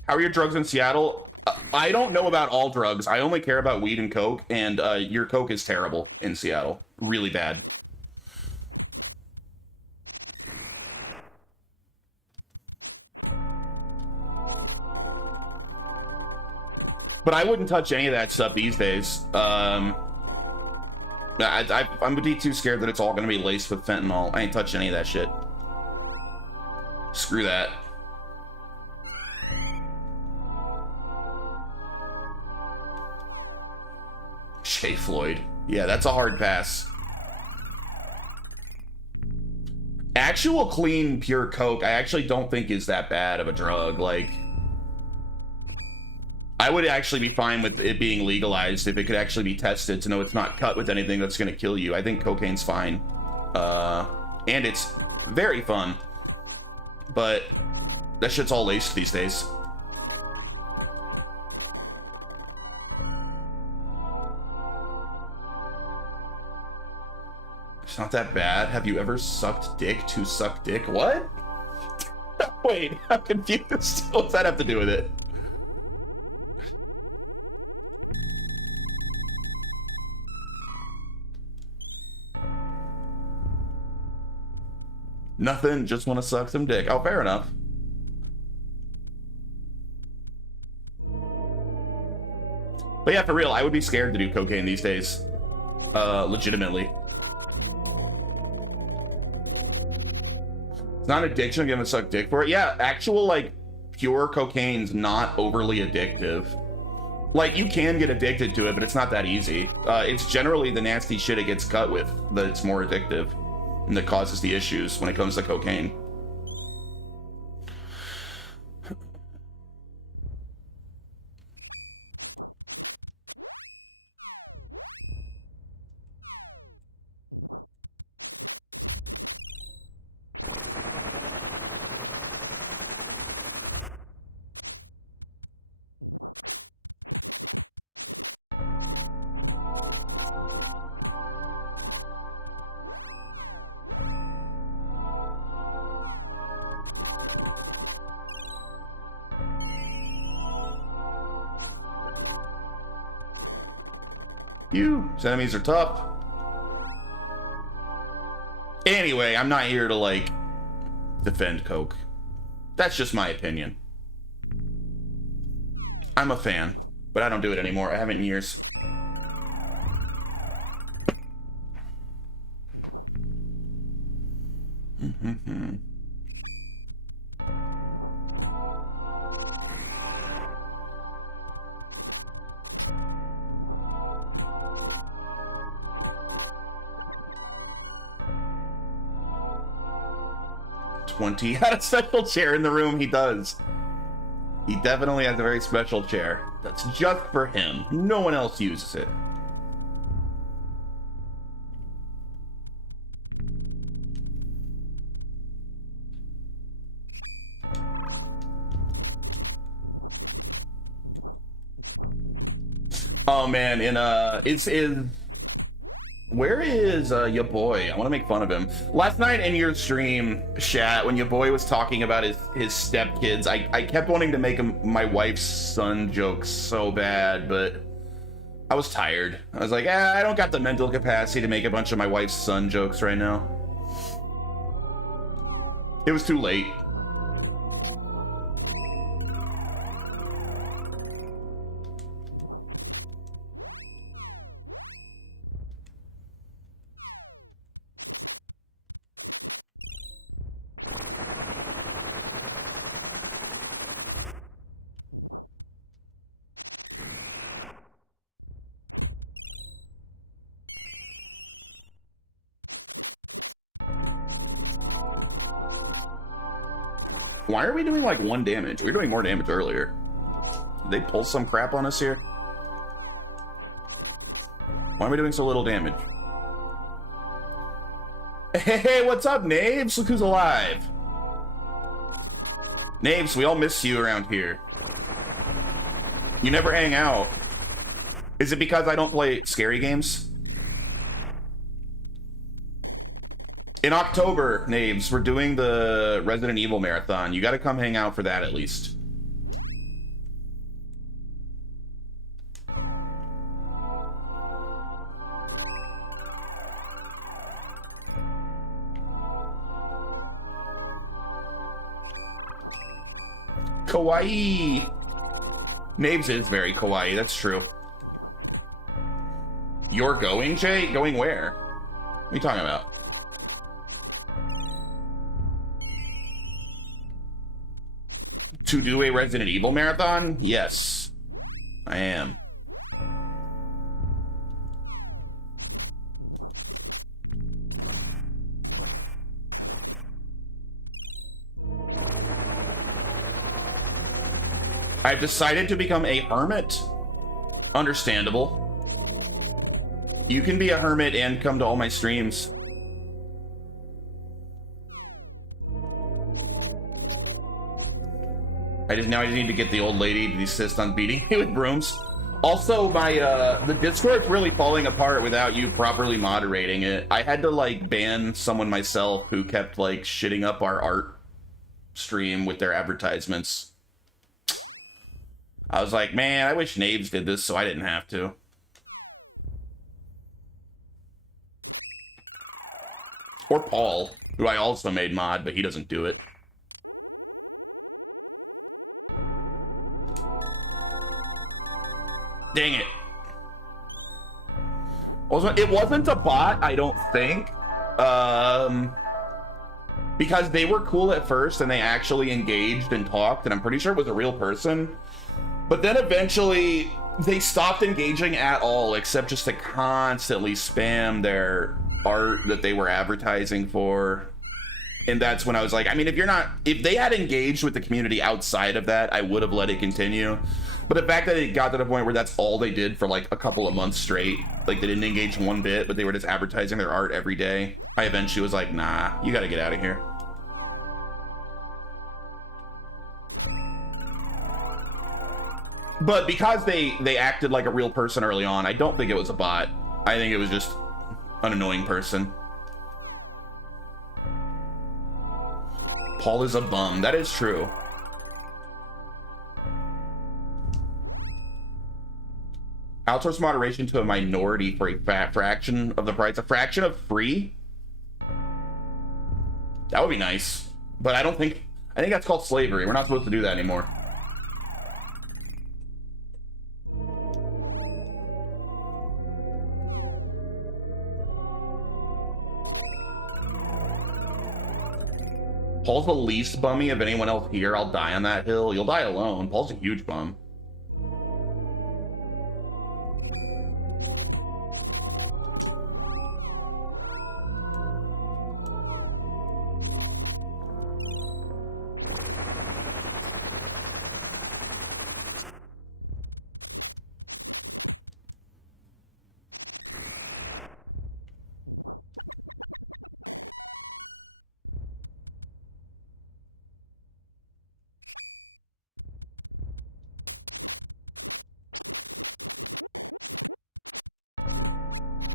How are your drugs in Seattle? I don't know about all drugs. I only care about weed and coke, and your coke is terrible in Seattle. Really bad. But I wouldn't touch any of that stuff these days. I'm gonna be too scared that it's all gonna be laced with fentanyl. I ain't touching any of that shit. Screw that. Shay Floyd. Yeah, that's a hard pass. Actual clean, pure coke, I actually don't think is that bad of a drug. Like, I would actually be fine with it being legalized if it could actually be tested to know it's not cut with anything that's going to kill you. I think cocaine's fine. And it's very fun. But that shit's all laced these days. It's not that bad. Have you ever sucked dick to suck dick? What? Wait, I'm confused. What does that have to do with it? Nothing, just want to suck some dick. Oh, fair enough. But yeah, for real, I would be scared to do cocaine these days. Legitimately. It's not an addiction, I'm gonna suck dick for it. Yeah, actual, like, pure cocaine's not overly addictive. Like, you can get addicted to it, but it's not that easy. It's generally the nasty shit it gets cut with that's more addictive and that causes the issues when it comes to cocaine. His enemies are tough. Anyway, I'm not here to, like, defend coke. That's just my opinion. I'm a fan, but I don't do it anymore. I haven't in years. Mm-hmm. 20. Had a special chair in the room. He does. He definitely has a very special chair that's just for him. No one else uses it. Oh man, where is your boy? I want to make fun of him. Last night in your stream, chat, when your boy was talking about his stepkids, I kept wanting to make him my wife's son joke so bad, but I was tired. I was like, I don't got the mental capacity to make a bunch of my wife's son jokes right now. It was too late. Why are we doing like 1 damage? We were doing more damage earlier. Did they pull some crap on us here? Why are we doing so little damage? Hey, what's up, Naves? Look who's alive. Naves, we all miss you around here. You never hang out. Is it because I don't play scary games? In October, Naves, we're doing the Resident Evil Marathon. You gotta come hang out for that at least. Kawaii! Naves is very kawaii, that's true. You're going, Jay? Going where? What are you talking about? To do a Resident Evil marathon? Yes, I am. I've decided to become a hermit. Understandable. You can be a hermit and come to all my streams. I just need to get the old lady to desist on beating me with brooms. Also, my the Discord's really falling apart without you properly moderating it. I had to like ban someone myself who kept like shitting up our art stream with their advertisements. I was like, man, I wish Naves did this so I didn't have to. Or Paul, who I also made mod, but he doesn't do it. Dang it. It wasn't a bot, I don't think. Because they were cool at first and they actually engaged and talked, and I'm pretty sure it was a real person. But then eventually they stopped engaging at all, except just to constantly spam their art that they were advertising for. And that's when I was like, I mean, if they had engaged with the community outside of that, I would have let it continue. But the fact that it got to the point where that's all they did for like a couple of months straight, like they didn't engage one bit, but they were just advertising their art every day, I eventually was like, nah, you gotta get out of here. But because they acted like a real person early on, I don't think it was a bot. I think it was just an annoying person. Paul is a bum. That is true. Outsource moderation to a minority for a fraction of the price. A fraction of free? That would be nice. But I think that's called slavery. We're not supposed to do that anymore. Paul's the least bummy of anyone else here. I'll die on that hill. You'll die alone. Paul's a huge bum.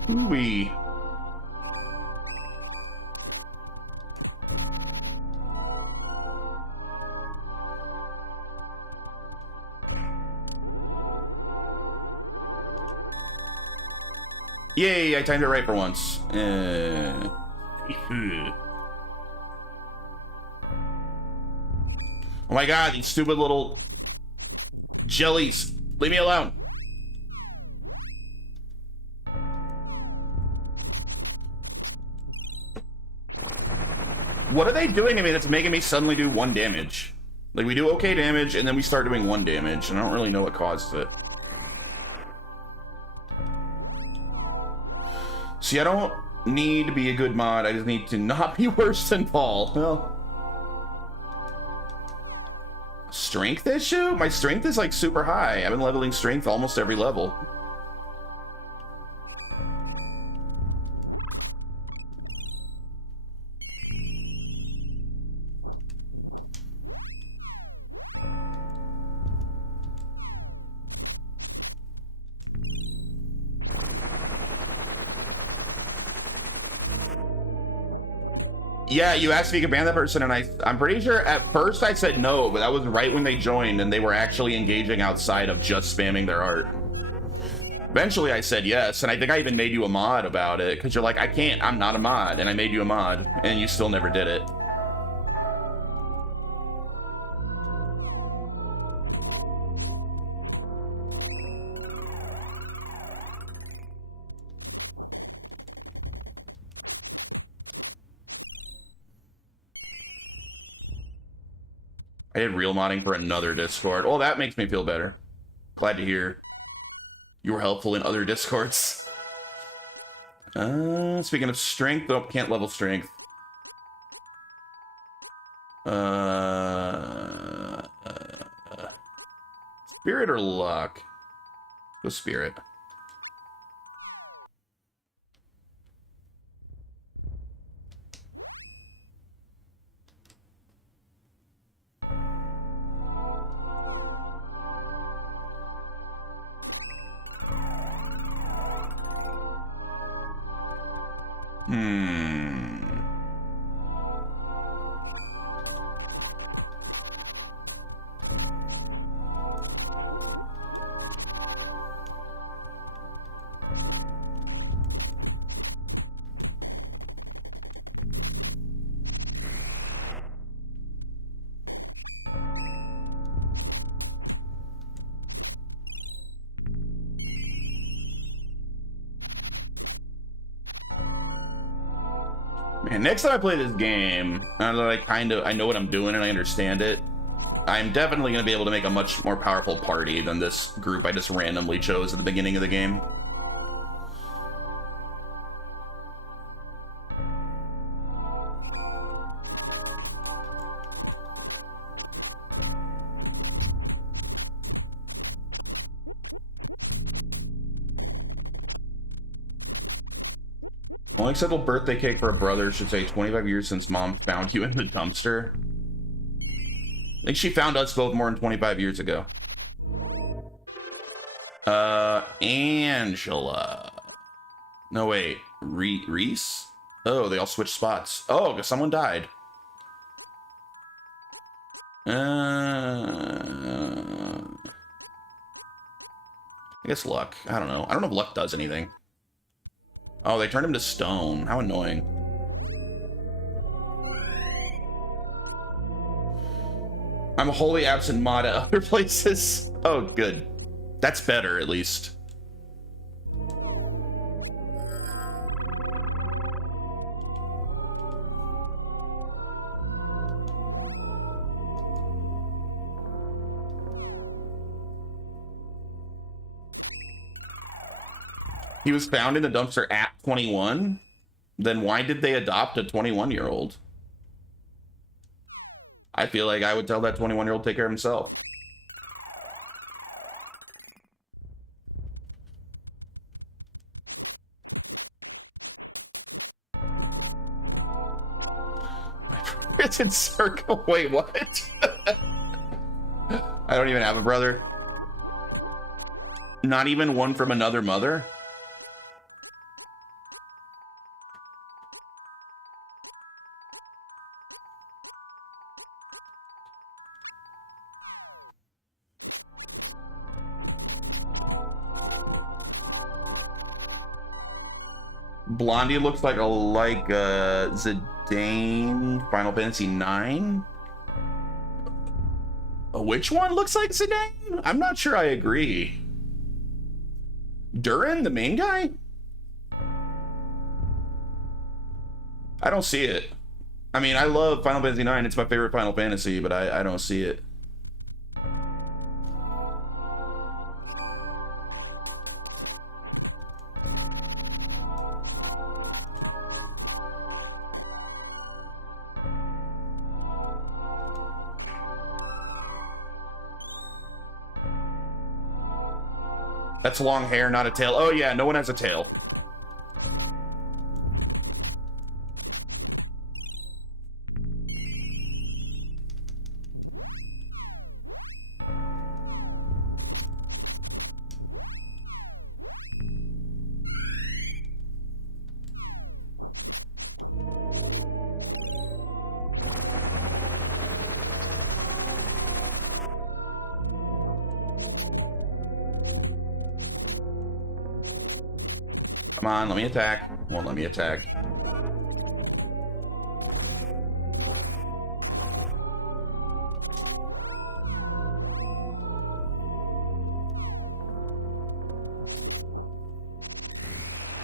Ooh-wee. Yay, I timed it right for once. Oh my god, these stupid little jellies. Leave me alone. What are they doing to me that's making me suddenly do 1 damage? Like, we do okay damage, and then we start doing 1 damage, and I don't really know what caused it. See, I don't need to be a good mod, I just need to not be worse than Paul. Well... Strength issue? My strength is, like, super high. I've been leveling strength almost every level. Yeah, you asked if you could ban that person, and I'm pretty sure at first I said no, but that was right when they joined and they were actually engaging outside of just spamming their art. Eventually I said yes, and I think I even made you a mod about it, because you're like, I'm not a mod, and I made you a mod, and you still never did it. I did real modding for another Discord. Oh, that makes me feel better. Glad to hear you were helpful in other Discords. Speaking of strength, though, can't level strength. Spirit or luck? Go spirit. Man, next time I play this game, now that I know what I'm doing and I understand it, I'm definitely going to be able to make a much more powerful party than this group I just randomly chose at the beginning of the game. Only acceptable birthday cake for a brother should say 25 years since mom found you in the dumpster. I think she found us both more than 25 years ago. Angela. No, wait. Reese? Oh, they all switched spots. Oh, because someone died. I guess luck. I don't know. I don't know if luck does anything. Oh, they turned him to stone. How annoying. I'm wholly absent mod at other places. Oh, good. That's better, at least. He was found in the dumpster at 21? Then why did they adopt a 21-year-old? I feel like I would tell that 21-year-old to take care of himself. My brother's in circle. Wait, what? I don't even have a brother. Not even one from another mother? Blondie looks like Zidane, Final Fantasy 9. Which one looks like Zidane? I'm not sure I agree. Durin, the main guy? I don't see it. I mean, I love Final Fantasy 9. It's my favorite Final Fantasy, but I don't see it. That's long hair, not a tail. Oh yeah, no one has a tail. Come on, let me attack. Won't let me attack.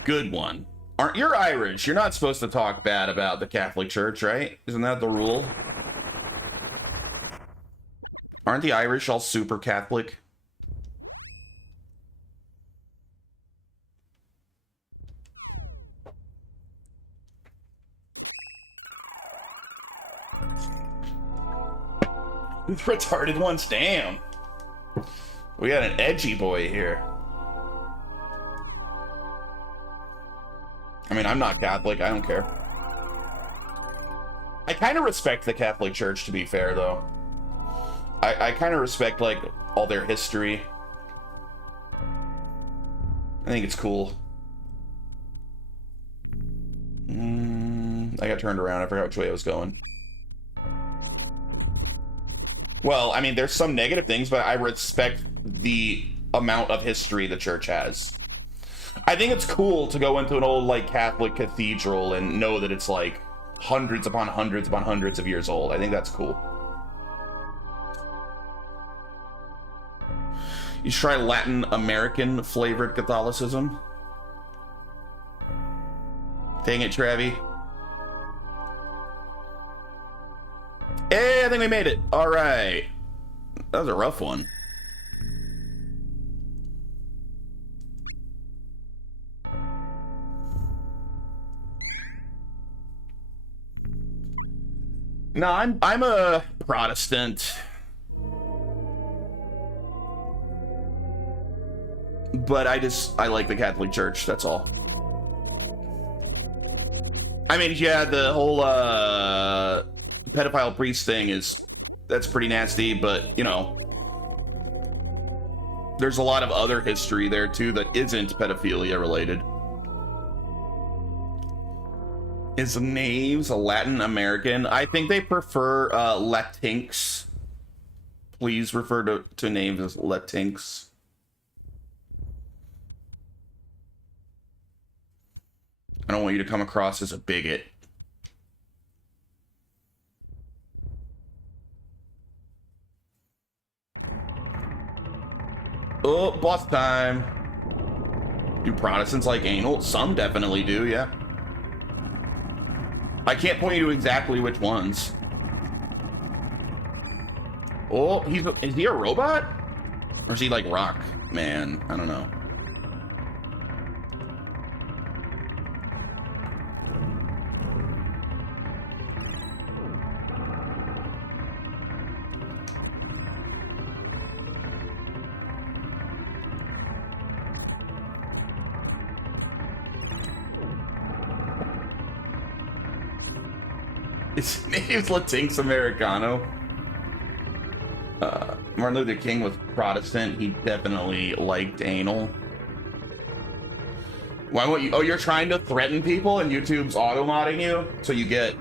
Good one. You're Irish. You're not supposed to talk bad about the Catholic Church, right? Isn't that the rule? Aren't the Irish all super Catholic? Retarded ones, damn. We got an edgy boy here. I mean, I'm not Catholic, I don't care. I kind of respect the Catholic Church, to be fair, though. I kind of respect, like, all their history. I think it's cool. I got turned around, I forgot which way I was going. Well, I mean, there's some negative things, but I respect the amount of history the church has. I think it's cool to go into an old, like, Catholic cathedral and know that it's, like, hundreds upon hundreds upon hundreds of years old. I think that's cool. You should try Latin American flavored Catholicism. Dang it, Travi. Hey, I think we made it. All right. That was a rough one. No, I'm a Protestant. But I like the Catholic Church, that's all. I mean, yeah, the whole pedophile priest thing that's pretty nasty, but you know, there's a lot of other history there too that isn't pedophilia related. Is Knaves a Latin American? I think they prefer Latinx. Please refer to Knaves as Latinx. I don't want you to come across as a bigot. Oh, boss time. Do Protestants like anal? Some definitely do, yeah. I can't point you to exactly which ones. Oh, is he a robot? Or is he like Rock Man? I don't know. His name's Latinx Americano. Martin Luther King was Protestant. He definitely liked anal. Why won't you? Oh, you're trying to threaten people and YouTube's auto-modding you? So you get...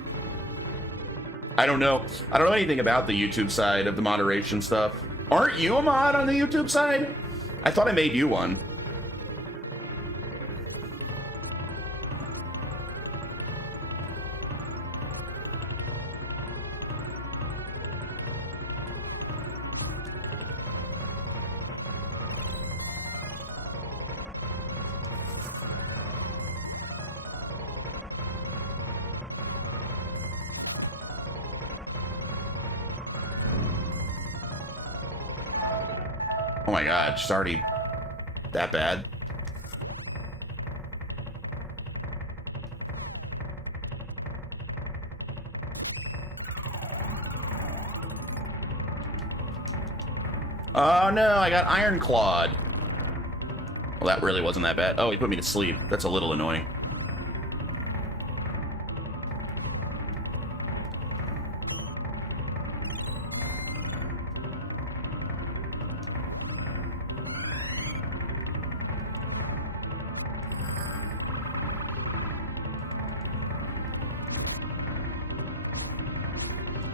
I don't know anything about the YouTube side of the moderation stuff. Aren't you a mod on the YouTube side? I thought I made you one. Oh my god, it's already that bad. Oh no, I got iron clawed. Well, that really wasn't that bad. Oh, he put me to sleep. That's a little annoying.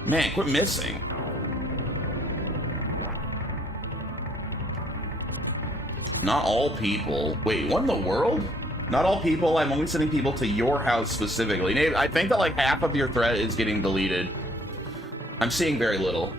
Man, quit missing. Not all people. Wait, what in the world? Not all people. I'm only sending people to your house specifically. I think that like half of your thread is getting deleted. I'm seeing very little.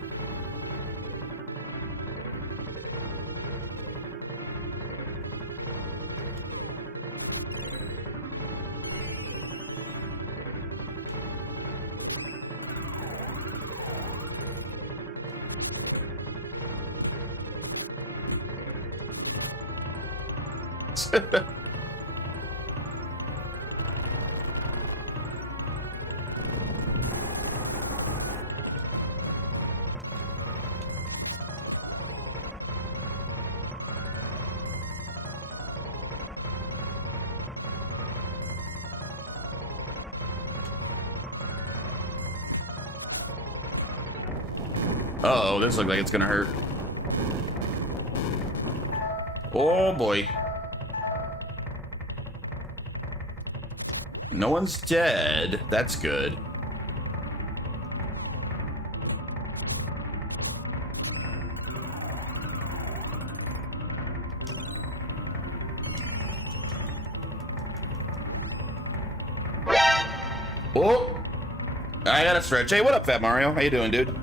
Uh-oh, this looks like it's gonna hurt. Oh boy. No one's dead. That's good. Oh! I gotta stretch. Hey, what up, Fat Mario? How you doing, dude?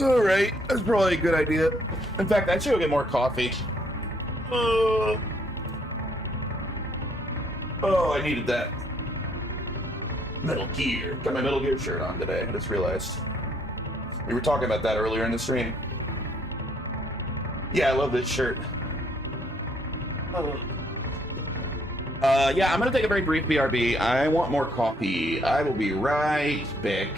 Alright, that's probably a good idea. In fact, I should go get more coffee. Oh, I needed that. Metal Gear. Got my Metal Gear shirt on today, I just realized. We were talking about that earlier in the stream. Yeah, I love this shirt. Yeah, I'm gonna take a very brief BRB. I want more coffee. I will be right back.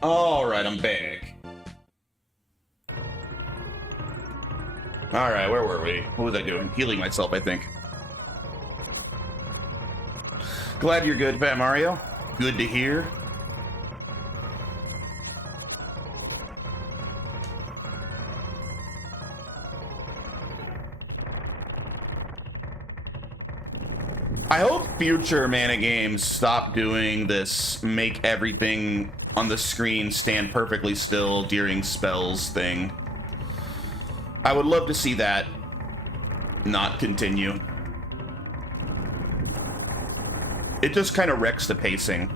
Alright, I'm back. Alright, where were we? What was I doing? Healing myself, I think. Glad you're good, Fat Mario. Good to hear. I hope future Mana games stop doing this make everything on the screen stand perfectly still during spells thing. I would love to see that not continue. It just kind of wrecks the pacing.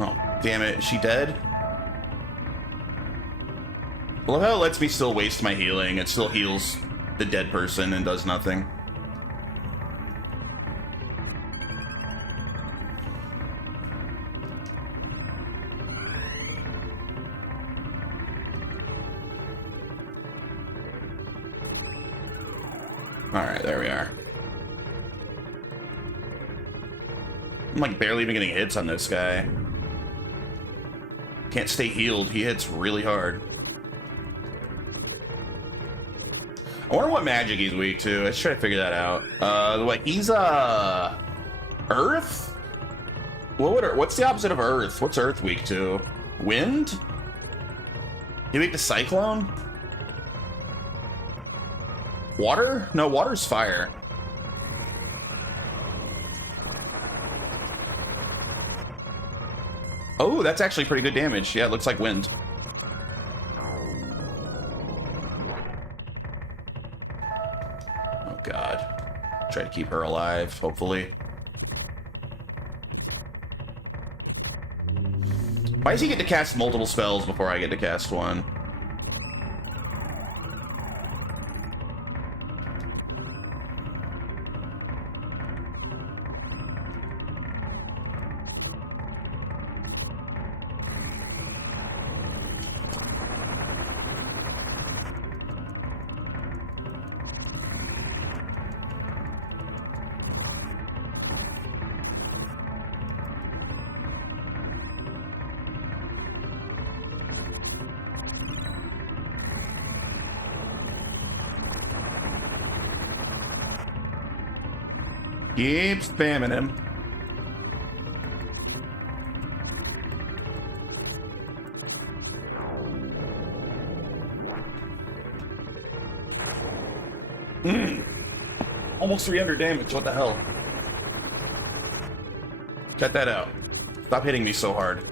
Oh, damn it. Is she dead? I love how it lets me still waste my healing. It still heals the dead person and does nothing. Alright, there we are. I'm like barely even getting hits on this guy. Can't stay healed. He hits really hard. I wonder what magic he's weak to. Let's try to figure that out. What he's Earth? What's the opposite of Earth? What's Earth weak to? Wind? He weak to Cyclone? Water? No, water's fire. Oh, that's actually pretty good damage. Yeah, it looks like wind. Oh god. Try to keep her alive, hopefully. Why does he get to cast multiple spells before I get to cast one? Keep spamming him. Almost 300 damage, what the hell? Cut that out. Stop hitting me so hard.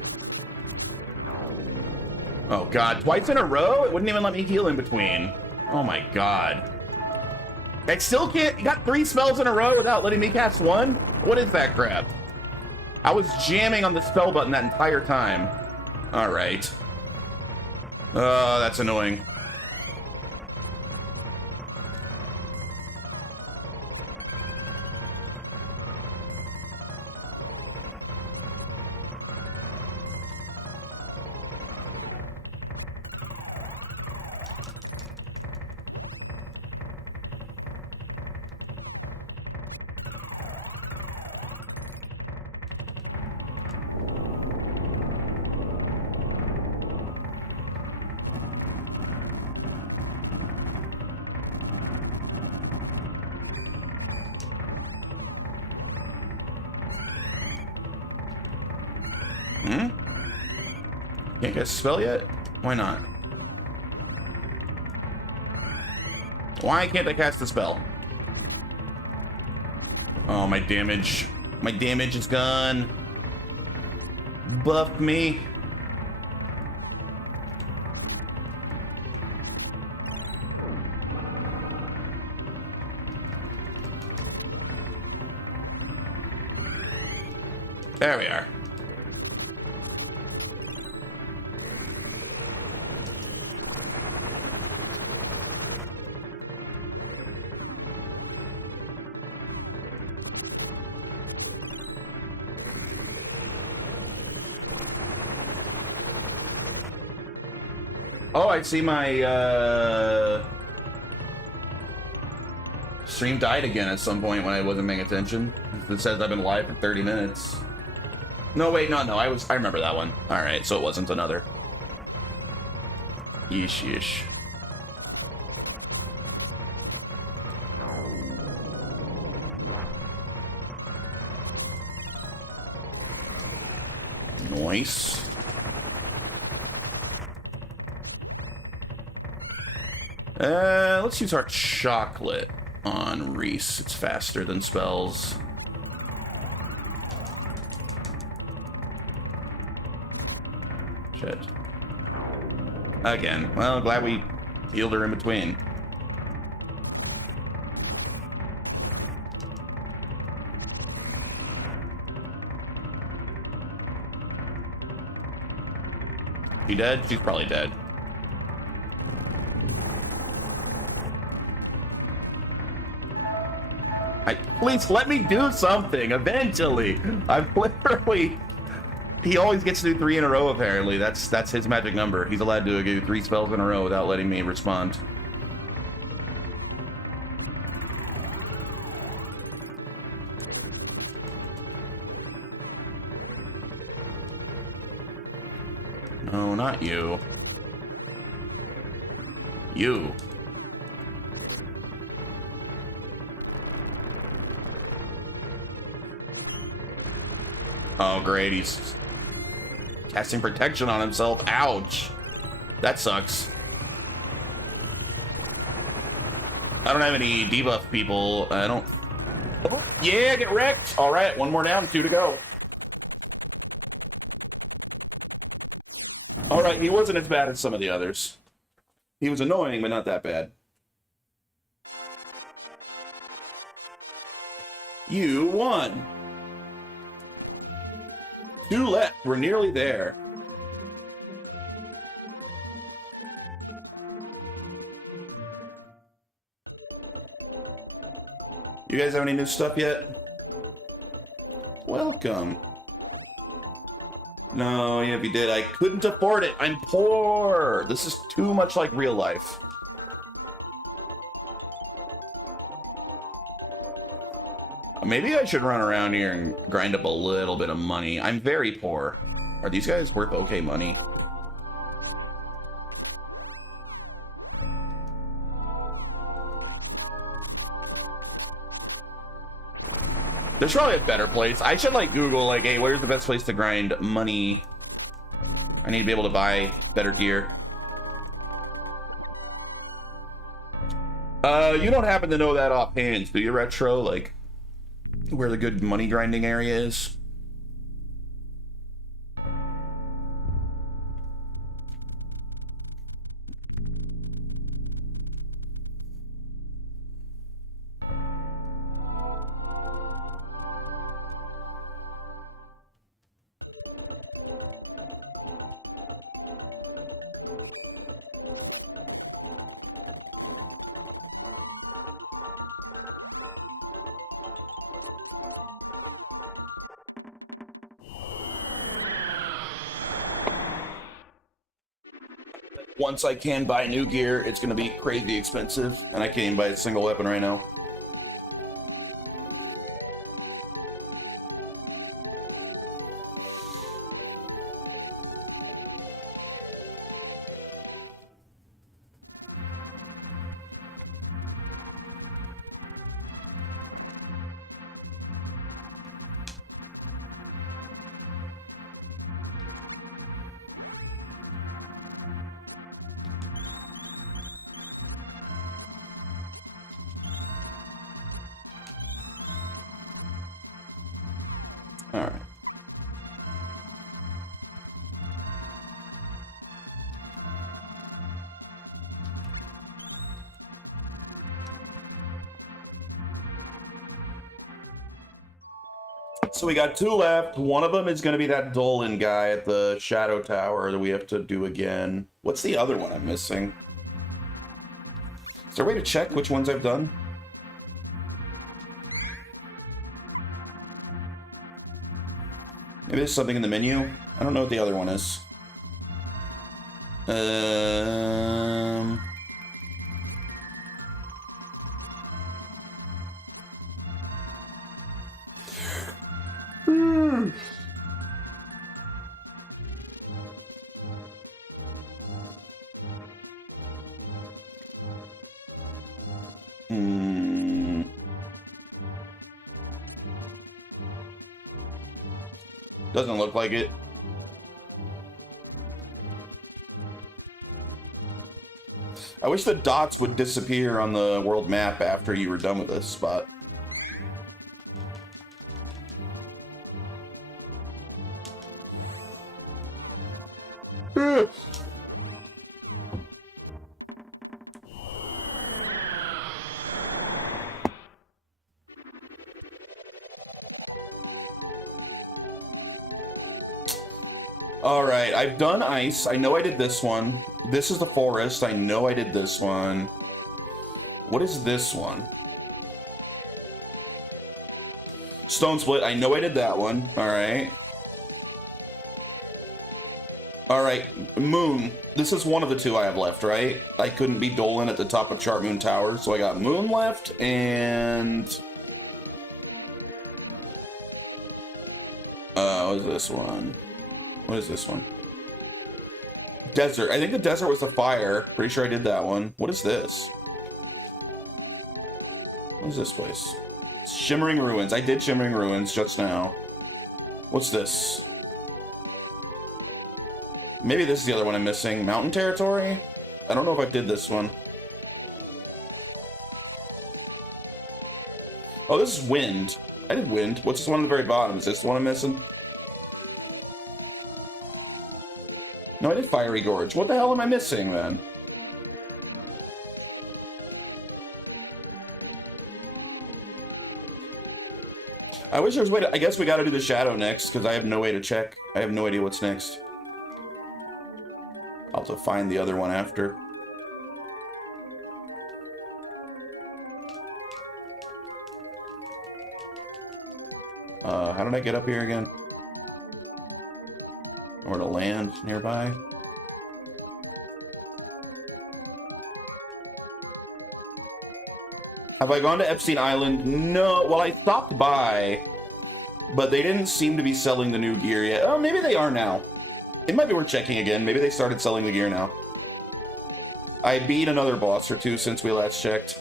Oh god, twice in a row? It wouldn't even let me heal in between. Oh my god. I still can't. You got 3 spells in a row without letting me cast one? What is that crap? I was jamming on the spell button that entire time. Alright. Oh, that's annoying. Can't get a spell yet? Why not? Why can't I cast the spell? Oh, my damage. My damage is gone. Buff me. There we are. Oh, I see my stream died again at some point when I wasn't paying attention. It says I've been live for 30 minutes. No, wait, no, I remember that one. All right, so it wasn't another. Yeesh, yeesh. Noise. Let's use our chocolate on Reese. It's faster than spells. Shit. Again. Well, glad we healed her in between. She dead? She's probably dead. Please let me do something eventually. I'm literally... He always gets to do 3 in a row, apparently. That's his magic number. He's allowed to do 3 spells in a row without letting me respond. No, not you. You. Oh, great. He's casting protection on himself. Ouch. That sucks. I don't have any debuff people. I don't... Oh, yeah, get wrecked. All right, 1 more down, 2 to go. All right, he wasn't as bad as some of the others. He was annoying, but not that bad. You won. 2 left. We're nearly there. You guys have any new stuff yet? Welcome. No, if you did, I couldn't afford it. I'm poor. This is too much like real life. Maybe I should run around here and grind up a little bit of money. I'm very poor. Are these guys worth okay money? There's probably a better place. I should like Google like, hey, where's the best place to grind money? I need to be able to buy better gear. You don't happen to know that offhand, do you, Retro? Like, where the good money grinding area is? Once I can buy new gear, it's going to be crazy expensive, and I can't even buy a single weapon right now. All right. So we got 2 left. One of them is going to be that Dolan guy at the Shadow Tower that we have to do again. What's the other one I'm missing? Is there a way to check which ones I've done? Maybe there's something in the menu. I don't know what the other one is. Doesn't look like it. I wish the dots would disappear on the world map after you were done with this spot. Alright, I've done ice. I know I did this one. This is the forest. I know I did this one. What is this one? Stone split. I know I did that one. Alright. Alright, Moon. This is one of the two I have left, right? I couldn't be Dolan at the top of Chart Moon Tower, so I got Moon left, and... what is this one? What is this one? Desert. I think the desert was the fire. Pretty sure I did that one. What is this? What is this place? Shimmering Ruins. I did Shimmering Ruins just now. What's this? Maybe this is the other one I'm missing. Mountain Territory? I don't know if I did this one. Oh, this is Wind. I did Wind. What's this one at the very bottom? Is this the one I'm missing? No, I did Fiery Gorge. What the hell am I missing, then? I wish there was a way to... I guess we gotta do the Shadow next, because I have no way to check. I have no idea what's next. I'll have to find the other one after. How did I get up here again? Or to land nearby? Have I gone to Epstein Island? No. Well, I stopped by, but they didn't seem to be selling the new gear yet. Oh, maybe they are now. It might be worth checking again. Maybe they started selling the gear now. I beat another boss or two since we last checked.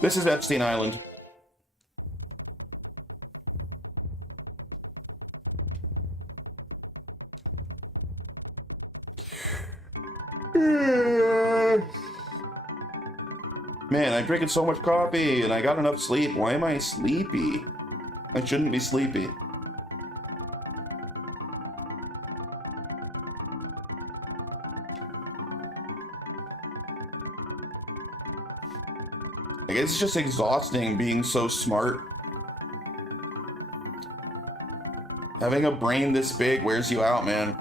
This is Epstein Island. Man, I'm drinking so much coffee and I got enough sleep. Why am I sleepy? I shouldn't be sleepy. I guess it's just exhausting being so smart. Having a brain this big wears you out, man.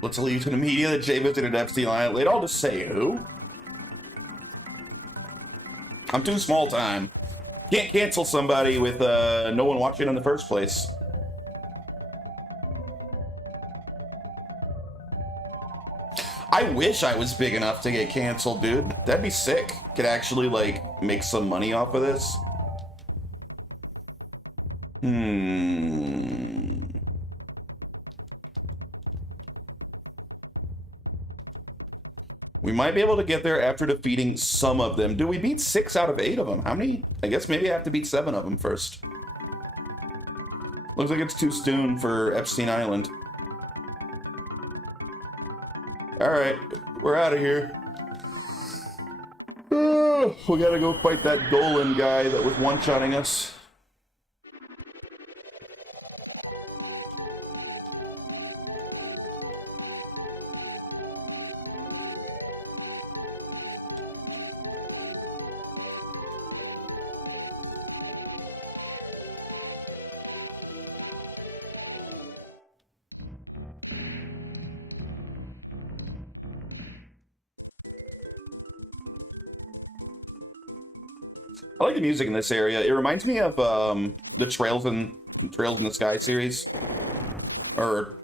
Let's leave to the media that Jay visited Epstein Island. I'll just say who. I'm too small time. Can't cancel somebody with no one watching in the first place. I wish I was big enough to get canceled, dude. That'd be sick. Could actually, like, make some money off of this. We might be able to get there after defeating some of them. Do we beat 6 out of 8 of them? How many? I guess maybe I have to beat 7 of them first. Looks like it's too soon for Epstein Island. Alright, we're out of here. We gotta go fight that Dolan guy that was one-shotting us. I like the music in this area. It reminds me of the Trails in the Sky series, or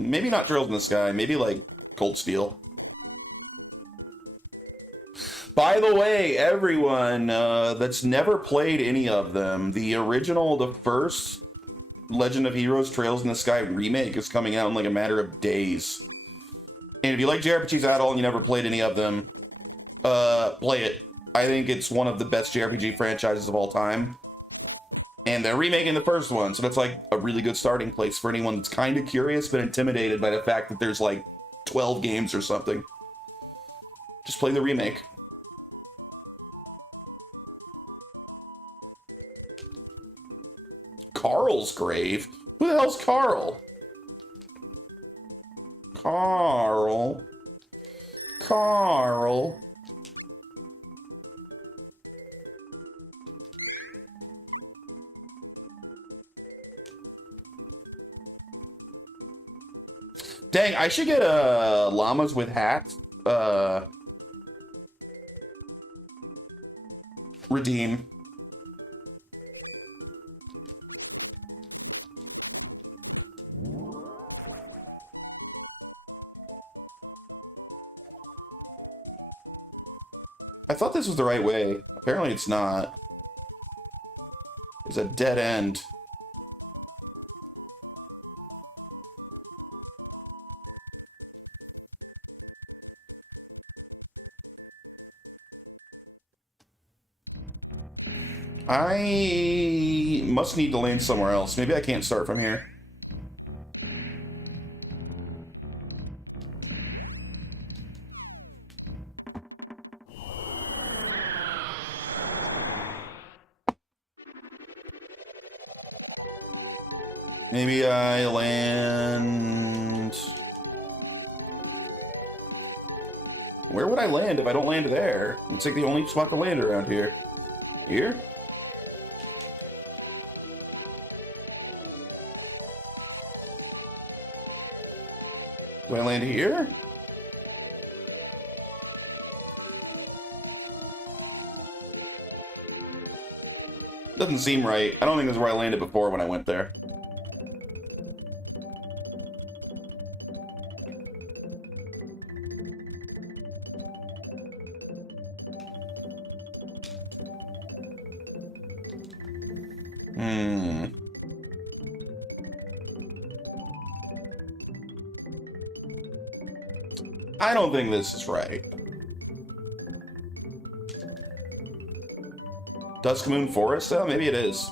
maybe not Trails in the Sky. Maybe like Cold Steel. By the way, everyone that's never played any of them, the original, the first Legend of Heroes Trails in the Sky remake is coming out in like a matter of days. And if you like JRPGs at all and you never played any of them, play it. I think it's one of the best JRPG franchises of all time. And they're remaking the first one, so that's like a really good starting place for anyone that's kind of curious but intimidated by the fact that there's like 12 games or something. Just play the remake. Carl's grave? Who the hell's Carl? Carl. Carl. Dang, I should get llamas with hats. Redeem. I thought this was the right way. Apparently it's not. It's a dead end. I must need to land somewhere else. Maybe I can't start from here. Maybe I land... Where would I land if I don't land there? It's like the only spot to land around here. Here? Do I land here? Doesn't seem right. I don't think this is where I landed before when I went there. I don't think this is right. Dusk Moon Forest, though? Maybe it is.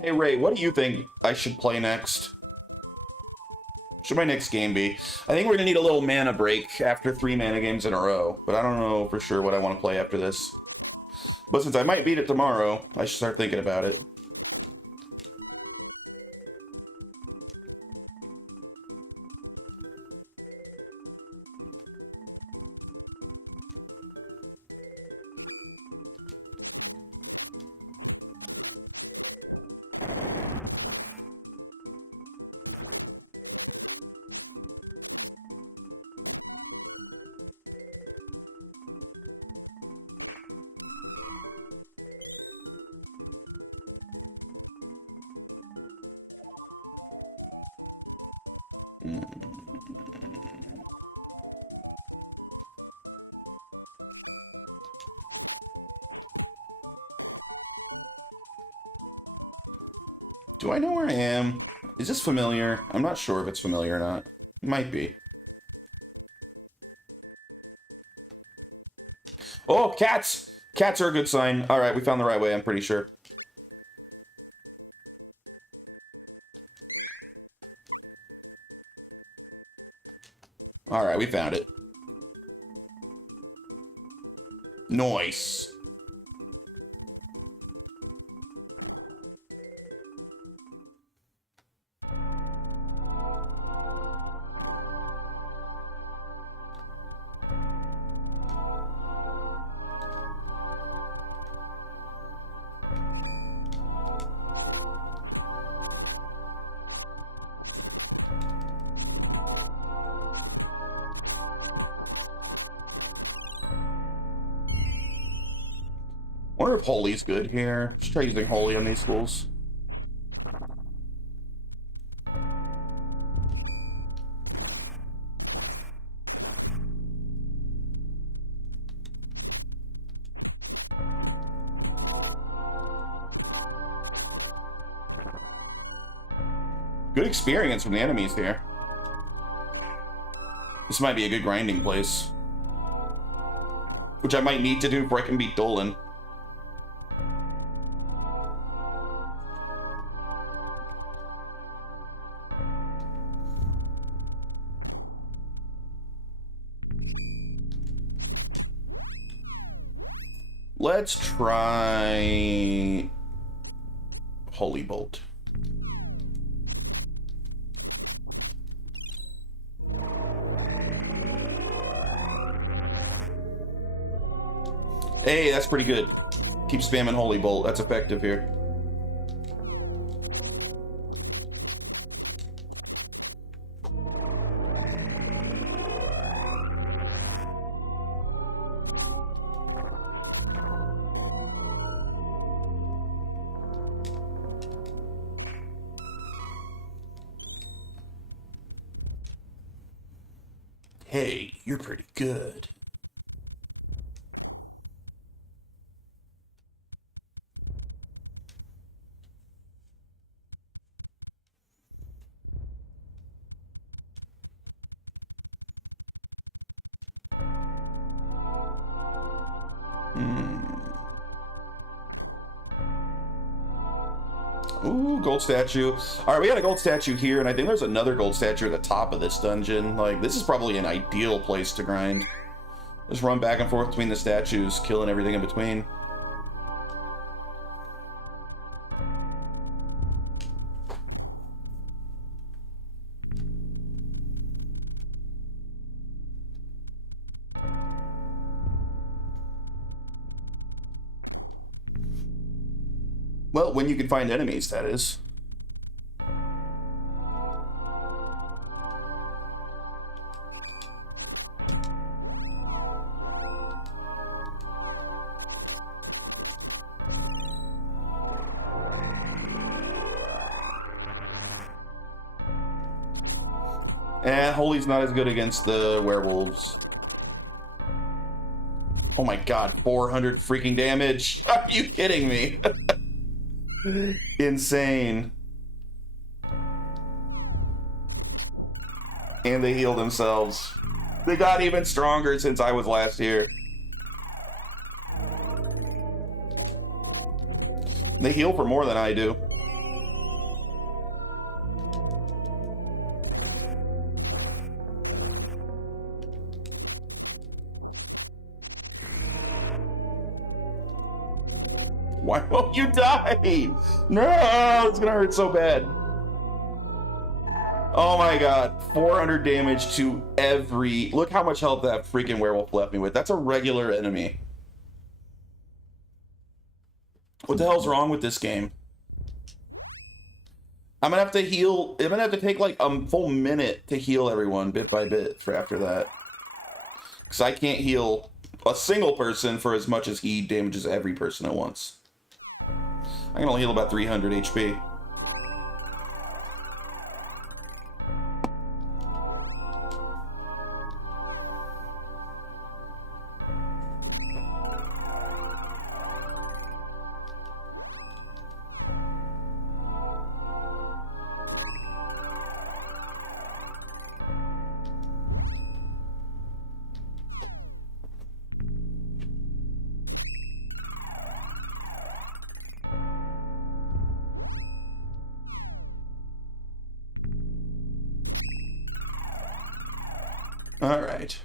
Hey Ray, what do you think I should play next? Should my next game be? I think we're gonna need a little mana break after 3 mana games in a row, but I don't know for sure what I want to play after this. But since I might beat it tomorrow, I should start thinking about it. Do I know where I am? Is this familiar? I'm not sure if it's familiar or not. It might be. Oh, cats! Cats are a good sign. Alright, we found the right way, I'm pretty sure. Alright, we found it. Nice. wonder if Holy's good here. Should try using Holy on these schools. Good experience from the enemies here. This might be a good grinding place. Which I might need to do before I can beat Dolan. Let's try Holy Bolt. Hey, that's pretty good. Keep spamming Holy Bolt. That's effective here. Hey, you're pretty good. Ooh, gold statue. All right, we got a gold statue here, and I think there's another gold statue at the top of this dungeon. Like, this is probably an ideal place to grind. Just run back and forth between the statues, killing everything in between. Well, when you can find enemies, that is. Holy's not as good against the werewolves. Oh my god, 400 freaking damage. Are you kidding me? Insane. And they heal themselves. They got even stronger since I was last here. They heal for more than I do. Why won't you die? No, it's gonna hurt so bad. Oh my god, 400 damage to every... Look how much health that freaking werewolf left me with. That's a regular enemy. What the hell's wrong with this game? I'm gonna have to heal... I'm gonna have to take like a full minute to heal everyone bit by bit for after that. Because I can't heal a single person for as much as he damages every person at once. I can only heal about 300 HP. All right.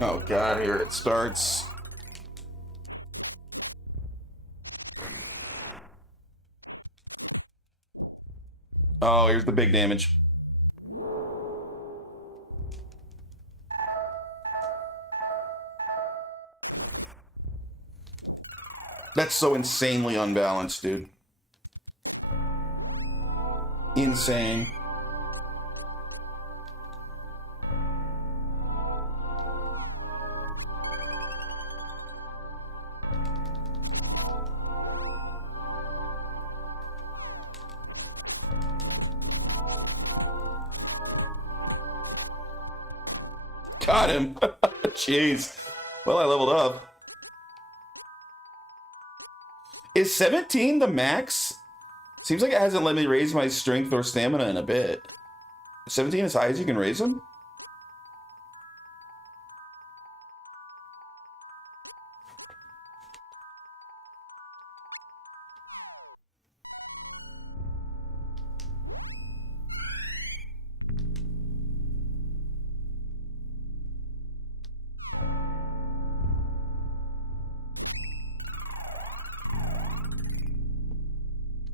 Oh god, here it starts. Oh, here's the big damage. That's so insanely unbalanced, dude. Insane. Got him. Jeez. Well, I leveled up. Is 17 the max? Seems like it hasn't let me raise my strength or stamina in a bit. 17 as high as you can raise them?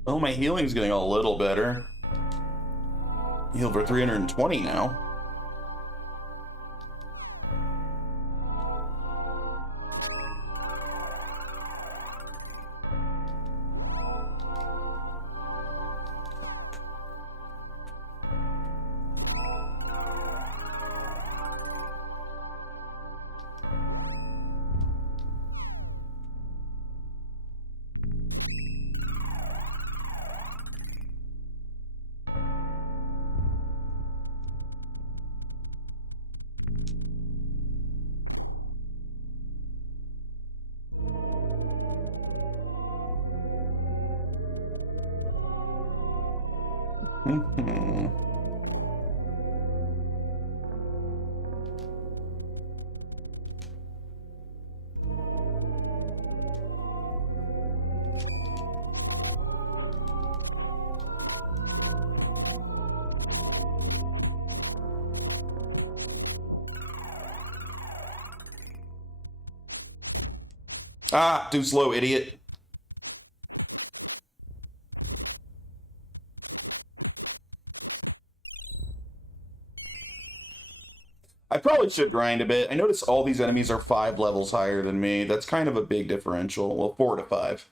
Oh, my healing's getting a little better. Heal for 320 now. Ah, too slow, idiot. I probably should grind a bit. I notice all these enemies are 5 levels higher than me. That's kind of a big differential. Well, 4 to 5.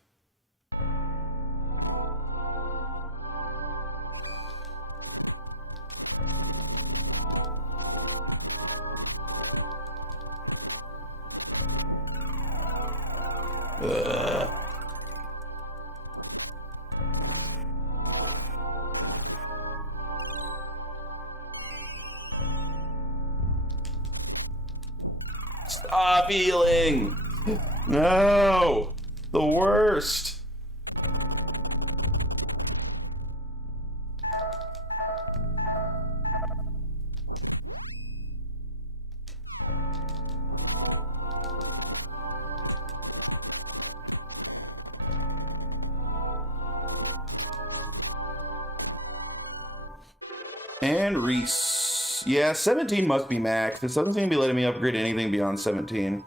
Stop healing! No! The worst! And Reese. Yeah, 17 must be max. This doesn't seem to be letting me upgrade anything beyond 17.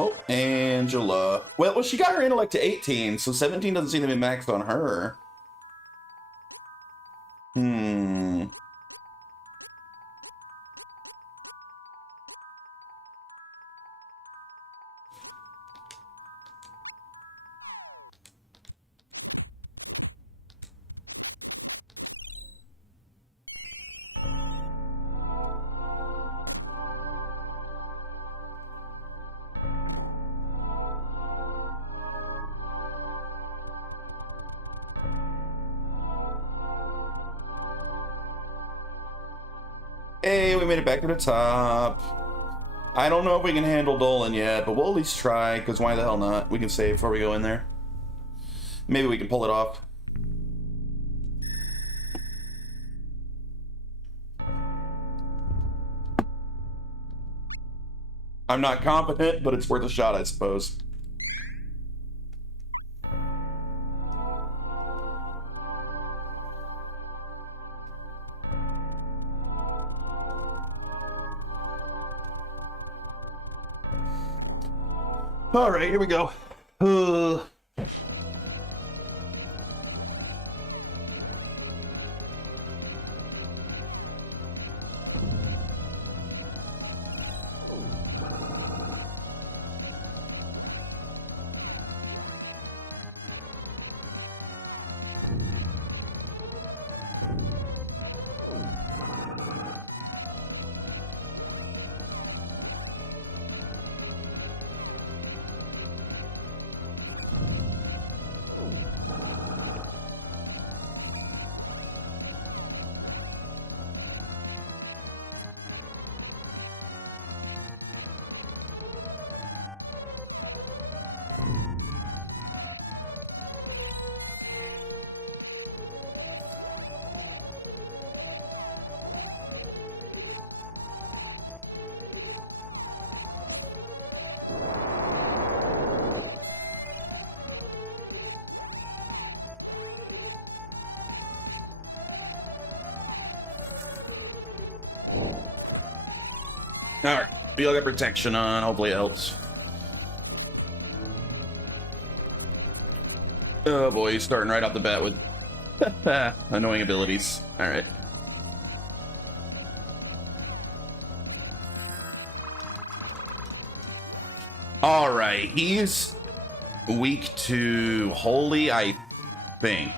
Oh, Angela. Well, she got her intellect to 18, so 17 doesn't seem to be maxed on her. Hey, we made it back to the top. I don't know if we can handle Dolan yet, but we'll at least try, because why the hell not? We can save before we go in there. Maybe we can pull it off. I'm not competent, but it's worth a shot, I suppose. All right, here we go. Alright, we all got protection on. Hopefully it helps. Oh boy, he's starting right off the bat with annoying abilities. Alright. Alright, he's weak to Holy, I think.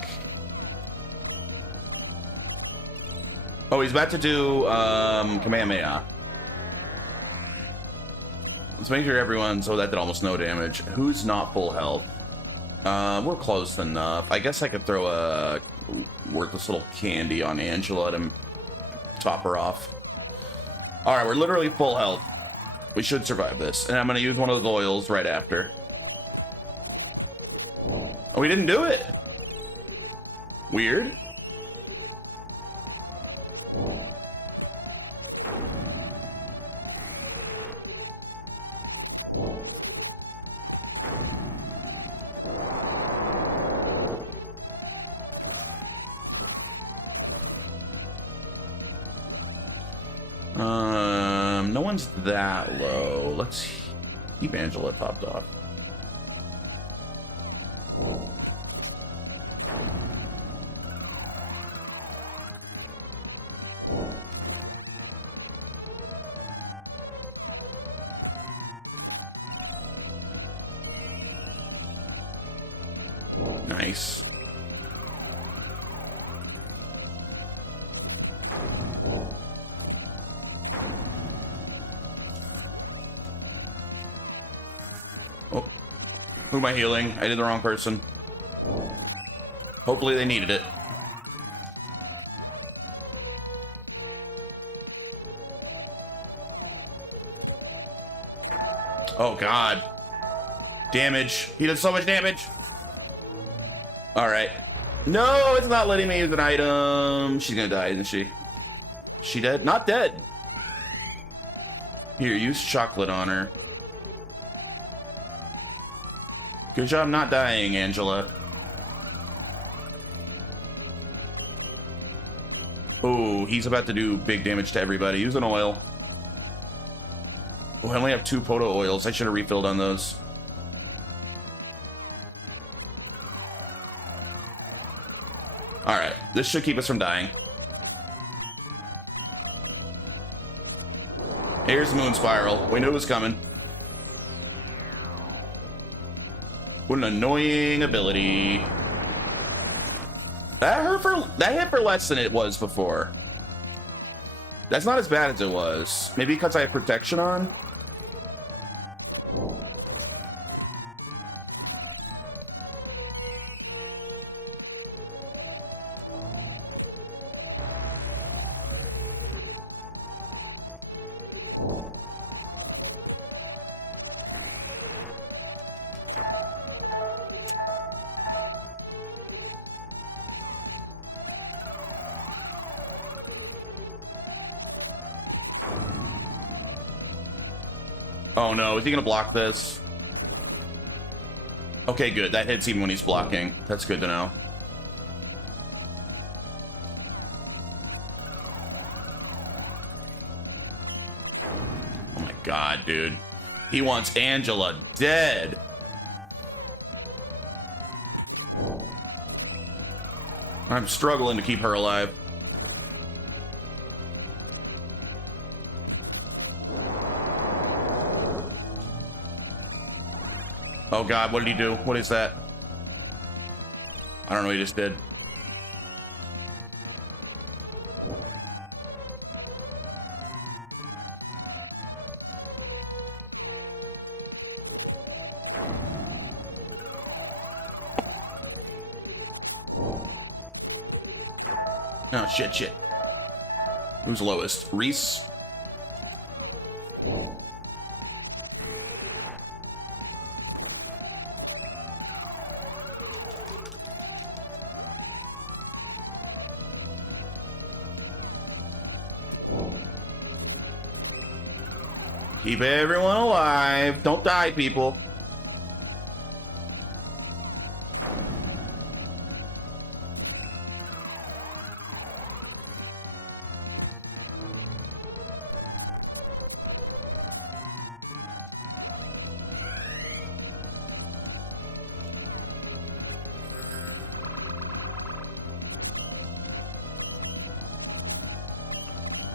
Oh, he's about to do Kamehameha. Let's make sure everyone's... Oh, that did almost no damage. Who's not full health? We're close enough. I guess I could throw a worthless little candy on Angela to top her off. Alright, we're literally full health. We should survive this. And I'm going to use one of the oils right after. Oh, we didn't do it! Weird. No one's that low. Let's keep Angela topped off. Nice. Oh, who am I healing? I did the wrong person. Hopefully they needed it. Oh god. Damage. He does so much damage. Alright. No, it's not letting me use an item. She's gonna die, isn't she? She dead? Not dead. Here, use chocolate on her. Good job not dying, Angela. Oh, he's about to do big damage to everybody. Use an oil. Oh, I only have 2 Poto oils. I should have refilled on those. Alright, this should keep us from dying. Here's the Moon Spiral. We knew it was coming. What an annoying ability. That hit for less than it was before. That's not as bad as it was. Maybe because I have protection on? Oh no, is he gonna block this? Okay, good. That hits even when he's blocking. That's good to know. Oh my god, dude. He wants Angela dead. I'm struggling to keep her alive. Oh god, what did he do? What is that? I don't know what he just did. Oh, shit. Who's lowest? Reese? Keep everyone alive. Don't die, people.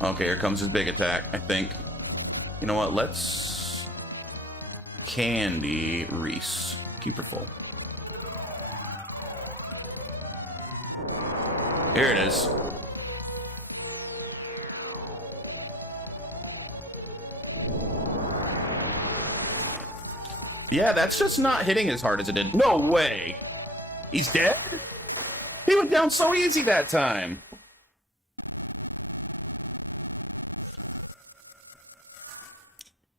Okay, here comes his big attack, I think. You know what? Let's candy Reese. Keep her full. Here it is. Yeah, that's just not hitting as hard as it did. No way! He's dead? He went down so easy that time.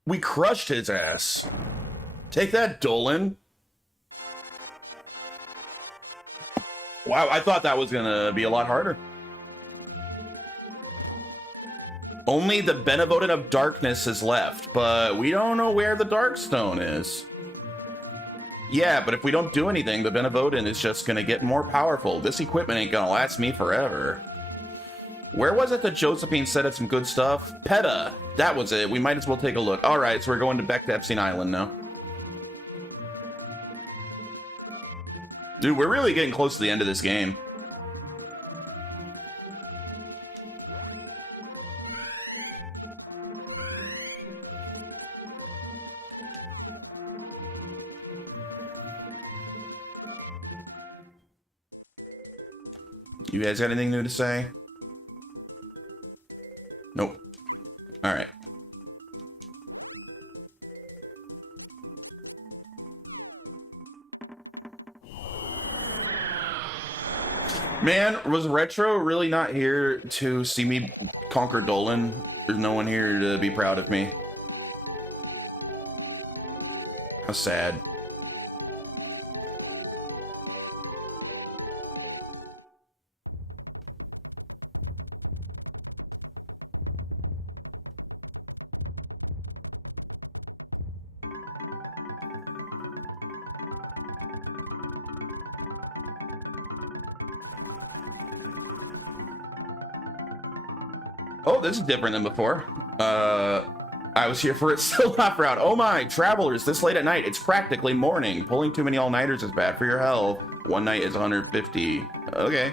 We crushed his ass. Take that, Dolan. Wow, I thought that was gonna be a lot harder. Only the Benevolent of Darkness is left, but we don't know where the Darkstone is. Yeah, but if we don't do anything, the Benevolent is just gonna get more powerful. This equipment ain't gonna last me forever. Where was it that Josephine said it's some good stuff? PETA. That was it. We might as well take a look. All right, so we're going back to Epstein Island now. Dude, we're really getting close to the end of this game. You guys got anything new to say? Nope. All right. Man, was Retro really not here to see me conquer Dolan? There's no one here to be proud of me. How sad. Oh, this is different than before. I was here for it, still not proud. Oh my, travelers, this late at night, it's practically morning. Pulling too many all-nighters is bad for your health. One night is 150. Okay.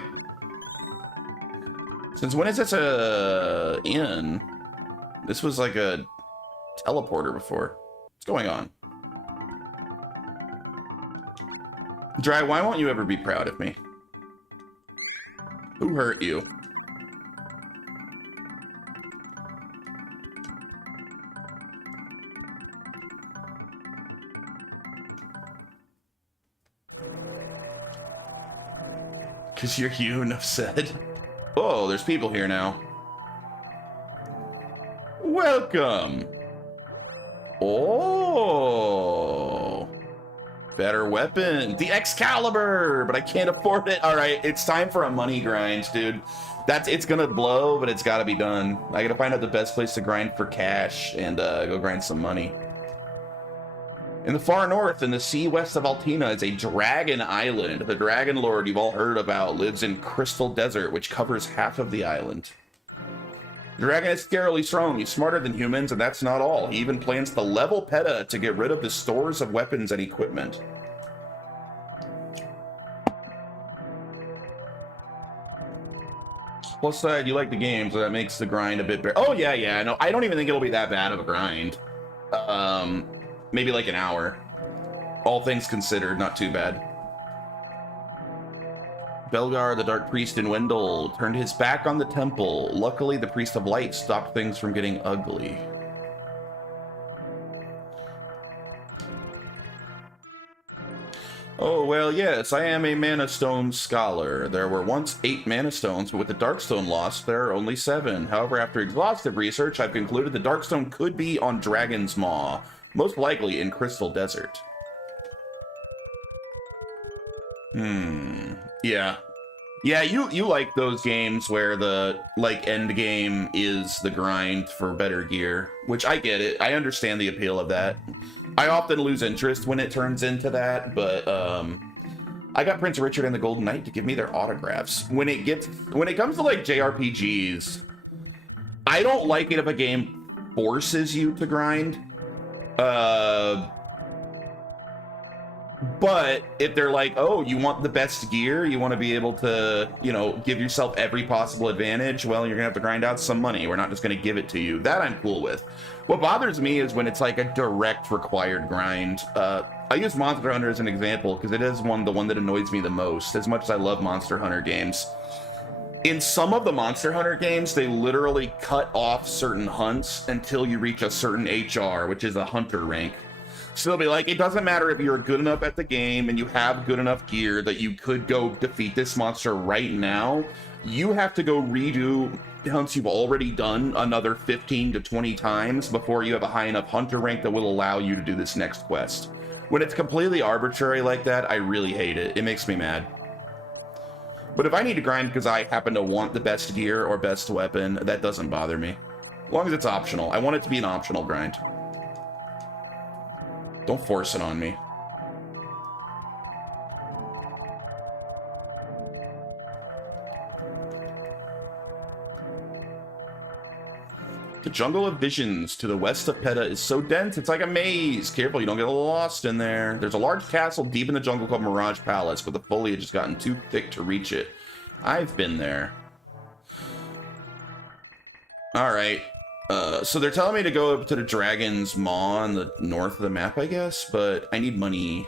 Since when is this a inn? This was like a teleporter before. What's going on? Dry, why won't you ever be proud of me? Who hurt you? Because you're you, enough said. Oh, there's people here now. Welcome. Oh. Better weapon. The Excalibur, but I can't afford it. All right, it's time for a money grind, dude. It's gonna blow, but it's gotta be done. I gotta find out the best place to grind for cash and go grind some money. In the far north, in the sea west of Altina, is a dragon island. The dragon lord you've all heard about lives in Crystal Desert, which covers half of the island. The dragon is scarily strong. He's smarter than humans, and that's not all. He even plans to level PETA to get rid of the stores of weapons and equipment. Plus side, you like the game, so that makes the grind a bit better. Oh, yeah, no, I don't even think it'll be that bad of a grind. Maybe like an hour. All things considered, not too bad. Belgar, the Dark Priest in Wendell, turned his back on the temple. Luckily, the Priest of Light stopped things from getting ugly. Oh, well, yes, I am a Mana Stone scholar. There were once 8 Mana Stones, but with the Darkstone lost, there are only 7. However, after exhaustive research, I've concluded the Darkstone could be on Dragon's Maw, most likely in Crystal Desert. Yeah. Yeah, you like those games where the, like, end game is the grind for better gear, which I get it. I understand the appeal of that. I often lose interest when it turns into that, but, I got Prince Richard and the Golden Knight to give me their autographs. When it comes to, like, JRPGs, I don't like it if a game forces you to grind. But if they're like, oh, you want the best gear, you want to be able to, you know, give yourself every possible advantage, well, you're gonna have to grind out some money. We're not just gonna give it to you. That I'm cool with. What bothers me is when it's like a direct required grind. I use Monster Hunter as an example because it is the one that annoys me the most, as much as I love Monster Hunter games. In some of the Monster Hunter games, they literally cut off certain hunts until you reach a certain HR, which is a hunter rank. So they'll be like, it doesn't matter if you're good enough at the game and you have good enough gear that you could go defeat this monster right now. You have to go redo hunts you've already done another 15 to 20 times before you have a high enough hunter rank that will allow you to do this next quest. When it's completely arbitrary like that, I really hate it. It makes me mad. But if I need to grind because I happen to want the best gear or best weapon, that doesn't bother me. As long as it's optional. I want it to be an optional grind. Don't force it on me. The Jungle of Visions to the west of PETA is so dense, it's like a maze. Careful, you don't get lost in there. There's a large castle deep in the jungle called Mirage Palace, but the foliage has gotten too thick to reach it. I've been there. Alright. So they're telling me to go up to the Dragon's Maw on the north of the map, I guess, but I need money.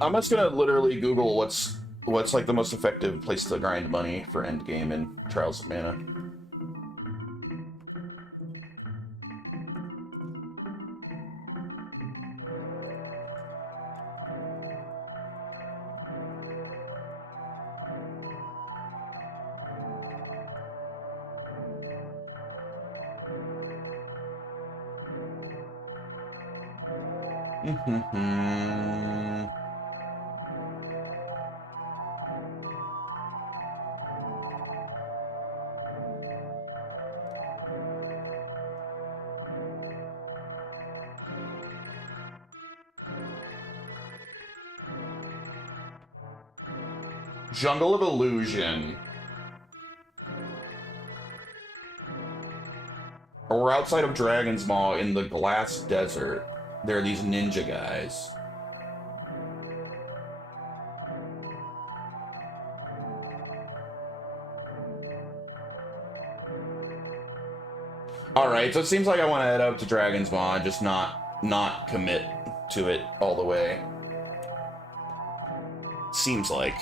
I'm just gonna literally Google what's like the most effective place to grind money for endgame in Trials of Mana. Jungle of Illusion. Or we're outside of Dragon's Maw in the Glass Desert. There are these ninja guys. Alright, so it seems like I want to head up to Dragon's Maw, just not commit to it all the way. Seems like.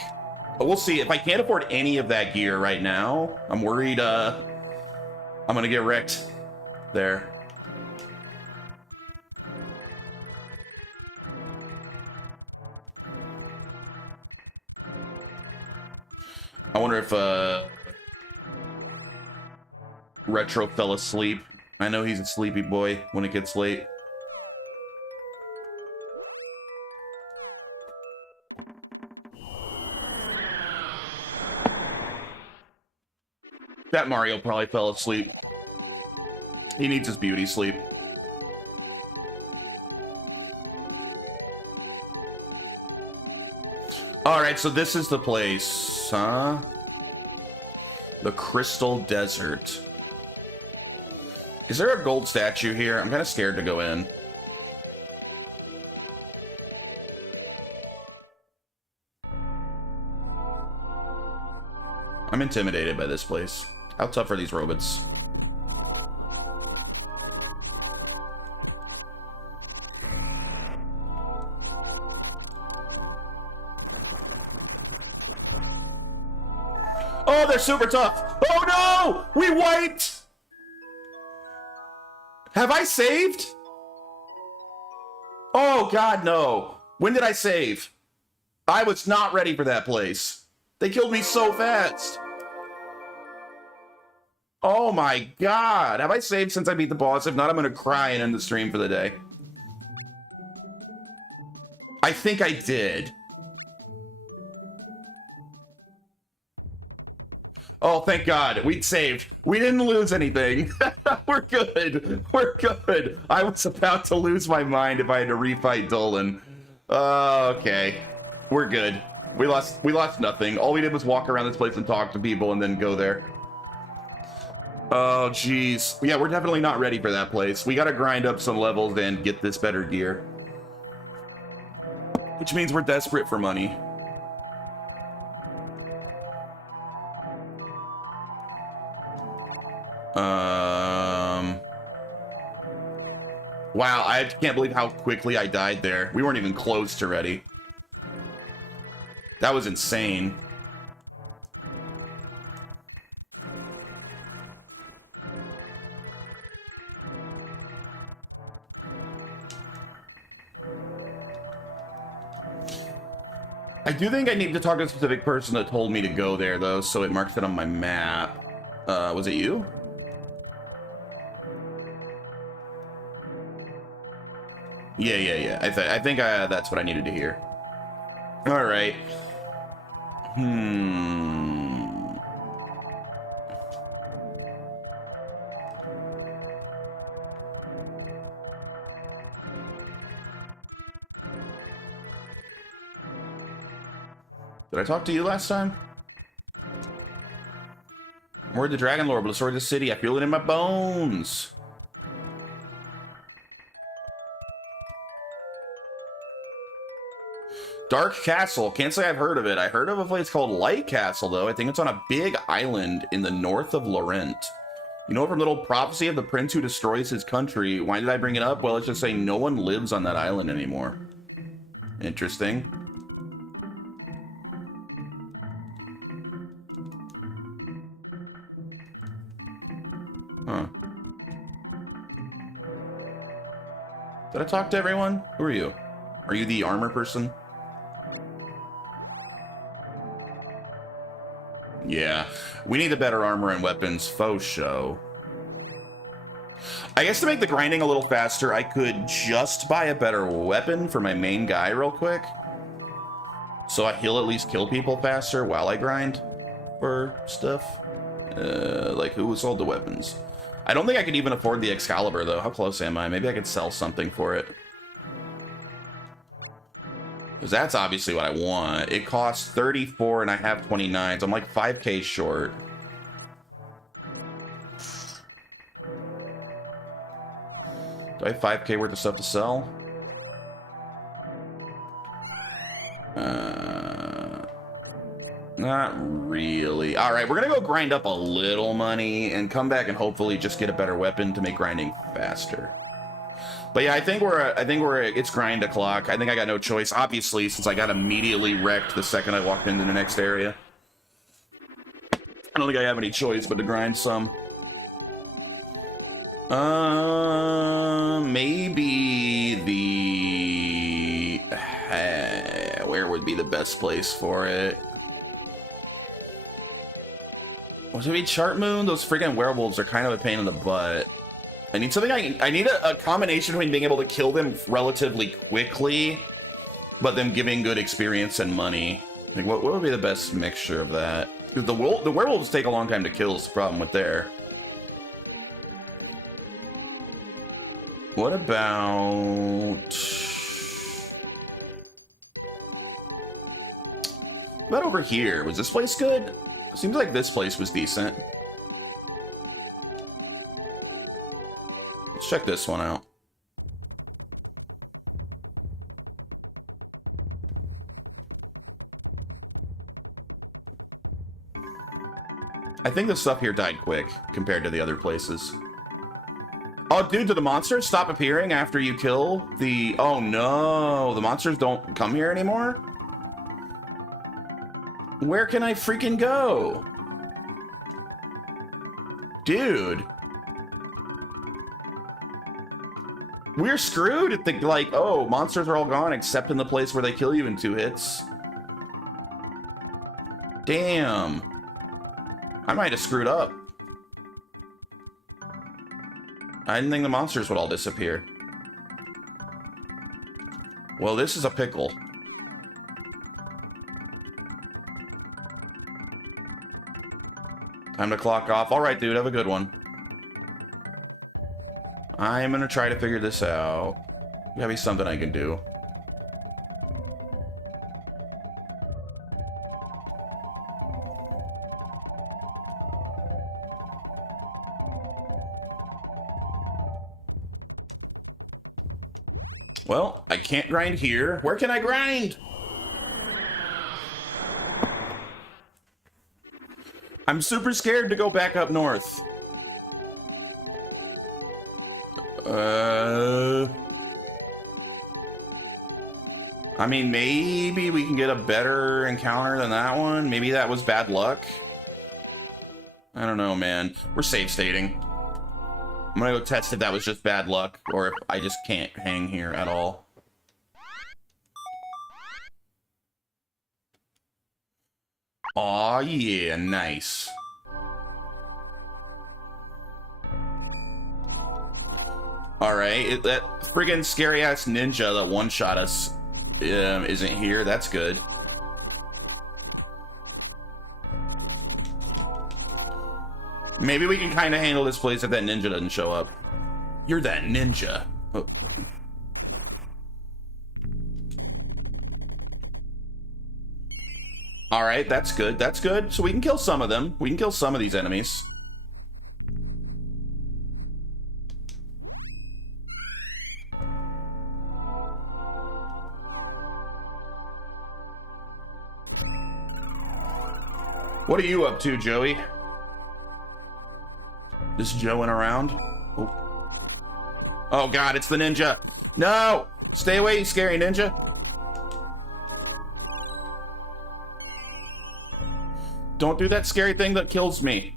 But we'll see. If I can't afford any of that gear right now, I'm worried I'm gonna get wrecked there. I wonder if Retro fell asleep. I know he's a sleepy boy when it gets late. That Mario probably fell asleep. He needs his beauty sleep. Alright, so this is the place, huh? The Crystal Desert. Is there a gold statue here? I'm kind of scared to go in. I'm intimidated by this place. How tough are these robots? Oh, they're super tough. Oh no! We wiped! Have I saved? Oh god, no. When did I save? I was not ready for that place. They killed me so fast. Oh my god. Have I saved since I beat the boss? If not, I'm gonna cry and end the stream for the day. I think I did. Oh, thank God. We'd saved. We didn't lose anything. We're good. We're good. I was about to lose my mind if I had to refight Dolan. Okay. We're good. We lost nothing. All we did was walk around this place and talk to people and then go there. Oh, jeez. Yeah, we're definitely not ready for that place. We gotta grind up some levels and get this better gear. Which means we're desperate for money. Wow, I can't believe how quickly I died there. We weren't even close to ready. That was insane. I do think I need to talk to a specific person that told me to go there, though, so it marks it on my map. Was it you? Yeah. I think that's what I needed to hear. All right. Did I talk to you last time? Word the Dragon Lord will destroy the city. I feel it in my bones. Dark Castle. Can't say I've heard of it. I heard of a place called Light Castle, though. I think it's on a big island in the north of Laurent. You know, from Little Prophecy of the Prince Who Destroys His Country. Why did I bring it up? Well, it's just saying no one lives on that island anymore. Interesting. Huh. Did I talk to everyone? Who are you? Are you the armor person? Yeah, we need a better armor and weapons, faux show. I guess to make the grinding a little faster, I could just buy a better weapon for my main guy real quick. So he'll at least kill people faster while I grind for stuff. Like, who sold the weapons? I don't think I could even afford the Excalibur, though. How close am I? Maybe I could sell something for it. Because that's obviously what I want. It costs 34 and I have 29, so I'm like 5k short. Do I have 5k worth of stuff to sell? Not really. All right, we're gonna go grind up a little money and come back and hopefully just get a better weapon to make grinding faster. But yeah, I think it's grind o'clock. I think I got no choice, obviously, since I got immediately wrecked the second I walked into the next area. I don't think I have any choice but to grind some. Maybe the... where would be the best place for it? Was it be Chart Moon? Those friggin' werewolves are kind of a pain in the butt. I need something I need a combination between being able to kill them relatively quickly, but them giving good experience and money. Like, what would be the best mixture of that? Because the werewolves take a long time to kill is the problem with there. What about... What about over here? Was this place good? Seems like this place was decent. Let's check this one out. I think the stuff here died quick compared to the other places. Oh, dude, do the monsters stop appearing after you kill the... Oh, no. The monsters don't come here anymore? Where can I freaking go? Dude. We're screwed if the, like, oh, monsters are all gone except in the place where they kill you in 2 hits. Damn. I might have screwed up. I didn't think the monsters would all disappear. Well, this is a pickle. Time to clock off. All right, dude, have a good one. I'm gonna try to figure this out. Gotta be something I can do. Well, I can't grind here. Where can I grind? I'm super scared to go back up north. I mean, maybe we can get a better encounter than that one. Maybe that was bad luck. I don't know, man. We're save stating. I'm gonna go test if that was just bad luck or if I just can't hang here at all. Aw, yeah, nice. Alright, that friggin' scary-ass ninja that one-shot us isn't here. That's good. Maybe we can kind of handle this place if that ninja doesn't show up. You're that ninja. Oh. All right, that's good. That's good. So we can kill some of them. We can kill some of these enemies. What are you up to, Joey? Just Joeing around? Oh God, it's the ninja. No! Stay away, you scary ninja. Don't do that scary thing that kills me.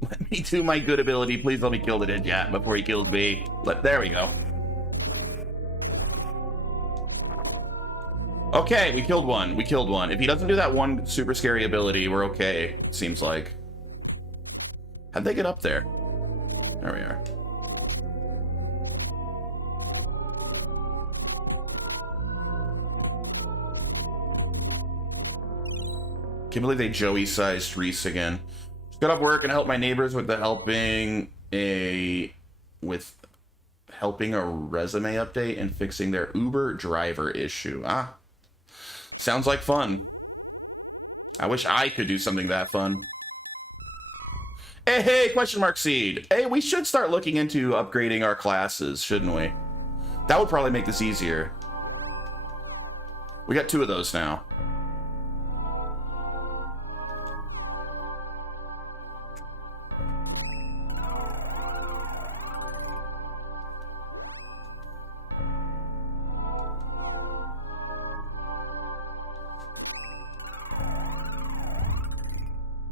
Let me do my good ability. Please let me kill the ninja before he kills me. There we go. Okay, we killed one. We killed one. If he doesn't do that one super scary ability, we're okay, it seems like. How'd they get up there? There we are. Can't believe they Joey-sized Reese again. Just got off work and helped my neighbors with helping a resume update and fixing their Uber driver issue. Ah, sounds like fun. I wish I could do something that fun. Hey, question mark seed. Hey, we should start looking into upgrading our classes, shouldn't we? That would probably make this easier. We got 2 of those now.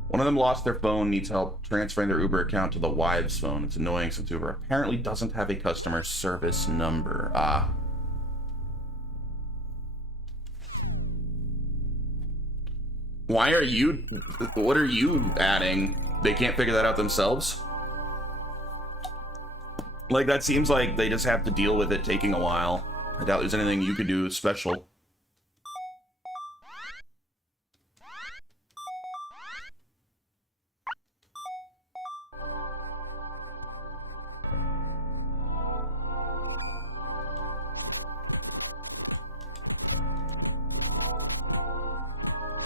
One of them lost their phone, needs help transferring their Uber account to the wives' phone. It's annoying since Uber apparently doesn't have a customer service number. Ah. Why are you... What are you adding? They can't figure that out themselves? Like, that seems like they just have to deal with it taking a while. I doubt there's anything you could do special.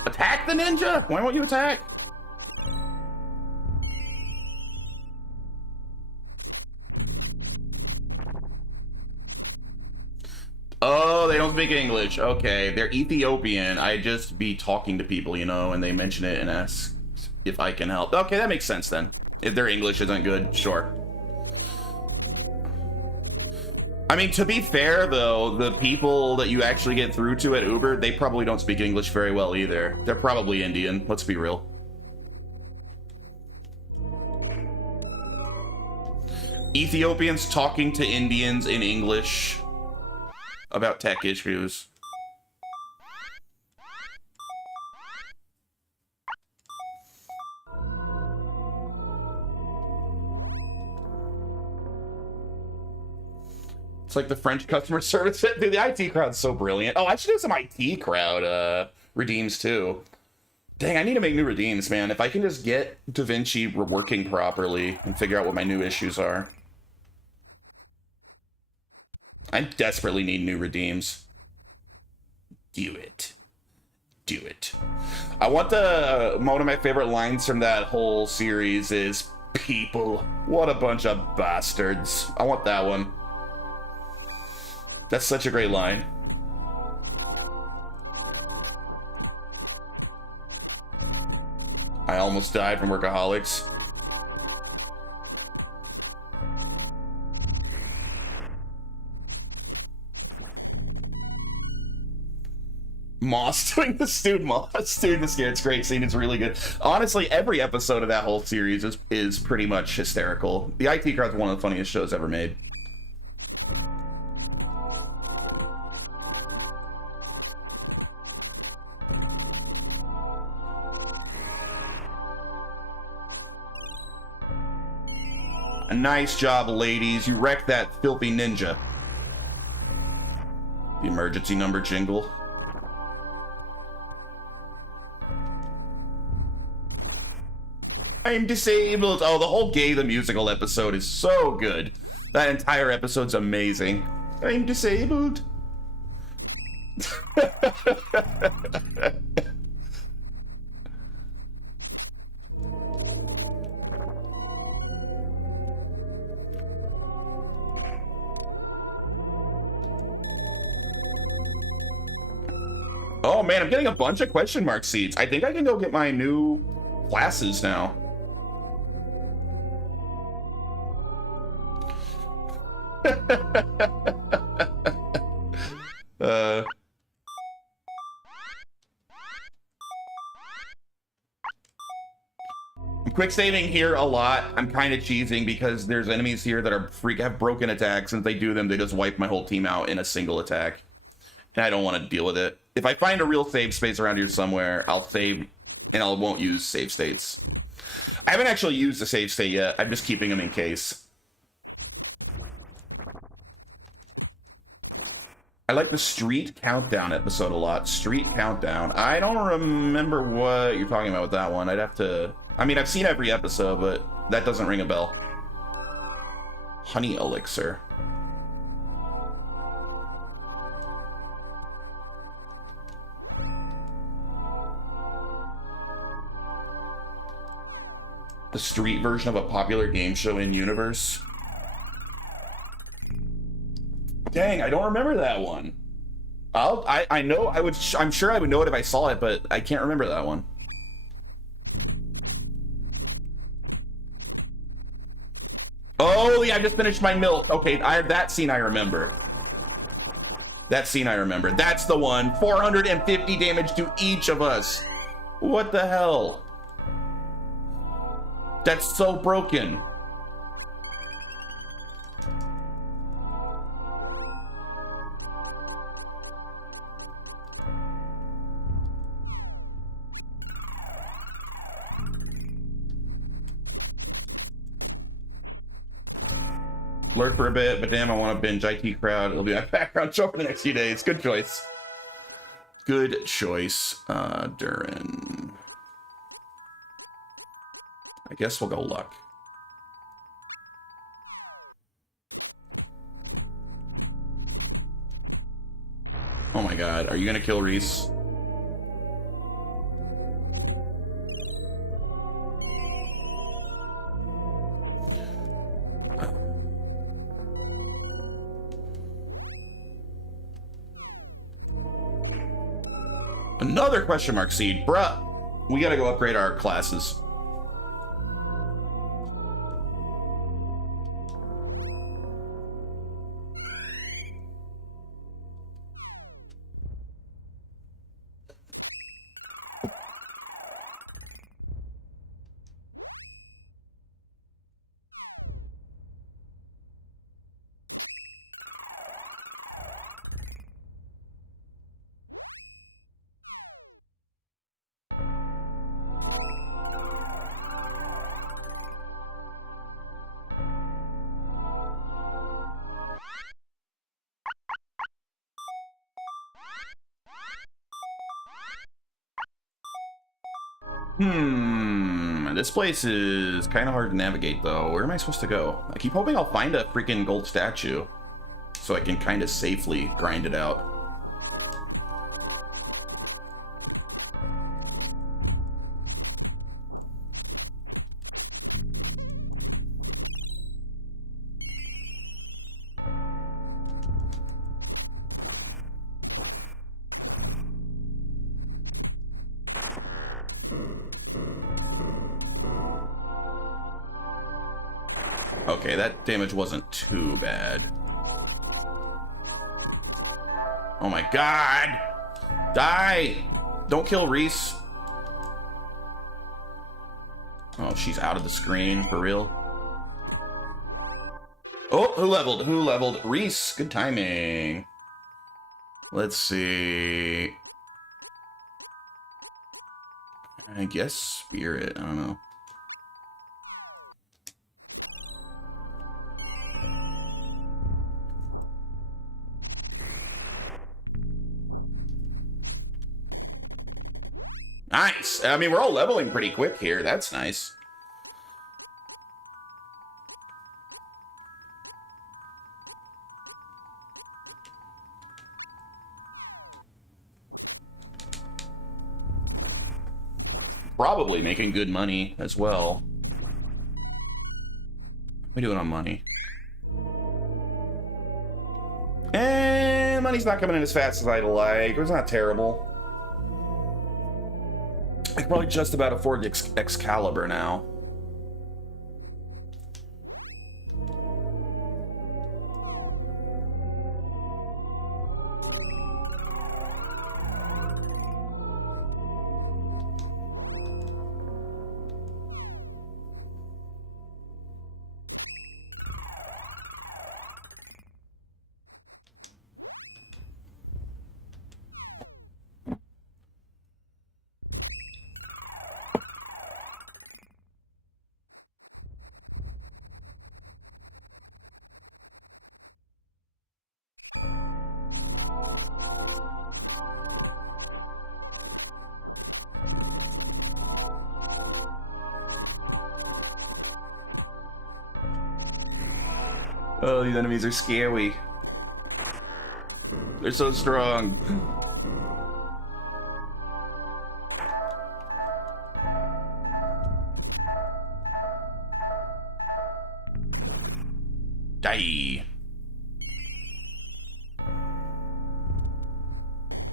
Attack the ninja! Why won't you attack? Oh, they don't speak English. Okay, they're Ethiopian. I just be talking to people, you know, and they mention it and ask if I can help. Okay, that makes sense then. If their English isn't good, sure. I mean, to be fair, though, the people that you actually get through to at Uber, they probably don't speak English very well either. They're probably Indian, let's be real. Ethiopians talking to Indians in English about tech issues. It's like the French customer service. Dude, the IT crowd's so brilliant. Oh, I should do some IT crowd redeems too. Dang, I need to make new redeems, man. If I can just get DaVinci working properly and figure out what my new issues are. I desperately need new redeems. Do it. Do it. I want one of my favorite lines from that whole series is, "People, what a bunch of bastards." I want that one. That's such a great line. I almost died from Workaholics. Moss doing the Stewed Moss doing the scare. It's great scene. It's really good. Honestly, every episode of that whole series is pretty much hysterical. The IT Crowd's one of the funniest shows ever made. A nice job, ladies. You wrecked that filthy ninja. The emergency number jingle. I'm disabled. Oh, the whole Gay the Musical episode is so good. That entire episode's amazing. I'm disabled. Oh man, I'm getting a bunch of question mark seeds. I think I can go get my new classes now. I'm quick saving here a lot. I'm kind of cheesing because there's enemies here that are have broken attacks, and if they do them, they just wipe my whole team out in a single attack. And I don't want to deal with it. If I find a real save space around here somewhere, I'll save, and I won't use save states. I haven't actually used a save state yet. I'm just keeping them in case. I like the Street Countdown episode a lot. Street Countdown. I don't remember what you're talking about with that one. I'd have to... I mean, I've seen every episode, but that doesn't ring a bell. Honey Elixir. The street version of a popular game show in universe. Dang, I don't remember that one. I know I would. I'm sure I would know it if I saw it, but I can't remember that one. Oh yeah, I just finished my milk. Okay, that scene I remember. That scene I remember. That's the one. 450 damage to each of us. What the hell? That's so broken. Lurk for a bit, but damn, I want to binge IT Crowd. It'll be my background show for the next few days. Good choice. Good choice, Durin. I guess we'll go luck. Oh my god, are you gonna kill Reese? Another question mark seed. Bruh, we gotta go upgrade our classes. This place is kind of hard to navigate, though. Where am I supposed to go? I keep hoping I'll find a freaking gold statue so I can kind of safely grind it out. Okay, that damage wasn't too bad. Oh my god! Die! Don't kill Reese. Oh, she's out of the screen, for real? Oh, who leveled? Who leveled? Reese, good timing. Let's see. I guess Spirit, I don't know. Nice. I mean, we're all leveling pretty quick here. That's nice. Probably making good money as well. What are we doing on money? And money's not coming in as fast as I'd like. It's not terrible. I can probably just about afford the Excalibur now. Oh, these enemies are scary. They're so strong. Die.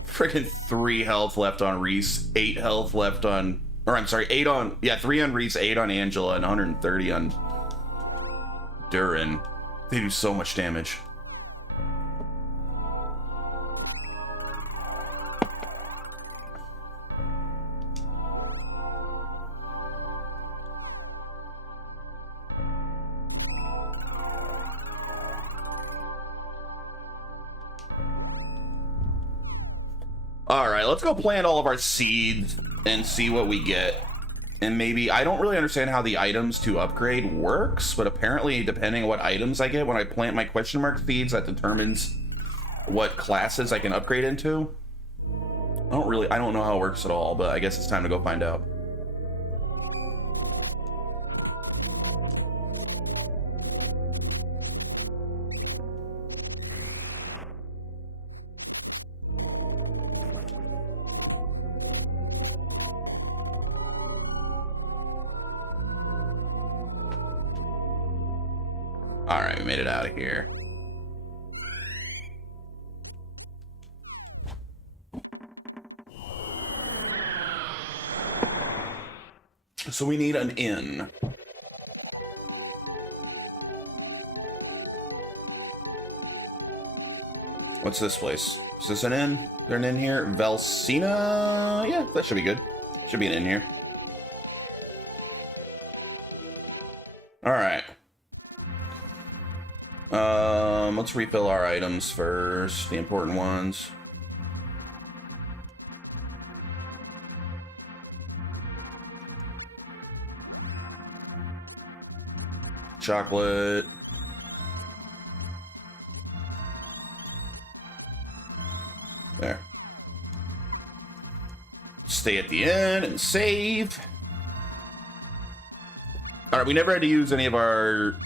Freaking 3 health left on Reese, 8 health left on, or I'm sorry, 8 on, yeah, 3 on Reese, 8 on Angela, and 130 on Durin. They do so much damage. Alright, let's go plant all of our seeds and see what we get. And maybe, I don't really understand how the items to upgrade works, but apparently depending on what items I get, when I plant my question mark seeds, that determines what classes I can upgrade into. I don't know how it works at all, but I guess it's time to go find out. Alright, we made it out of here. So we need an inn. What's this place? Is this an inn? Is there an inn here? Velsina? Yeah, that should be good. Should be an inn here. Alright. Let's refill our items first, the important ones. Chocolate. There. Stay at the inn and save. Alright, we never had to use any of our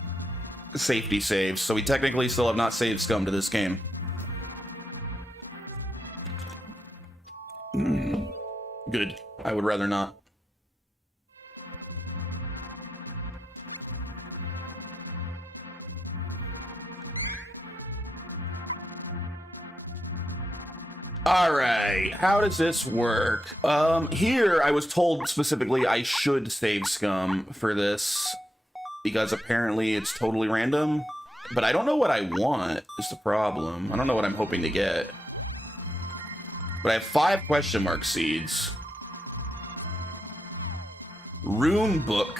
safety saves, so we technically still have not saved scum to this game. Good. I would rather not. Alright, how does this work? Here I was told specifically I should save scum for this, because apparently it's totally random. But I don't know what I want, is the problem. I don't know what I'm hoping to get. But I have 5 question mark seeds. Rune book.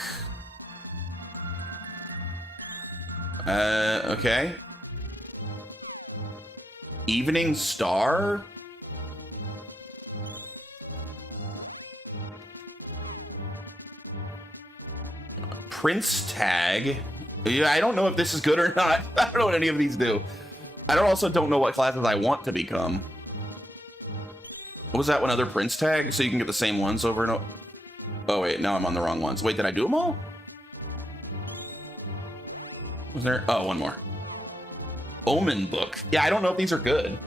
Okay. Evening star? Prince tag. Yeah, I don't know if this is good or not. I don't know what any of these do. I also don't know what classes I want to become. What was that one other prince tag? So you can get the same ones over and over. Oh wait, now I'm on the wrong ones. Wait, did I do them all? Was there? Oh, one more. Omen book. Yeah, I don't know if these are good.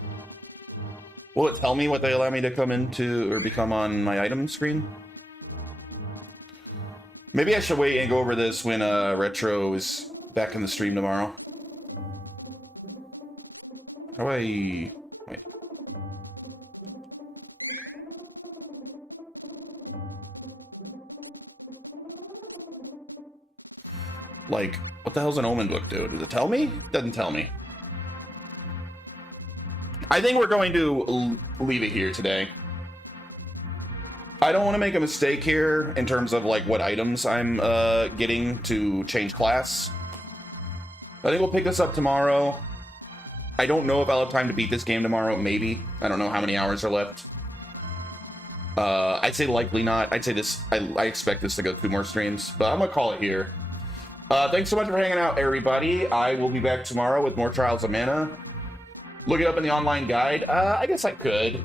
Will it tell me what they allow me to come into or become on my item screen? Maybe I should wait and go over this when Retro is back in the stream tomorrow. How do I... Wait. Like, what the hell's an omen book do? Does it tell me? Doesn't tell me. I think we're going to leave it here today. I don't want to make a mistake here in terms of like what items I'm getting to change class. I think we'll pick this up tomorrow. I don't know if I'll have time to beat this game tomorrow. Maybe. I don't know how many hours are left. I'd say likely not. I'd say this. I expect this to go 2 more streams, but I'm gonna call it here. Thanks so much for hanging out, everybody. I will be back tomorrow with more Trials of Mana. Look it up in the online guide. I guess I could.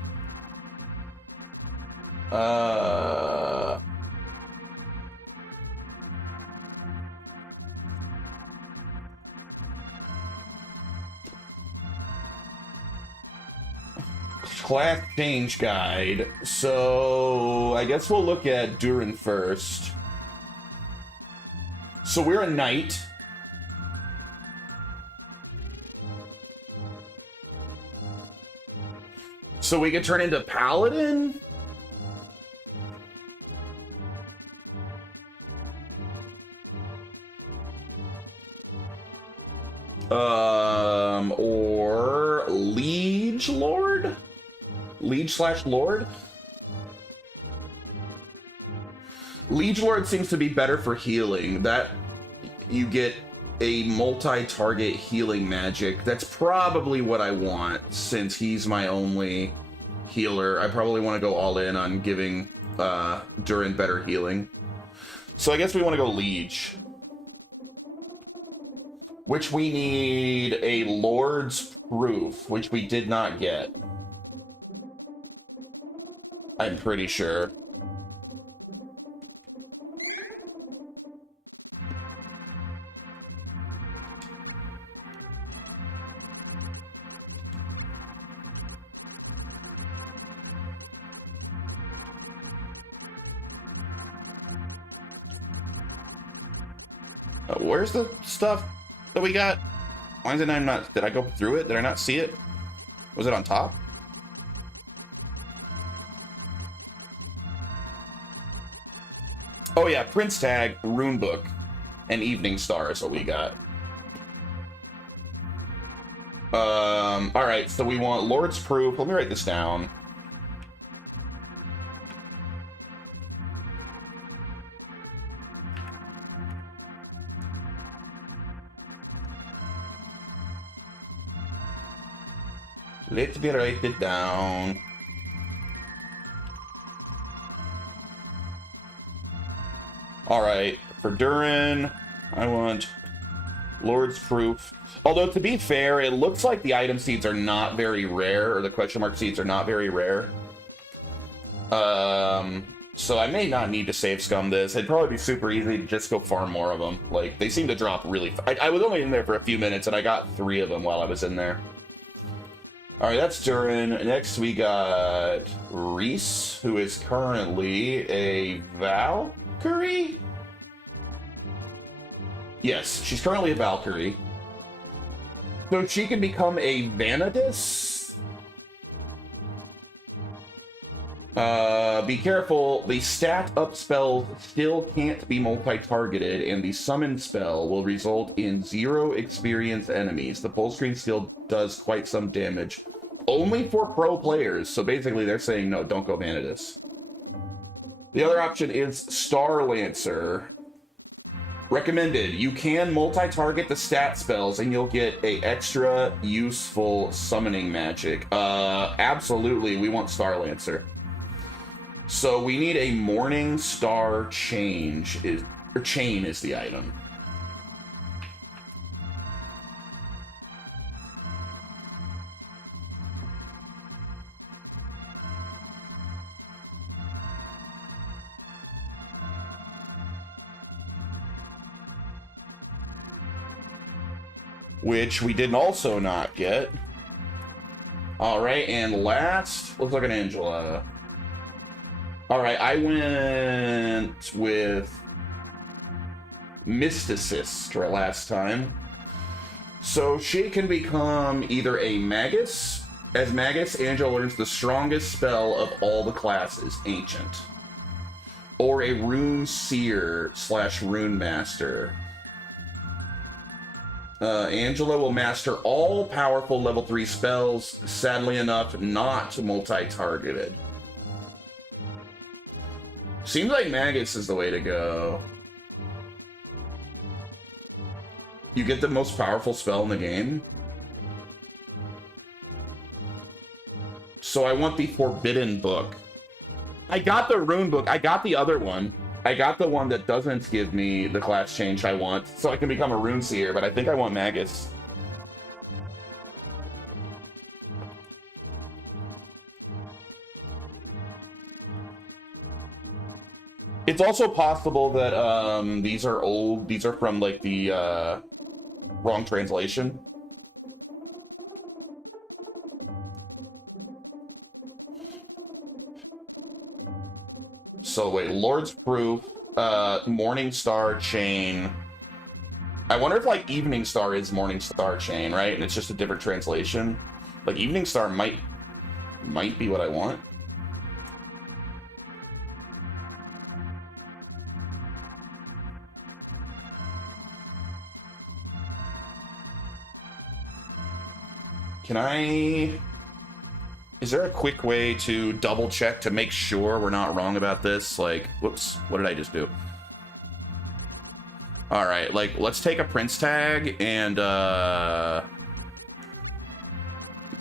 class change guide. So I guess we'll look at Durin first. So we're a knight. So we could turn into paladin? Or liege lord? Liege/lord? Liege lord seems to be better for healing. That you get a multi-target healing magic. That's probably what I want, since he's my only healer. I probably want to go all in on giving Durin better healing. So I guess we want to go liege. Which we need a Lord's Proof, which we did not get. I'm pretty sure. Where's the stuff that we got? Why is it I'm not... Did I go through it? Did I not see it? Was it on top? Oh yeah, Prince Tag, Rune Book, and Evening Star is what we got. Alright, so we want Lord's Proof. Let me write this down. Let me write it down. Alright, for Durin, I want Lord's Proof. Although, to be fair, it looks like the item seeds are not very rare, or the question mark seeds are not very rare. So I may not need to save scum this. It'd probably be super easy to just go farm more of them. Like, they seem to drop really I was only in there for a few minutes, and I got 3 of them while I was in there. Alright, that's Durin. Next we got Reese, who is currently a Valkyrie? Yes, she's currently a Valkyrie. So she can become a Vanadis? Be careful, the stat up spell still can't be multi-targeted, and the summon spell will result in 0 experienced enemies. The pull screen still does quite some damage. Only for pro players, so basically they're saying, no, don't go Vanadis. The other option is Star Lancer. Recommended. You can multi-target the stat spells and you'll get a extra useful summoning magic. Absolutely, we want Star Lancer. So we need a Morning Star chain is the item. Which we did also not get. Alright, and last, let's look at Angela. Alright, I went with Mysticist last time. So she can become either a Magus. As Magus, Angela learns the strongest spell of all the classes, Ancient. Or a Rune Seer / Rune Master. Angela will master all powerful level 3 spells, sadly enough, not multi-targeted. Seems like Magus is the way to go. You get the most powerful spell in the game. So I want the Forbidden Book. I got the Rune Book. I got the other one. I got the one that doesn't give me the class change I want, so I can become a Rune Seer, but I think I want Magus. It's also possible that these are old, these are from like the wrong translation. So wait, Lord's Proof, Morning Star Chain. I wonder if like Evening Star is Morning Star Chain, right? And it's just a different translation. Like Evening Star might be what I want. Can I... Is there a quick way to double check to make sure we're not wrong about this? Like, whoops, what did I just do? All right, like, let's take a Prince tag and,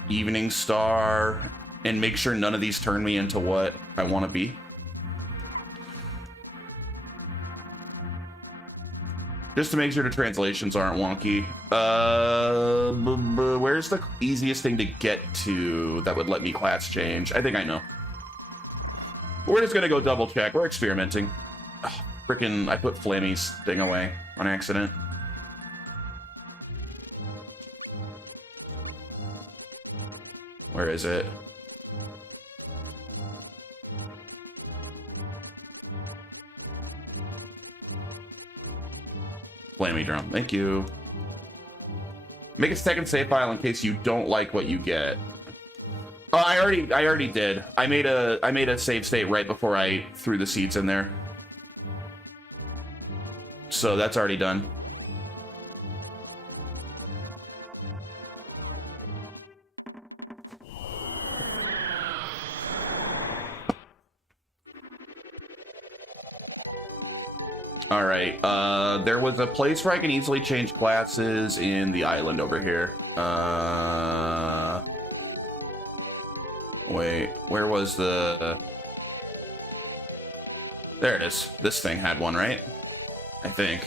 Evening Star and make sure none of these turn me into what I want to be. Just to make sure the translations aren't wonky. Where's the easiest thing to get to that would let me class change? I think I know. We're just gonna go double check. We're experimenting. Frickin', I put Flammy's thing away on accident. Where is it? Flammy drum, thank you. Make a second save file in case you don't like what you get. Oh, I already did. I made a save state right before I threw the seeds in there. So that's already done. All right, there was a place where I can easily change classes in the island over here. Wait, where was the... There it is. This thing had one, right? I think.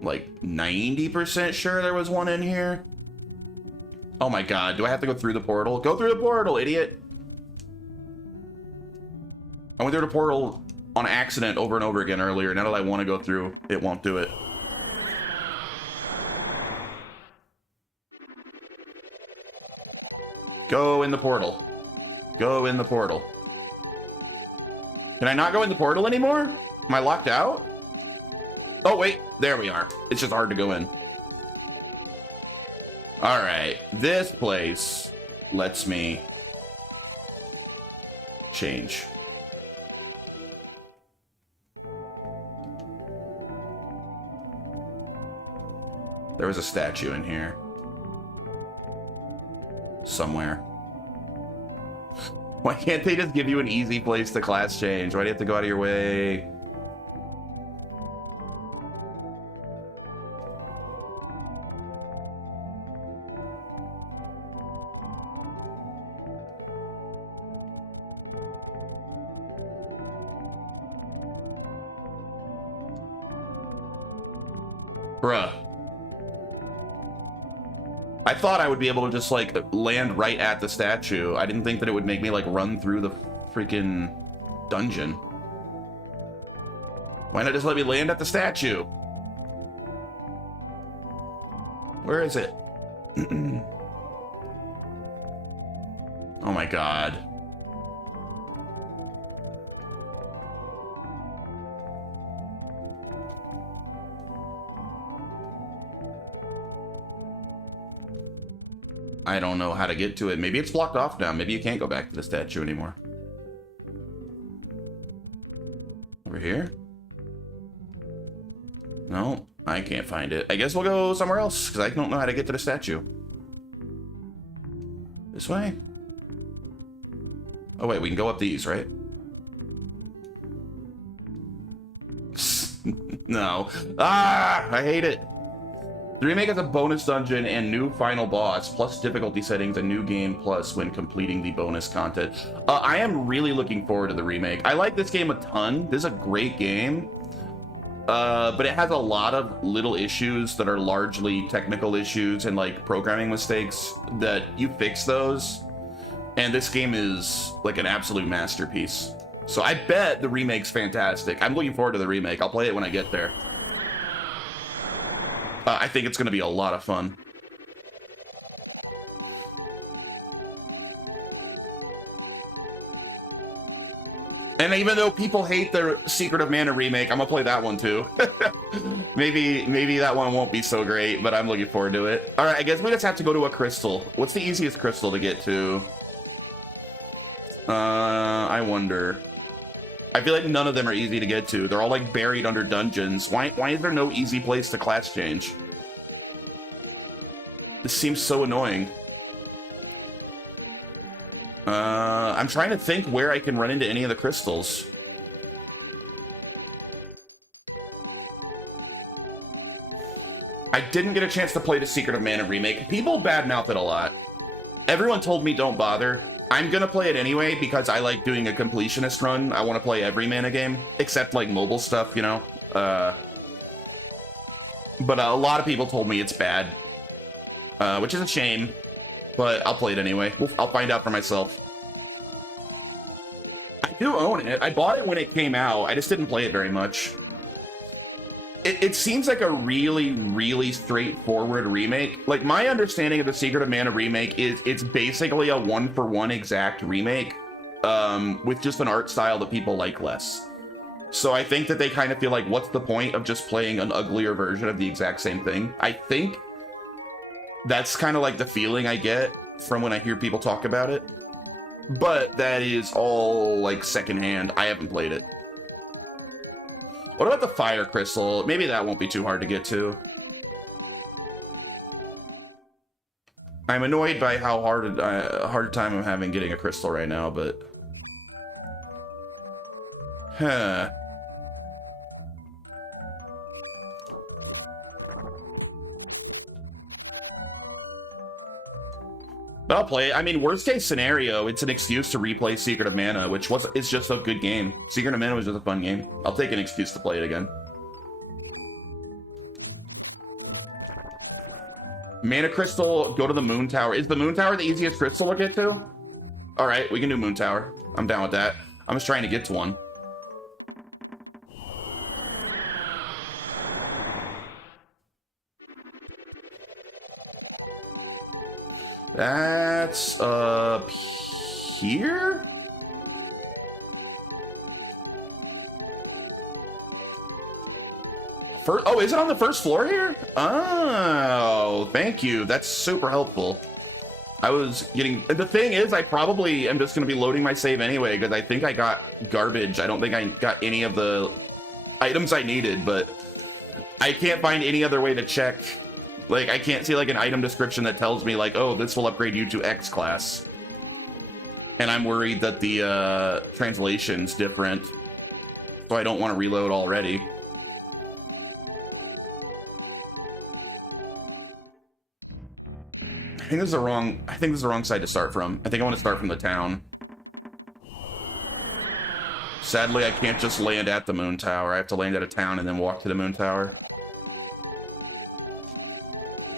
Like 90% sure there was one in here. Oh my god, do I have to go through the portal? Go through the portal, idiot! I went through the portal on accident over and over again earlier. Now that I want to go through, it won't do it. Go in the portal. Go in the portal. Can I not go in the portal anymore? Am I locked out? Oh, wait. There we are. It's just hard to go in. All right. This place lets me change. There was a statue in here. Somewhere. Why can't they just give you an easy place to class change? Why do you have to go out of your way? Bruh. I thought I would be able to just, like, land right at the statue. I didn't think that it would make me, like, run through the freaking dungeon. Why not just let me land at the statue? Where is it? Oh my god. I don't know how to get to it. Maybe it's blocked off now. Maybe you can't go back to the statue anymore. Over here? No, I can't find it. I guess we'll go somewhere else, because I don't know how to get to the statue. This way? Oh wait, we can go up these, right? No. Ah, I hate it. The remake has a bonus dungeon and new final boss, plus difficulty settings, a new game plus when completing the bonus content. I am really looking forward to the remake. I like this game a ton. This is a great game. But it has a lot of little issues that are largely technical issues and like programming mistakes that you fix those. And this game is like an absolute masterpiece. So I bet the remake's fantastic. I'm looking forward to the remake. I'll play it when I get there. I think it's going to be a lot of fun. And even though people hate the Secret of Mana remake, I'm gonna play that one too. maybe that one won't be so great, but I'm looking forward to it. All right, I guess we just have to go to a crystal. What's the easiest crystal to get to? I wonder. I feel like none of them are easy to get to. They're all like buried under dungeons. Why is there no easy place to class change? This seems so annoying. I'm trying to think where I can run into any of the crystals. I didn't get a chance to play the Secret of Mana remake. People badmouth it a lot. Everyone told me don't bother. I'm gonna play it anyway because I like doing a completionist run. I want to play every Mana game, except like mobile stuff, you know? But a lot of people told me it's bad, which is a shame, but I'll play it anyway. I'll find out for myself. I do own it. I bought it when it came out. I just didn't play it very much. It seems like a really, really straightforward remake. Like, my understanding of the Secret of Mana remake is it's basically a one-for-one exact remake, with just an art style that people like less. So I think that they kind of feel like, what's the point of just playing an uglier version of the exact same thing? I think that's kind of like the feeling I get from when I hear people talk about it. But that is all, like, secondhand. I haven't played it. What about the fire crystal? Maybe that won't be too hard to get to. I'm annoyed by how hard time I'm having getting a crystal right now, but... Huh. But I'll play it. I mean, worst case scenario, it's an excuse to replay Secret of Mana, which is just a good game. Secret of Mana was just a fun game. I'll take an excuse to play it again. Mana Crystal, go to the Moon Tower. Is the Moon Tower the easiest crystal to get to? All right, we can do Moon Tower. I'm down with that. I'm just trying to get to one. That's up here? Oh, is it on the first floor here? Oh, thank you. That's super helpful. I was getting... The thing is, I probably am just going to be loading my save anyway, because I think I got garbage. I don't think I got any of the items I needed, but I can't find any other way to check. Like, I can't see, like, an item description that tells me, like, oh, this will upgrade you to X class. And I'm worried that the translation's different, so I don't want to reload already. I think this is the wrong side to start from. I think I want to start from the town. Sadly, I can't just land at the Moon Tower. I have to land at a town and then walk to the Moon Tower.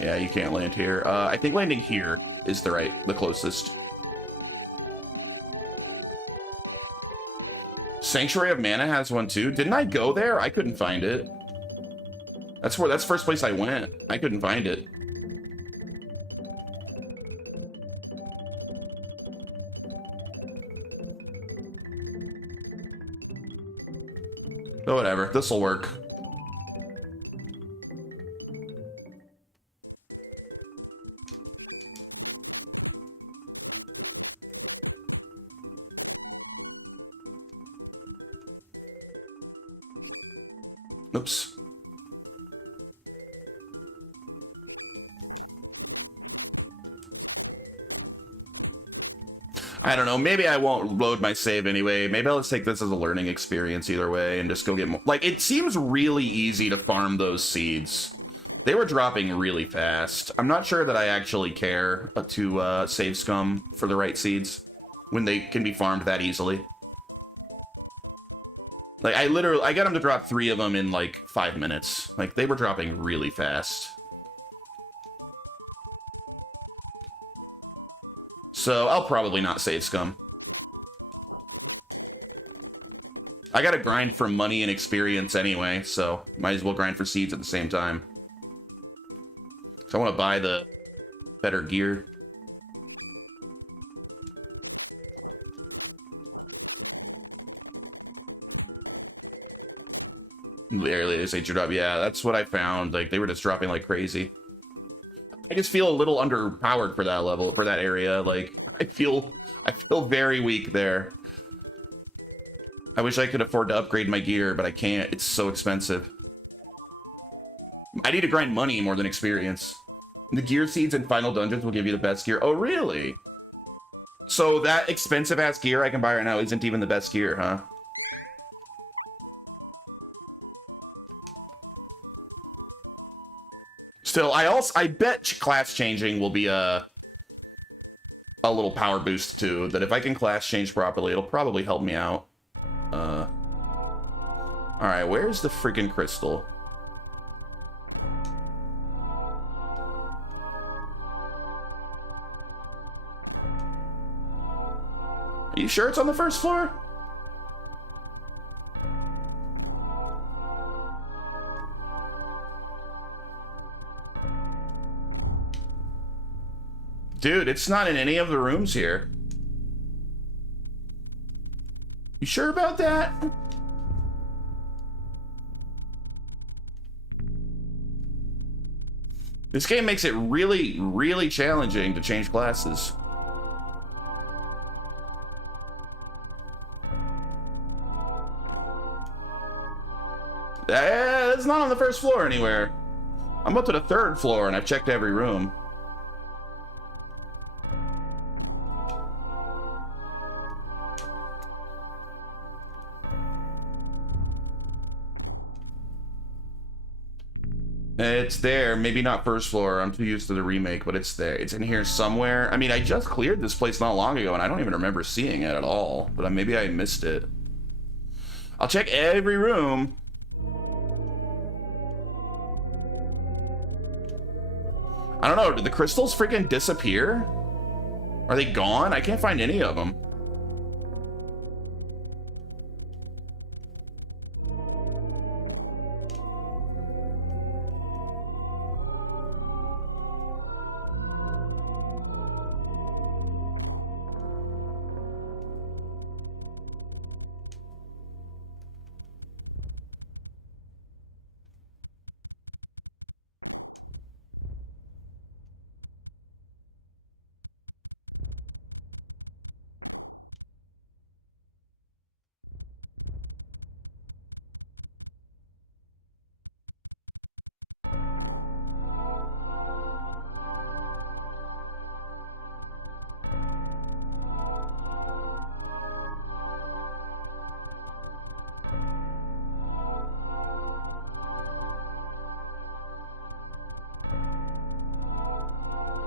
Yeah, you can't land here. I think landing here is the closest. Sanctuary of Mana has one too. Didn't I go there? I couldn't find it. That's first place I went. I couldn't find it. Oh, whatever. This'll work. Oops. I don't know. Maybe I won't load my save anyway. Maybe I'll just take this as a learning experience either way and just go get more. Like, it seems really easy to farm those seeds. They were dropping really fast. I'm not sure that I actually care to save scum for the right seeds when they can be farmed that easily. Like, I got them to drop 3 of them in, like, 5 minutes. Like, they were dropping really fast. So, I'll probably not save scum. I gotta grind for money and experience anyway, so might as well grind for seeds at the same time. So I want to buy the better gear. Literally, they say drop. Yeah, that's what I found. Like, they were just dropping like crazy. I just feel a little underpowered for that level, for that area. Like, I feel very weak there. I wish I could afford to upgrade my gear, but I can't. It's so expensive. I need to grind money more than experience. The gear seeds in final dungeons will give you the best gear. Oh, really? So that expensive-ass gear I can buy right now isn't even the best gear, huh? Still, I bet class changing will be a little power boost too. That if I can class change properly, it'll probably help me out. All right, where's the freaking crystal? Are you sure it's on the first floor? Dude, it's not in any of the rooms here. You sure about that? This game makes it really, really challenging to change classes. It's not on the first floor anywhere. I'm up to the third floor and I've checked every room. It's there, maybe not first floor. I'm too used to the remake, but it's there. It's in here somewhere. I mean, I just cleared this place not long ago, and I don't even remember seeing it at all. But maybe I missed it. I'll check every room. I don't know, did the crystals freaking disappear? Are they gone? I can't find any of them.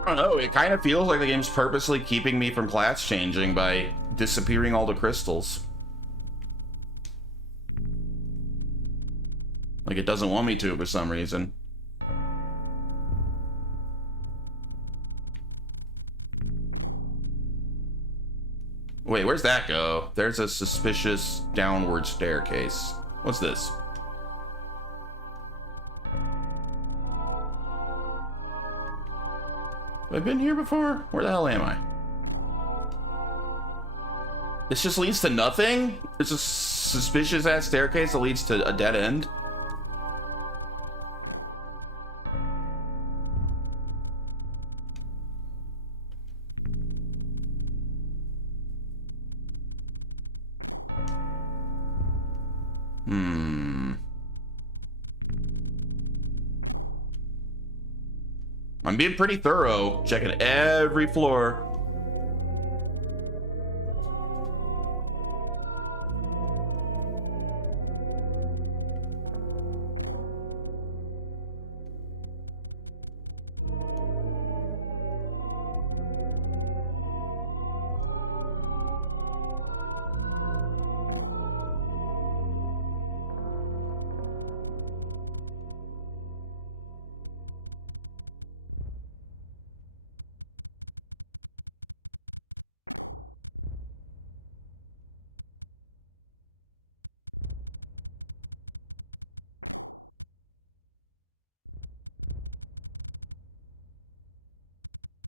I don't know, it kind of feels like the game's purposely keeping me from class changing by disappearing all the crystals. Like it doesn't want me to for some reason. Wait, where's that go? There's a suspicious downward staircase. What's this? Have I been here before? Where the hell am I? This just leads to nothing? There's a suspicious ass staircase that leads to a dead end? I'm being pretty thorough, checking every floor.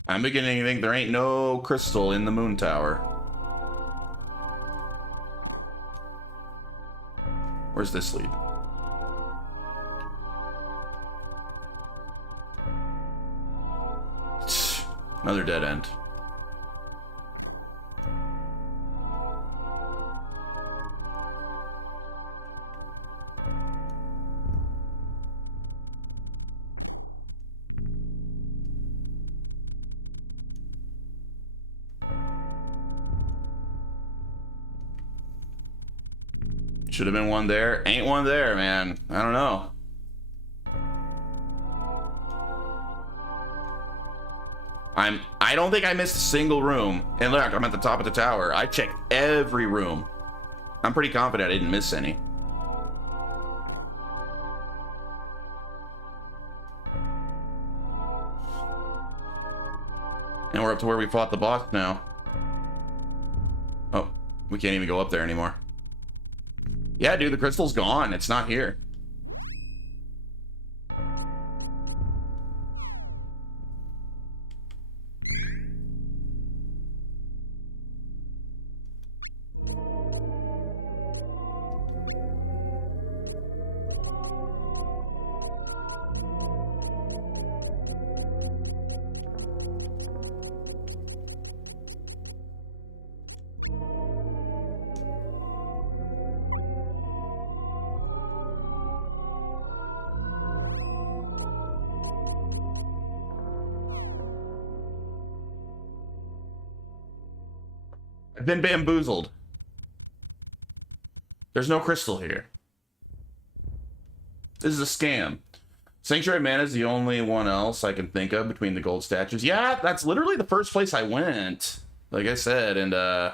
I'm beginning to think there ain't no crystal in the moon tower. Where's this lead? Another dead end. Should have been one there. Ain't one there, man. I don't know. I don't think I missed a single room. And look, I'm at the top of the tower. I checked every room. I'm pretty confident I didn't miss any. And we're up to where we fought the boss now. Oh, we can't even go up there anymore. Yeah, dude, the crystal's gone. It's not here. I've been bamboozled. There's no crystal here. This is a scam. Sanctuary Mana is the only one else I can think of between the gold statues. Yeah, that's literally the first place I went. Like I said, and I'll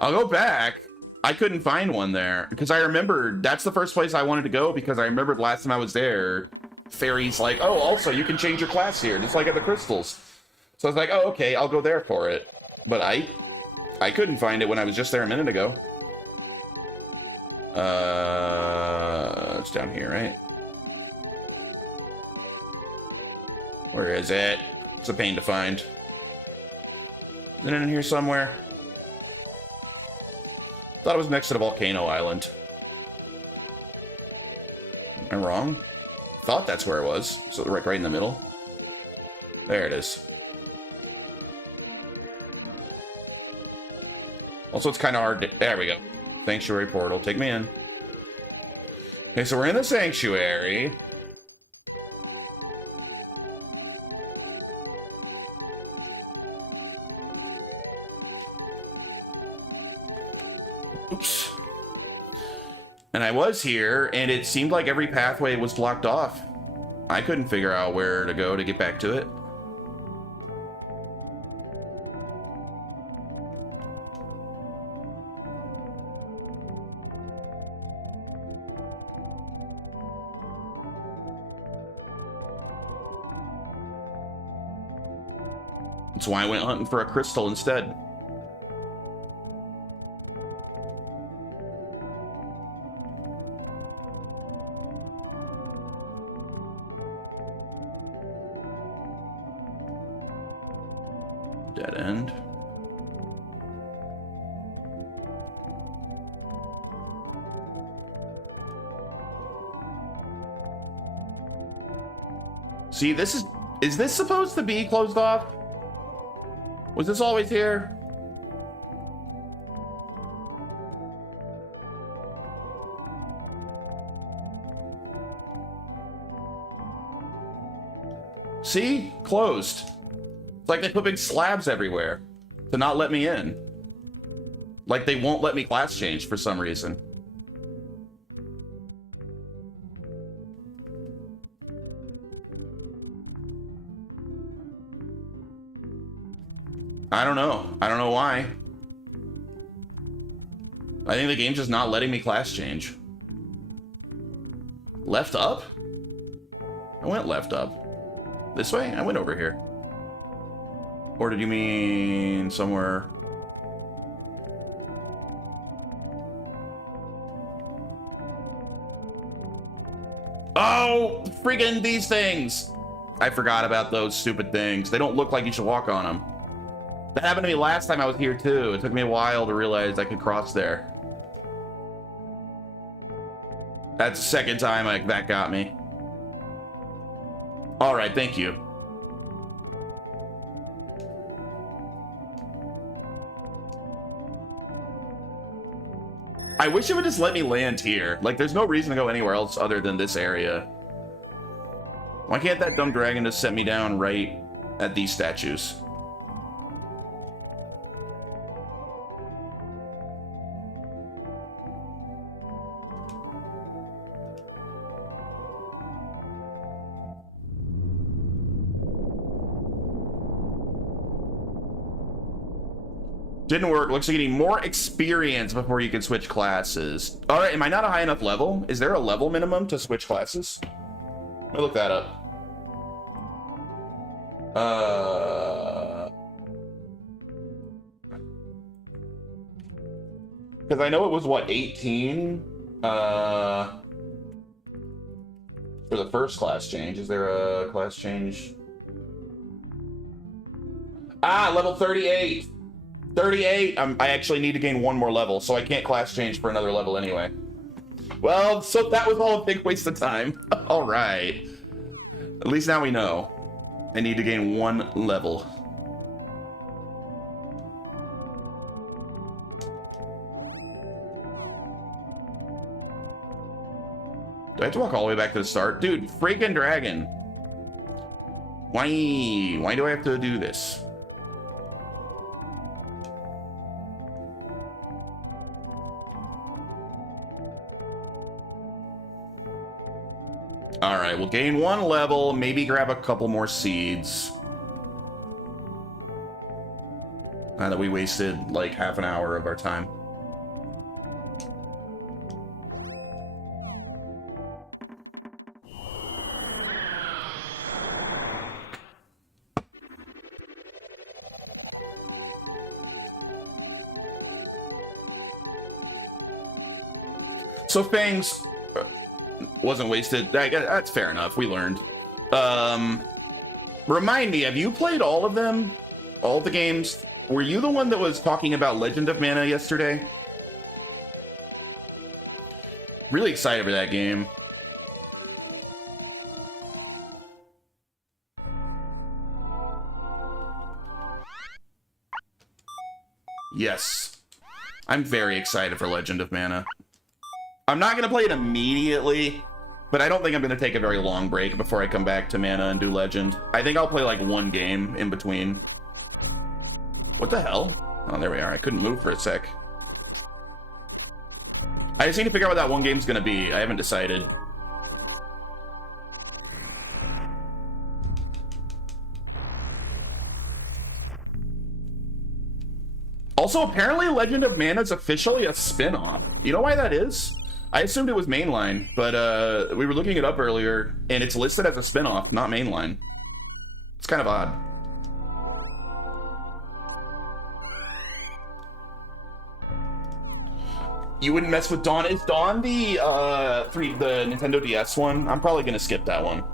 go back. I couldn't find one there because I remembered that's the first place I wanted to go because I remembered last time I was there, Fairy's like, oh, also you can change your class here, just like at the crystals. So I was like, oh, okay, I'll go there for it. But I couldn't find it when I was just there a minute ago. It's down here, right? Where is it? It's a pain to find. Isn't it in here somewhere? Thought it was next to the volcano island. Am I wrong? Thought that's where it was. So right in the middle. There it is. Also, it's kind of hard to... There we go. Sanctuary portal. Take me in. Okay, so we're in the sanctuary. Oops. And I was here, and it seemed like every pathway was blocked off. I couldn't figure out where to go to get back to it. That's why I went hunting for a crystal instead. Dead end. See, this is this supposed to be closed off? Was this always here? See? Closed. It's like they put big slabs everywhere to not let me in. Like they won't let me class change for some reason. I don't know. I don't know why. I think the game's just not letting me class change. Left up? I went left up. This way? I went over here. Or did you mean somewhere? Oh, freaking these things. I forgot about those stupid things. They don't look like you should walk on them. That happened to me last time I was here too. It took me a while to realize I could cross there. That's the second time that got me. All right, thank you. I wish it would just let me land here. Like, there's no reason to go anywhere else other than this area. Why can't that dumb dragon just set me down right at these statues? Didn't work. Looks like you need more experience before you can switch classes. All right, am I not a high enough level? Is there a level minimum to switch classes? Let me look that up. Because I know it was, what, 18? For the first class change. Is there a class change? Ah, level 38. 38. I actually need to gain one more level, so I can't class change for another level anyway. Well, so that was all a big waste of time. All right. At least now we know. I need to gain one level. Do I have to walk all the way back to the start? Dude, freaking dragon. Why do I have to do this? All right, we'll gain one level, maybe grab a couple more seeds. Now that we wasted like half an hour of our time. So Fangs wasn't wasted. That's fair enough. We learned. Remind me, have you played all of them? All the games? Were you the one that was talking about Legend of Mana yesterday? Really excited for that game. Yes. I'm very excited for Legend of Mana. I'm not going to play it immediately, but I don't think I'm going to take a very long break before I come back to Mana and do Legend. I think I'll play like one game in between. What the hell? Oh, there we are. I couldn't move for a sec. I just need to figure out what that one game's going to be. I haven't decided. Also, apparently Legend of Mana is officially a spin-off. You know why that is? I assumed it was mainline, but we were looking it up earlier, and it's listed as a spin-off, not mainline. It's kind of odd. You wouldn't mess with Dawn? Is Dawn the Nintendo DS one? I'm probably gonna skip that one.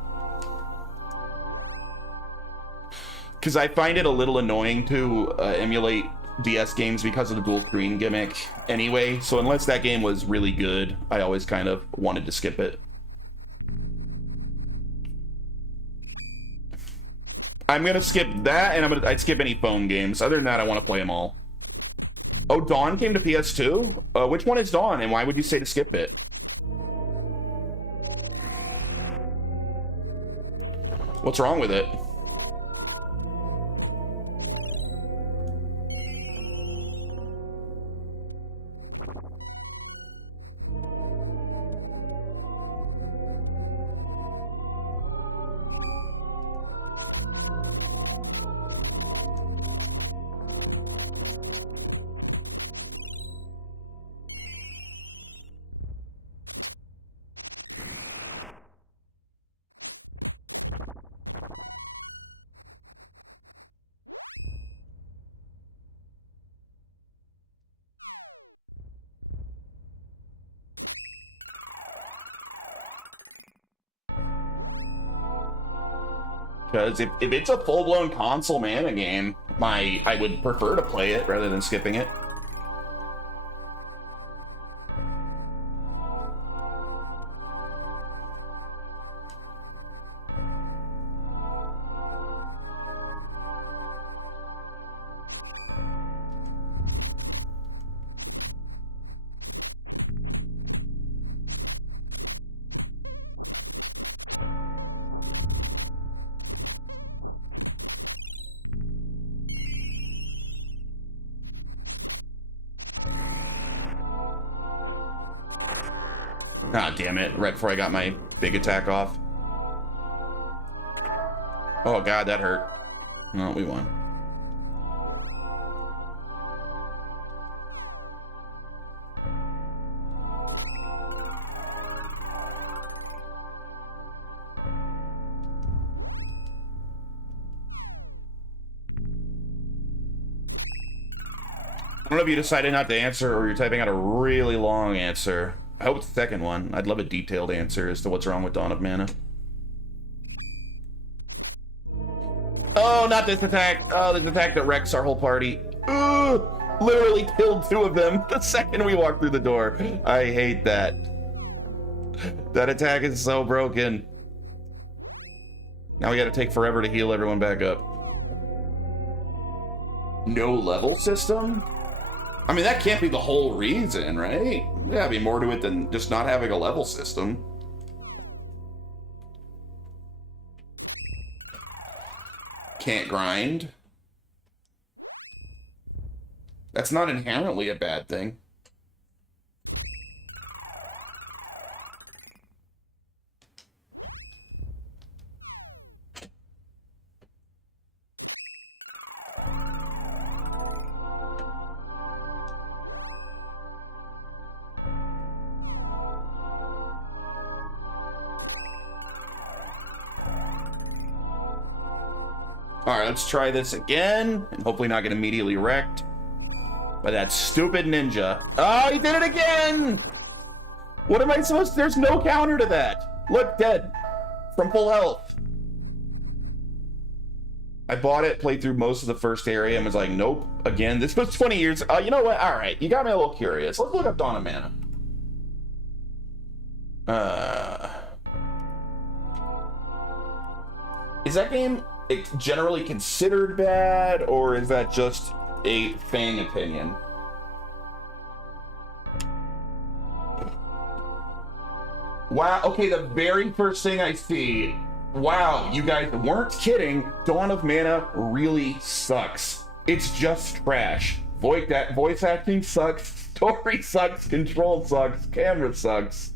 Because I find it a little annoying to emulate DS games because of the dual screen gimmick anyway, so unless that game was really good, I always kind of wanted to skip it. I'm gonna skip that, and I'd skip any phone games. Other than that, I want to play them all. Oh, Dawn came to PS2? Which one is Dawn, and why would you say to skip it? What's wrong with it? Because if it's a full-blown console Mana game, I would prefer to play it rather than skipping it. Ah, damn it. Right before I got my big attack off. Oh, God, that hurt. No, we won. I don't know if you decided not to answer or you're typing out a really long answer. I hope it's the second one. I'd love a detailed answer as to what's wrong with Dawn of Mana. Oh, not this attack. Oh, this attack that wrecks our whole party. Ooh, literally killed 2 of them the second we walked through the door. I hate that. That attack is so broken. Now we gotta take forever to heal everyone back up. No level system? I mean, that can't be the whole reason, right? There gotta be more to it than just not having a level system. Can't grind. That's not inherently a bad thing. All right, let's try this again, and hopefully not get immediately wrecked by that stupid ninja. Oh, he did it again! What am I supposed to... There's no counter to that. Look, dead. From full health. I bought it, played through most of the first area, and was like, nope, again. This was 20 years... you know what? All right, you got me a little curious. Let's look up Dawn of Mana. Is that game... it's generally considered bad, or is that just a fan opinion? Wow, okay, the very first thing I see, wow, you guys weren't kidding, Dawn of Mana really sucks. It's just trash. Voice acting sucks, story sucks, control sucks, camera sucks.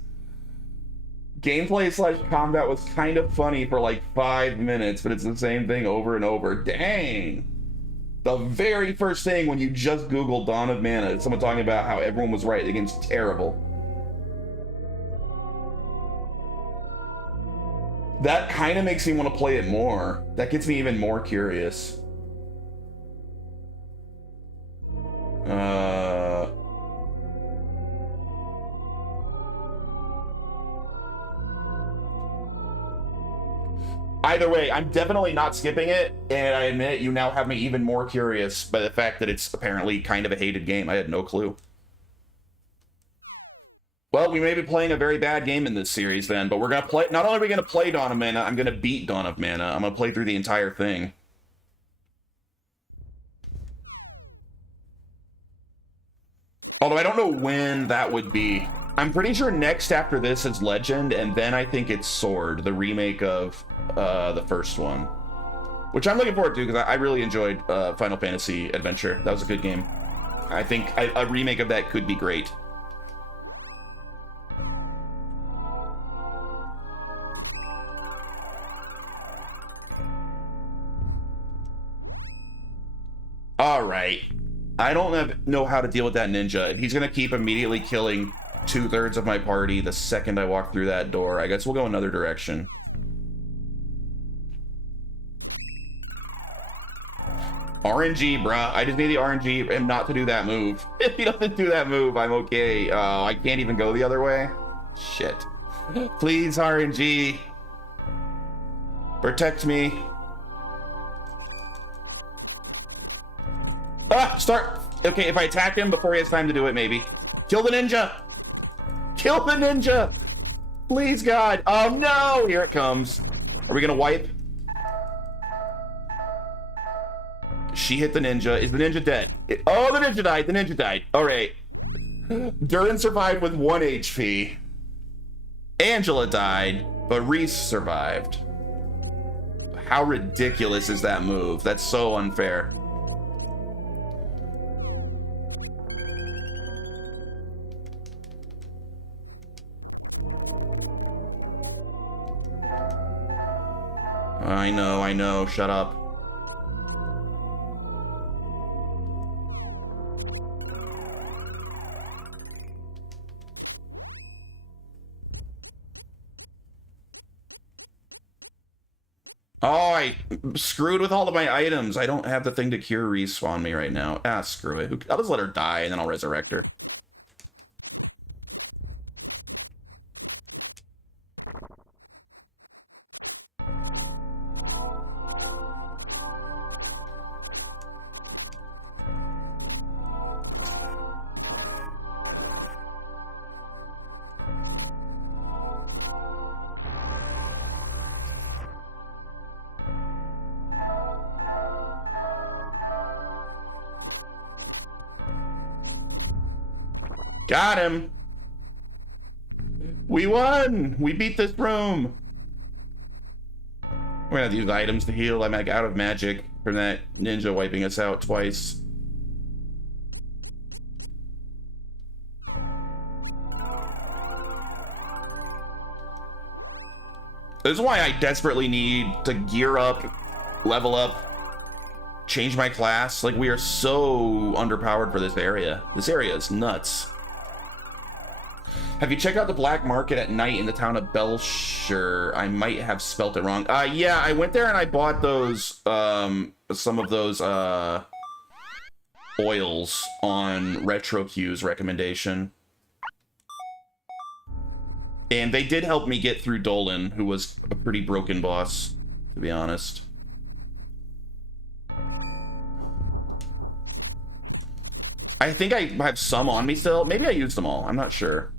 Gameplay / combat was kind of funny for like 5 minutes, but it's the same thing over and over. Dang! The very first thing when you just Googled Dawn of Mana is someone talking about how everyone was right, the game's terrible. That kind of makes me want to play it more. That gets me even more curious. Either way, I'm definitely not skipping it, and I admit you now have me even more curious by the fact that it's apparently kind of a hated game. I had no clue. Well, we may be playing a very bad game in this series then, but we're gonna play. Not only are we gonna play Dawn of Mana, I'm gonna beat Dawn of Mana. I'm gonna play through the entire thing. Although I don't know when that would be. I'm pretty sure next after this is Legend, and then I think it's Sword, the remake of the first one. Which I'm looking forward to, because I really enjoyed Final Fantasy Adventure. That was a good game. I think a remake of that could be great. Alright. I don't know how to deal with that ninja. If he's going to keep immediately killing 2/3 of my party the second I walk through that door, I guess we'll go another direction. RNG, bruh. I just need the RNG and not to do that move. If he doesn't do that move, I'm okay. I can't even go the other way. Shit. Please, RNG. Protect me. Ah, start. Okay, if I attack him before he has time to do it, maybe. Kill the ninja. Kill the ninja. Please, God. Oh, no. Here it comes. Are we going to wipe? She hit the ninja. Is the ninja dead? Oh, the ninja died. The ninja died. All right. Durin survived with 1 HP. Angela died, but Reese survived. How ridiculous is that move? That's so unfair. I know. Shut up. Oh, I screwed with all of my items. I don't have the thing to cure respawn me right now. Ah, screw it. I'll just let her die and then I'll resurrect her. Got him. We won. We beat this room. We're gonna have to use items to heal. I'm like out of magic from that ninja wiping us out twice. This is why I desperately need to gear up, level up, change my class. Like, we are so underpowered for this area. This area is nuts. Have you checked out the black market at night in the town of Belshire? I might have spelt it wrong. Yeah, I went there and I bought those, some of those, oils on RetroQ's recommendation. And they did help me get through Dolan, who was a pretty broken boss, to be honest. I think I have some on me still. Maybe I used them all. I'm not sure.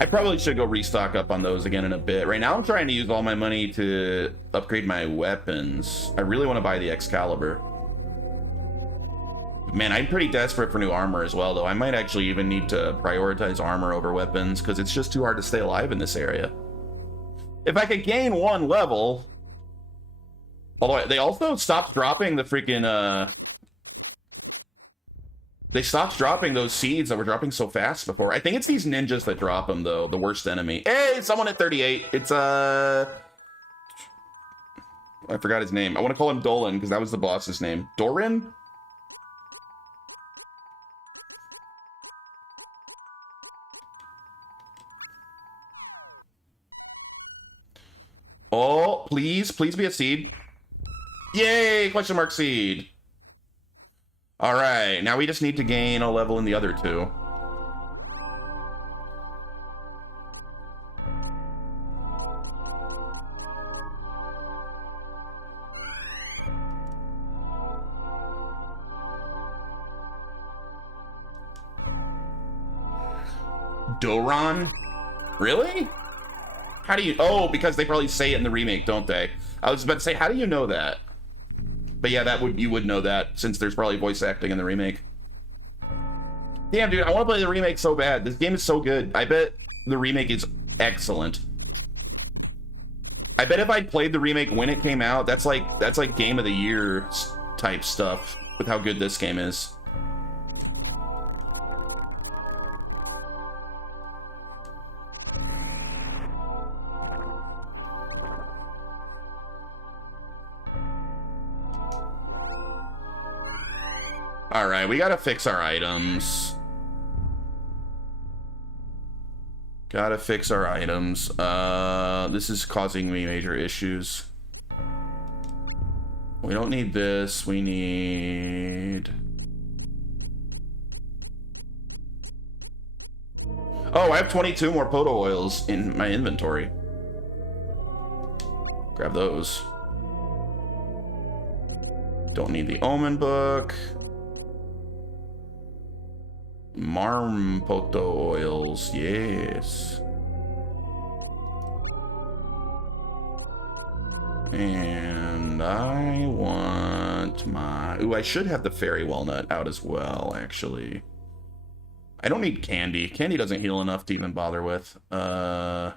I probably should go restock up on those again in a bit. Right now I'm trying to use all my money to upgrade my weapons. I really want to buy the Excalibur. Man, I'm pretty desperate for new armor as well, though. I might actually even need to prioritize armor over weapons, because it's just too hard to stay alive in this area. If I could gain 1 level... Although, they also stopped dropping the freaking, They stopped dropping those seeds that were dropping so fast before. I think it's these ninjas that drop them, though. The worst enemy. Hey, someone at 38. It's, I forgot his name. I want to call him Dolan, because that was the boss's name. Doran? Oh, please be a seed. Yay, question mark seed. All right, now we just need to gain a level in the other two. Doran? Really? How do you... Oh, because they probably say it in the remake, don't they? I was about to say, how do you know that? But yeah, you would know that, since there's probably voice acting in the remake. Damn, dude, I want to play the remake so bad. This game is so good. I bet the remake is excellent. I bet if I'd played the remake when it came out, that's like Game of the Year type stuff with how good this game is. Alright, we gotta fix our items. Gotta fix our items. This is causing me major issues. We don't need this. We need... Oh, I have 22 more Poto oils in my inventory. Grab those. Don't need the Omen book. Marmpoto oils, yes. And I want my... Ooh, I should have the fairy walnut out as well, actually. I don't need candy. Candy doesn't heal enough to even bother with. I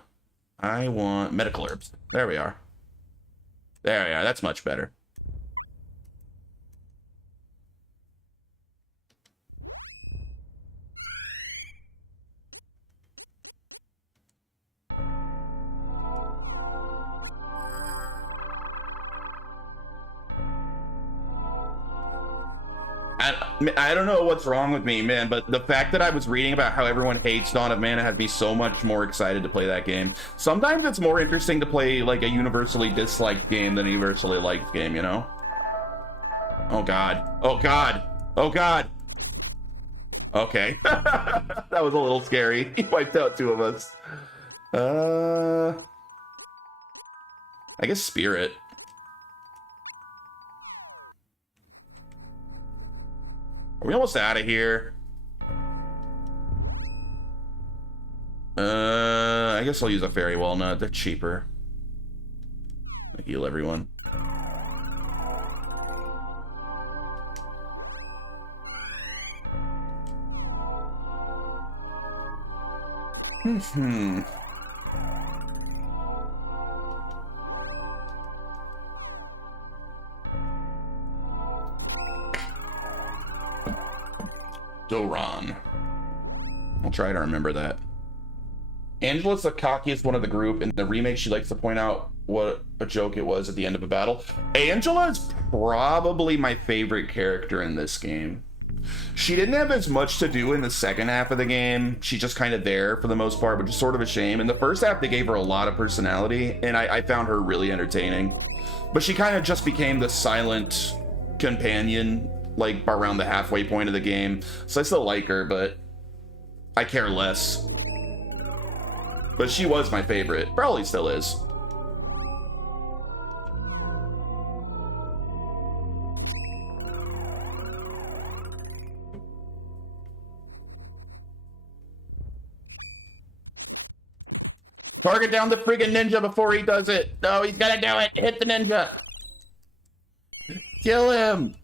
want medical herbs. There we are. There we are. That's much better. I don't know what's wrong with me, man, but the fact that I was reading about how everyone hates Dawn of Mana had me so much more excited to play that game. Sometimes it's more interesting to play like a universally disliked game than a universally liked game, you know? Oh god. Oh god. Oh god. Okay. That was a little scary. He wiped out 2 of us. I guess Spirit. Are we almost out of here? I guess I'll use a Fairy Walnut. They're cheaper. I heal everyone. Doran. I'll try to remember that. Angela's the cockiest one of the group. In the remake, she likes to point out what a joke it was at the end of a battle. Angela is probably my favorite character in this game. She didn't have as much to do in the second half of the game. She's just kind of there for the most part, which is sort of a shame. In the first half, they gave her a lot of personality, and I found her really entertaining. But she kind of just became the silent companion, like, around the halfway point of the game. So I still like her, but I care less. But she was my favorite. Probably still is. Target down the friggin' ninja before he does it. No, he's gotta do it. Hit the ninja. Kill him.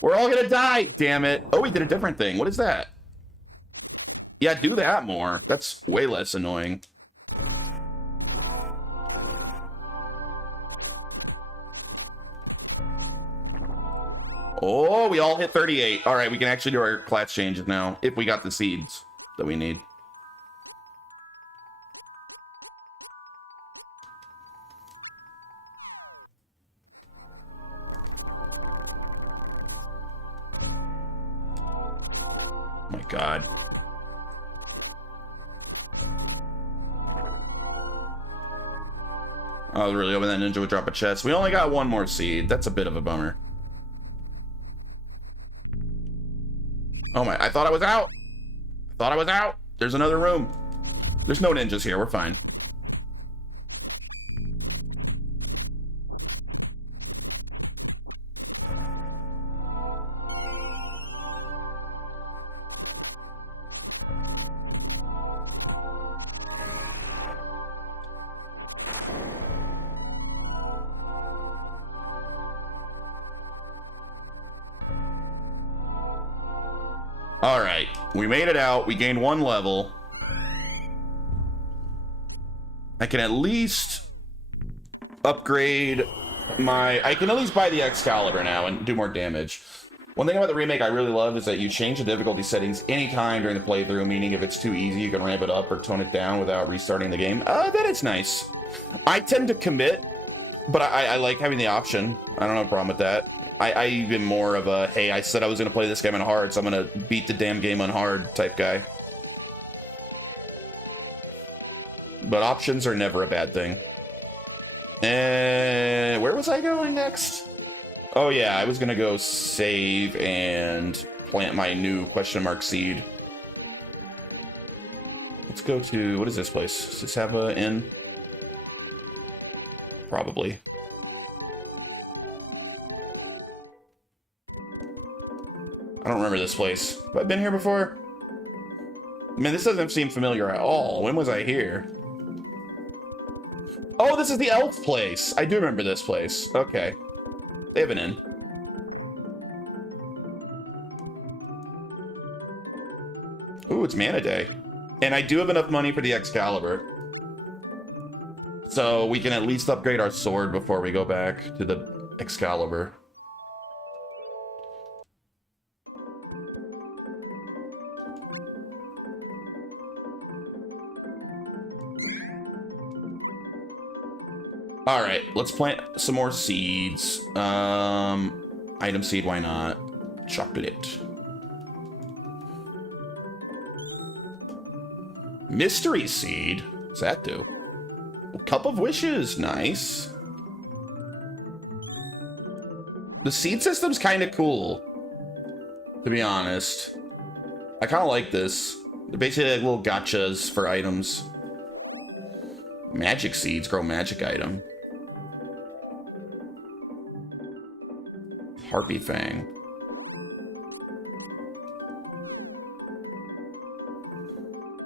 We're all gonna die. Damn it. Oh, he did a different thing. What is that? Yeah, do that more. That's way less annoying. Oh, we all hit 38. All right, we can actually do our class changes now, if we got the seeds that we need. Oh my god. I was really hoping that ninja would drop a chest. We only got 1 more seed. That's a bit of a bummer. Oh my, I thought I was out. I thought I was out. There's another room. There's no ninjas here. We're fine. All right, we made it out. We gained 1 level. I can at least upgrade my... I can at least buy the Excalibur now and do more damage. One thing about the remake I really love is that you change the difficulty settings anytime during the playthrough, meaning if it's too easy, you can ramp it up or tone it down without restarting the game. That is nice. I tend to commit, but I like having the option. I don't have a problem with that. I even more of a, hey, I said I was going to play this game on hard, so I'm going to beat the damn game on hard type guy. But options are never a bad thing. And where was I going next? Oh yeah, I was going to go save and plant my new question mark seed. Let's go to, what is this place? Does this have an inn? Probably. I don't remember this place. Have I been here before? Man, this doesn't seem familiar at all. When was I here? Oh, this is the elf place. I do remember this place. Okay. They have an inn. Ooh, it's Mana Day. And I do have enough money for the Excalibur. So we can at least upgrade our sword before we go back to the Excalibur. All right, let's plant some more seeds. Item seed, why not? chocolate. Mystery seed? What's that do? Cup of wishes, nice. The seed system's kind of cool, to be honest. I kind of like this. They're basically like little gotchas for items. Magic seeds grow magic item. Harpy Fang.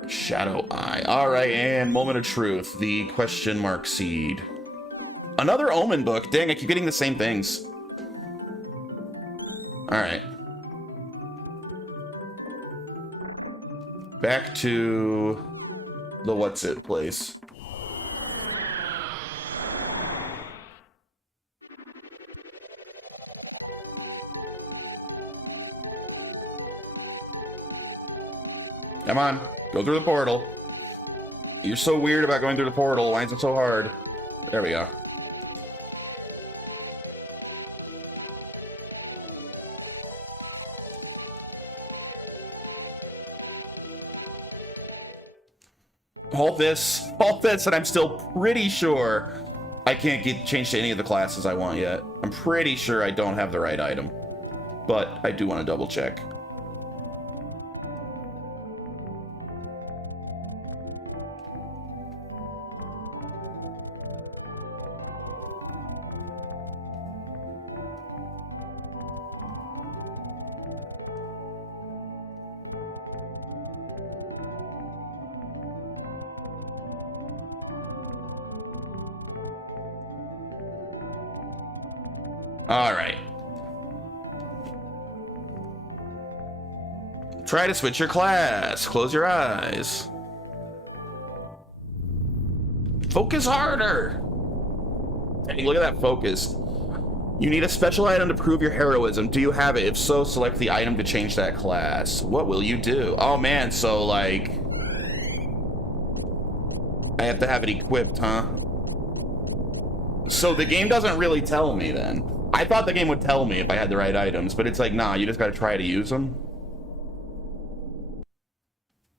Shadow Eye. Alright, and Moment of Truth. The question mark seed. Another Omen book. Dang, I keep getting the same things. Alright. Back to the what's it place. Come on, go through the portal. You're so weird about going through the portal. Why is it so hard? There we go. All this, and I'm still pretty sure I can't get changed to any of the classes I want yet. I'm pretty sure I don't have the right item, but I do want to double check. All right. Try to switch your class. Close your eyes. Focus harder. Hey, look at that focus. You need a special item to prove your heroism. Do you have it? If so, select the item to change that class. What will you do? Oh man, so like I have to have it equipped, huh? So the game doesn't really tell me then. I thought the game would tell me if I had the right items, but it's like, nah, you just gotta try to use them.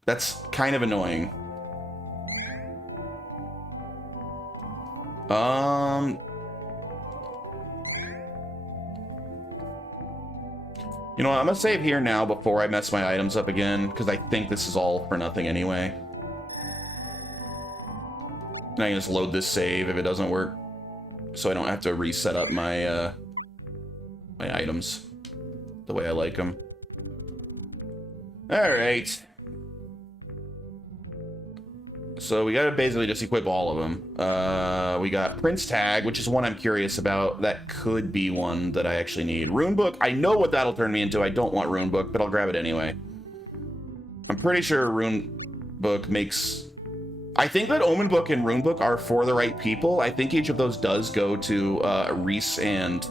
That's kind of annoying. You know what, I'm gonna save here now before I mess my items up again, because I think this is all for nothing anyway. And I can just load this save if it doesn't work, so I don't have to reset up my my items the way I like them. All right. So we gotta basically just equip all of them. We got Prince Tag, which is one I'm curious about. That could be one that I actually need. Rune Book, I know what that'll turn me into. I don't want Rune Book, but I'll grab it anyway. I'm pretty sure Rune Book makes... I think that Omen Book and Rune Book are for the right people. I think each of those does go to Reese and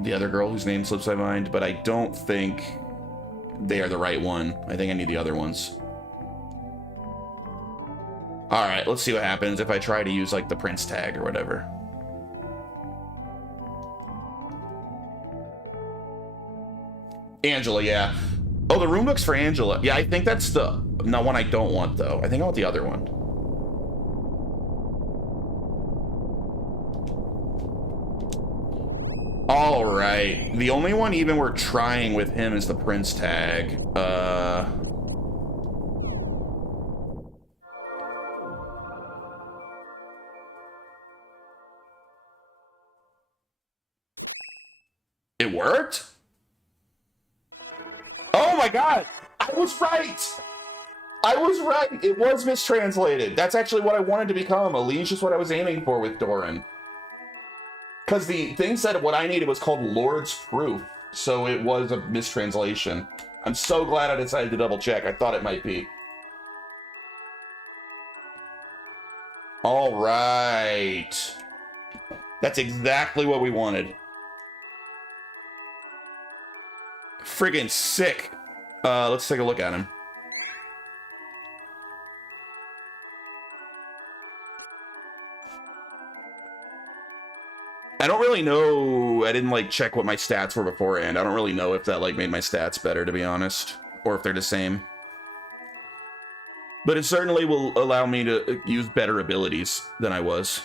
the other girl whose name slips my mind, but I don't think they are the right one. I think I need the other ones. All right, let's see what happens if I try to use like the Prince Tag or whatever. Angela, yeah. Oh, the rune book's for Angela. Yeah, I think that's the one I don't want though. I think I want the other one. All right. The only one even we're trying with him is the Prince Tag. It worked? Oh my god! I was right! I was right! It was mistranslated. That's actually what I wanted to become. A liege is what I was aiming for with Doran. Because the thing said what I needed was called Lord's Proof, so it was a mistranslation. I'm so glad I decided to double check. I thought it might be. All right. That's exactly what we wanted. Friggin' sick. Let's take a look at him. I don't really know. I didn't like check what my stats were beforehand. I don't really know if that like made my stats better, to be honest, or if they're the same. But it certainly will allow me to use better abilities than I was.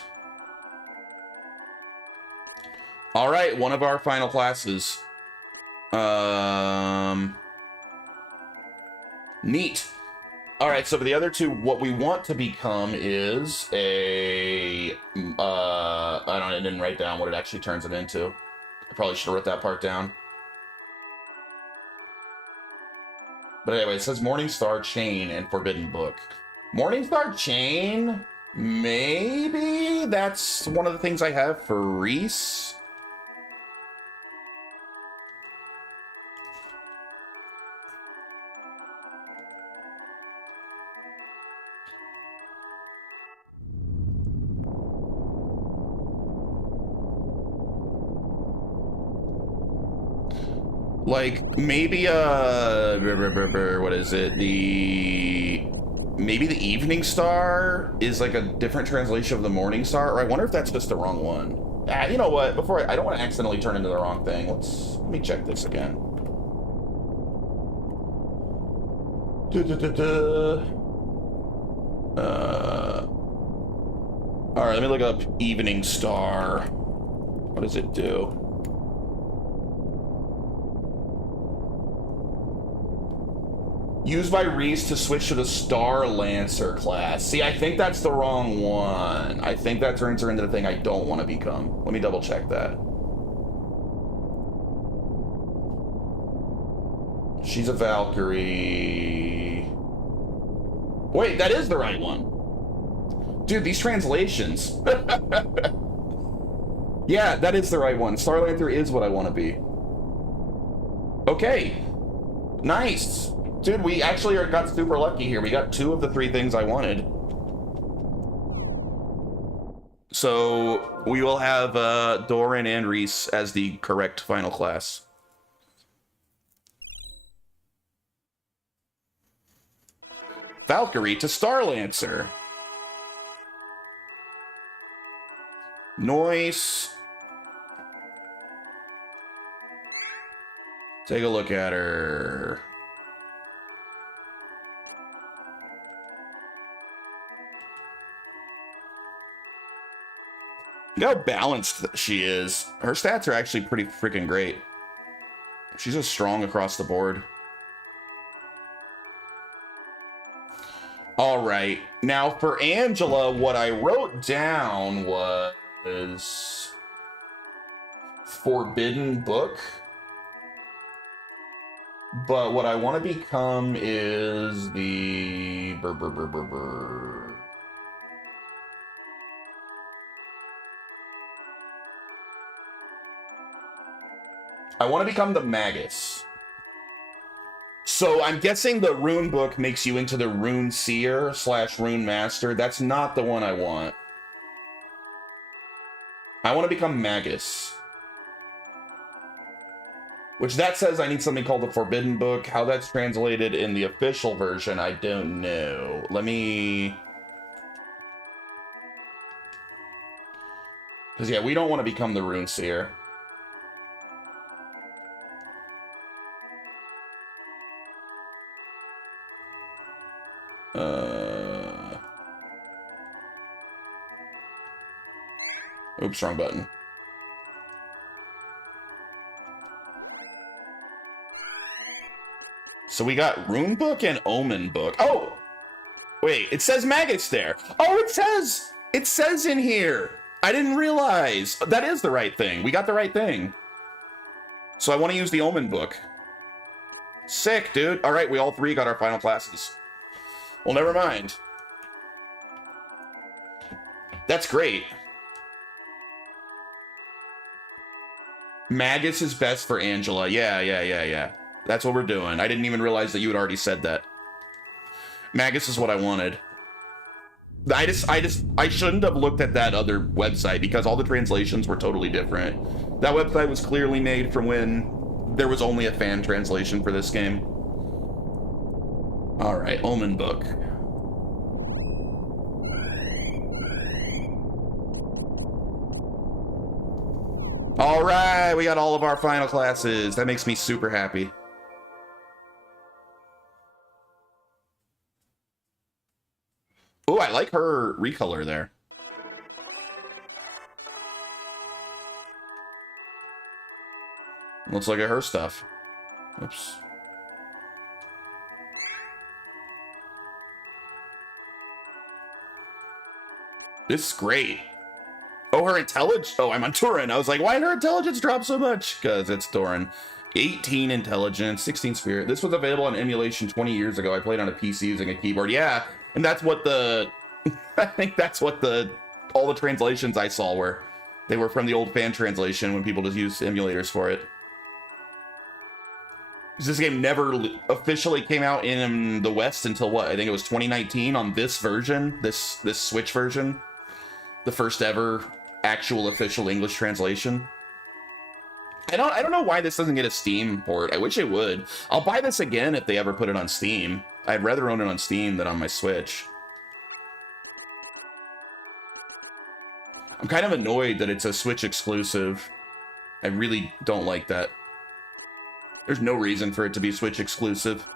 All right, one of our final classes. Neat. All right, so for the other two, what we want to become is a, I didn't write down what it actually turns it into. I probably should have wrote that part down. But anyway, it says Morningstar Chain and Forbidden Book. Morningstar Chain? Maybe that's one of the things I have for Reese. Like, maybe, what is it? Maybe the Evening Star is like a different translation of the Morning Star, or I wonder if that's just the wrong one. You know what? I don't want to accidentally turn into the wrong thing. Let me check this again. All right, let me look up Evening Star. What does it do? Used by Reese to switch to the Star Lancer class. See, I think that's the wrong one. I think that turns her into the thing I don't want to become. Let me double check that. She's a Valkyrie. Wait, that is the right one. Dude, these translations. Yeah, that is the right one. Star Lancer is what I want to be. Okay. Nice. Dude, we actually got super lucky here. We got 2 of the 3 things I wanted. So we will have Doran and Reese as the correct final class. Valkyrie to Star Lancer. Nice. Take a look at her. Look how balanced she is. Her stats are actually pretty freaking great. She's just strong across the board. All right. Now for Angela, what I wrote down was Forbidden Book. But what I want to become is the... I want to become the Magus. So I'm guessing the Rune Book makes you into the Rune Seer / Rune Master. That's not the one I want. I want to become Magus. Which that says I need something called the Forbidden Book. How that's translated in the official version, I don't know. Let me... Because yeah, we don't want to become the Rune Seer. Oops, wrong button. So we got Rune Book and Omen Book. Oh! Wait, it says Magus there. Oh, it says in here. I didn't realize. That is the right thing. We got the right thing. So I want to use the Omen Book. Sick, dude. All right, we all 3 got our final classes. Well, never mind. That's great. Magus is best for Angela. Yeah. That's what we're doing. I didn't even realize that you had already said that. Magus is what I wanted. I shouldn't have looked at that other website because all the translations were totally different. That website was clearly made from when there was only a fan translation for this game. All right, Omen Book. All right, we got all of our final classes. That makes me super happy. Oh, I like her recolor there. Let's look at her stuff. Oops. This is great. Oh, her intelligence. Oh, I'm on Turin. I was like, why did her intelligence drop so much? Because it's Turin. 18 intelligence, 16 spirit. This was available on emulation 20 years ago. I played on a PC using a keyboard. Yeah, and that's what the... I think that's what all the translations I saw were. They were from the old fan translation when people just used emulators for it. This game never officially came out in the West until what? I think it was 2019 on this version, this Switch version. The first ever actual official English translation. I don't know why this doesn't get a Steam port. I wish it would. I'll buy this again if they ever put it on Steam. I'd rather own it on Steam than on my Switch. I'm kind of annoyed that it's a Switch exclusive. I really don't like that. There's no reason for it to be Switch exclusive.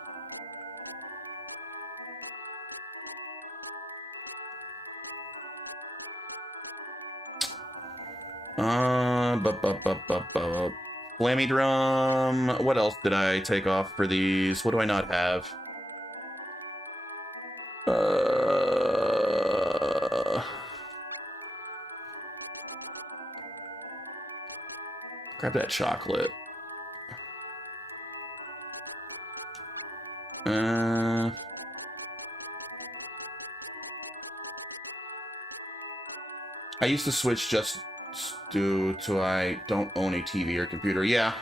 Flammy drum. What else did I take off for these? What do I not have? Grab that chocolate. I used to switch just due to I don't own a TV or computer. Yeah,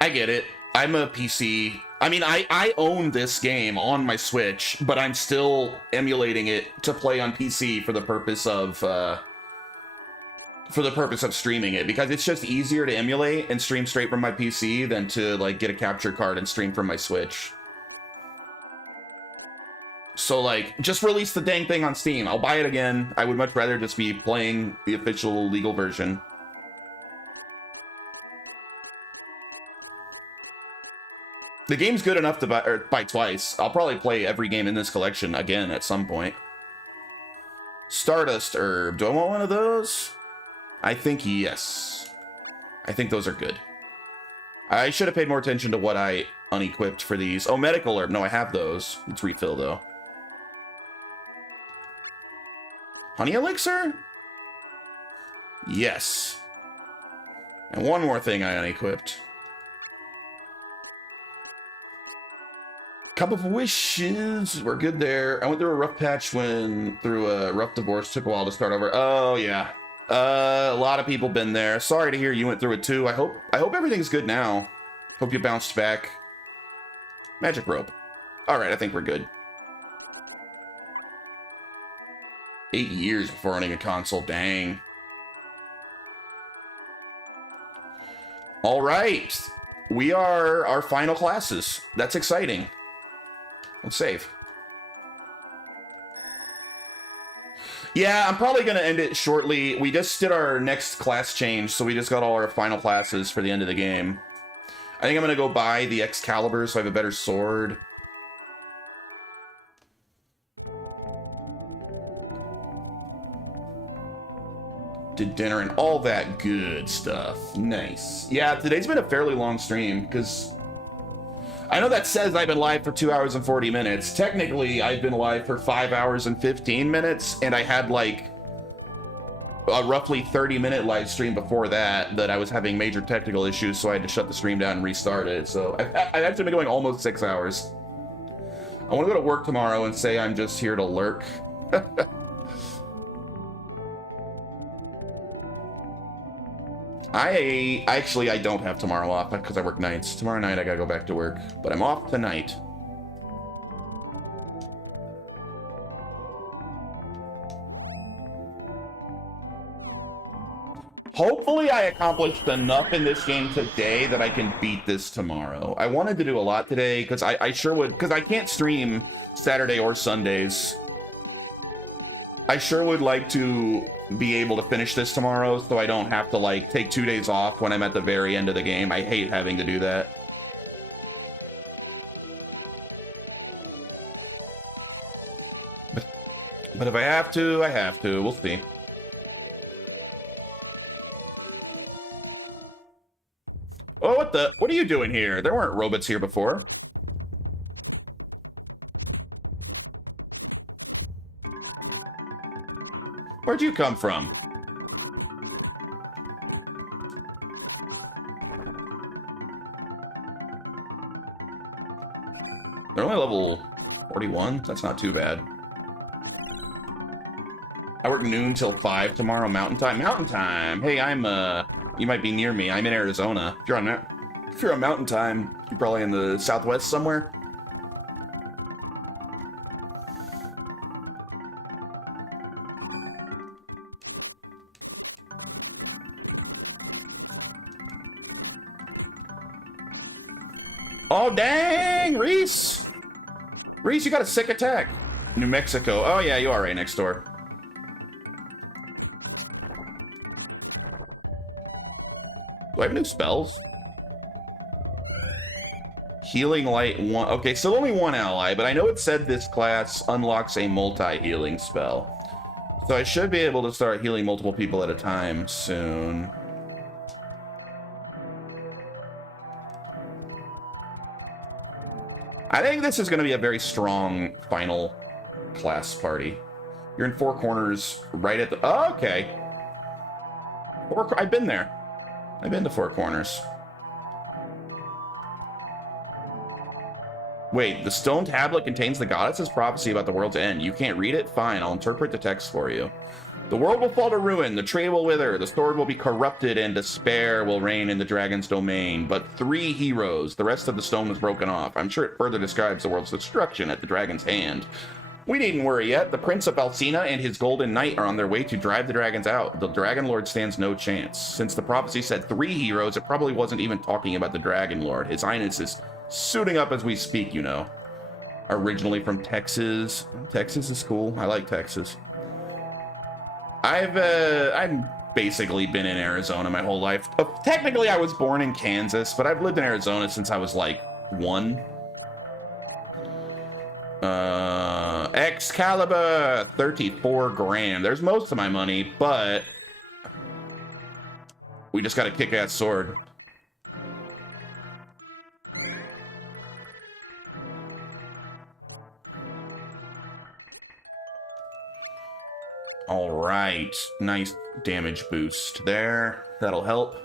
I get it. I'm a PC. I mean, I own this game on my Switch, but I'm still emulating it to play on PC for the purpose of streaming it, because it's just easier to emulate and stream straight from my PC than to like get a capture card and stream from my Switch. So like, just release the dang thing on Steam. I'll buy it again. I would much rather just be playing the official legal version. The game's good enough to buy twice. I'll probably play every game in this collection again at some point. Stardust Herb. Do I want one of those? I think yes. I think those are good. I should have paid more attention to what I unequipped for these. Oh, Medical Herb. No, I have those. Let's refill, though. Honey Elixir? Yes. And one more thing I unequipped. Cup of Wishes. We're good there. I went through a rough patch through a rough divorce. Took a while to start over. Oh, yeah. A lot of people been there. Sorry to hear you went through it, too. I hope everything's good now. Hope you bounced back. Magic rope. All right, I think we're good. 8 years before owning a console. Dang. All right. We are our final classes. That's exciting. Let's save. Yeah, I'm probably going to end it shortly. We just did our next class change, so we just got all our final classes for the end of the game. I think I'm going to go buy the Excalibur so I have a better sword. Did dinner and all that good stuff. Nice. Yeah, today's been a fairly long stream, because I know that says I've been live for 2 hours and 40 minutes. Technically, I've been live for 5 hours and 15 minutes, and I had like a roughly 30-minute live stream before that I was having major technical issues, so I had to shut the stream down and restart it. So I've actually been going almost 6 hours. I want to go to work tomorrow and say I'm just here to lurk. I don't have tomorrow off because I work nights. Tomorrow night I gotta go back to work, but I'm off tonight. Hopefully I accomplished enough in this game today that I can beat this tomorrow. I wanted to do a lot today because I sure would, because I can't stream Saturday or Sundays. I sure would like to be able to finish this tomorrow so I don't have to, like, take 2 days off when I'm at the very end of the game. I hate having to do that. But if I have to, I have to. We'll see. Oh, what are you doing here? There weren't robots here before. Where'd you come from? They're only level 41. That's not too bad. I work noon till 5 tomorrow, Mountain Time. Mountain Time! Hey, you might be near me. I'm in Arizona. If you're on Mountain Time, you're probably in the Southwest somewhere. Oh, dang! Reese! Reese, you got a sick attack. New Mexico. Oh, yeah, you are right next door. Do I have new spells? Healing Light 1. Okay, still only one ally, but I know it said this class unlocks a multi-healing spell. So I should be able to start healing multiple people at a time soon. I think this is going to be a very strong final class party. You're in Four Corners right at the... Oh, okay. I've been there. I've been to Four Corners. Wait, the stone tablet contains the goddess's prophecy about the world's end. You can't read it? Fine, I'll interpret the text for you. The world will fall to ruin, the tree will wither, the sword will be corrupted, and despair will reign in the dragon's domain. But 3 heroes, the rest of the stone was broken off. I'm sure it further describes the world's destruction at the dragon's hand. We needn't worry yet. The Prince of Alcina and his Golden Knight are on their way to drive the dragons out. The Dragon Lord stands no chance. Since the prophecy said 3 heroes, it probably wasn't even talking about the Dragon Lord. His Highness is suiting up as we speak, you know. Originally from Texas. Texas is cool. I like Texas. I've basically been in Arizona my whole life. Technically, I was born in Kansas, but I've lived in Arizona since I was like 1. Excalibur, 34 grand. There's most of my money, but we just got a kick-ass sword. All right, nice damage boost there. That'll help.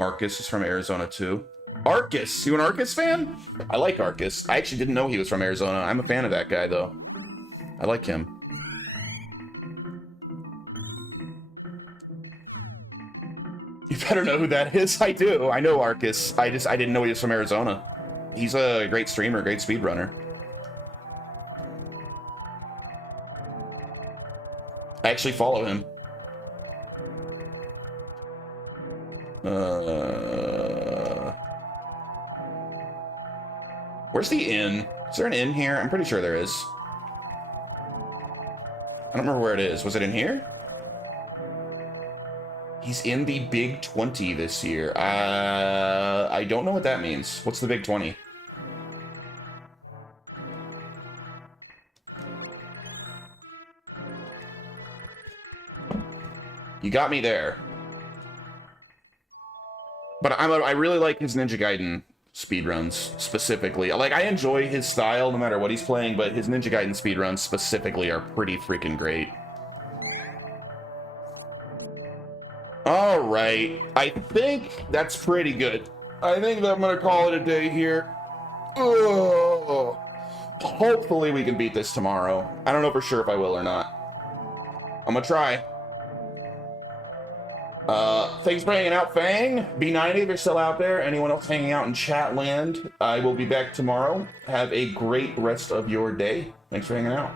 Arcus is from Arizona too. Arcus, you an Arcus fan? I like Arcus. I actually didn't know he was from Arizona. I'm a fan of that guy though. I like him. You better know who that is. I do. I know Arcus. I didn't know he was from Arizona. He's a great streamer, great speedrunner. I actually follow him. Where's the inn? Is there an inn here? I'm pretty sure there is. I don't remember where it is. Was it in here? He's in the Big 20 this year. I don't know what that means. What's the Big 20? You got me there. But I really like his Ninja Gaiden speedruns specifically. Like, I enjoy his style no matter what he's playing, but his Ninja Gaiden speedruns specifically are pretty freaking great. All right, I think that's pretty good. I think that I'm gonna call it a day here. Ugh. Hopefully we can beat this tomorrow. I don't know for sure if I will or not. I'm gonna try. Thanks for hanging out, Fang. B90 if you're still out there. Anyone else hanging out in chat land, I will be back tomorrow. Have a great rest of your day. Thanks for hanging out.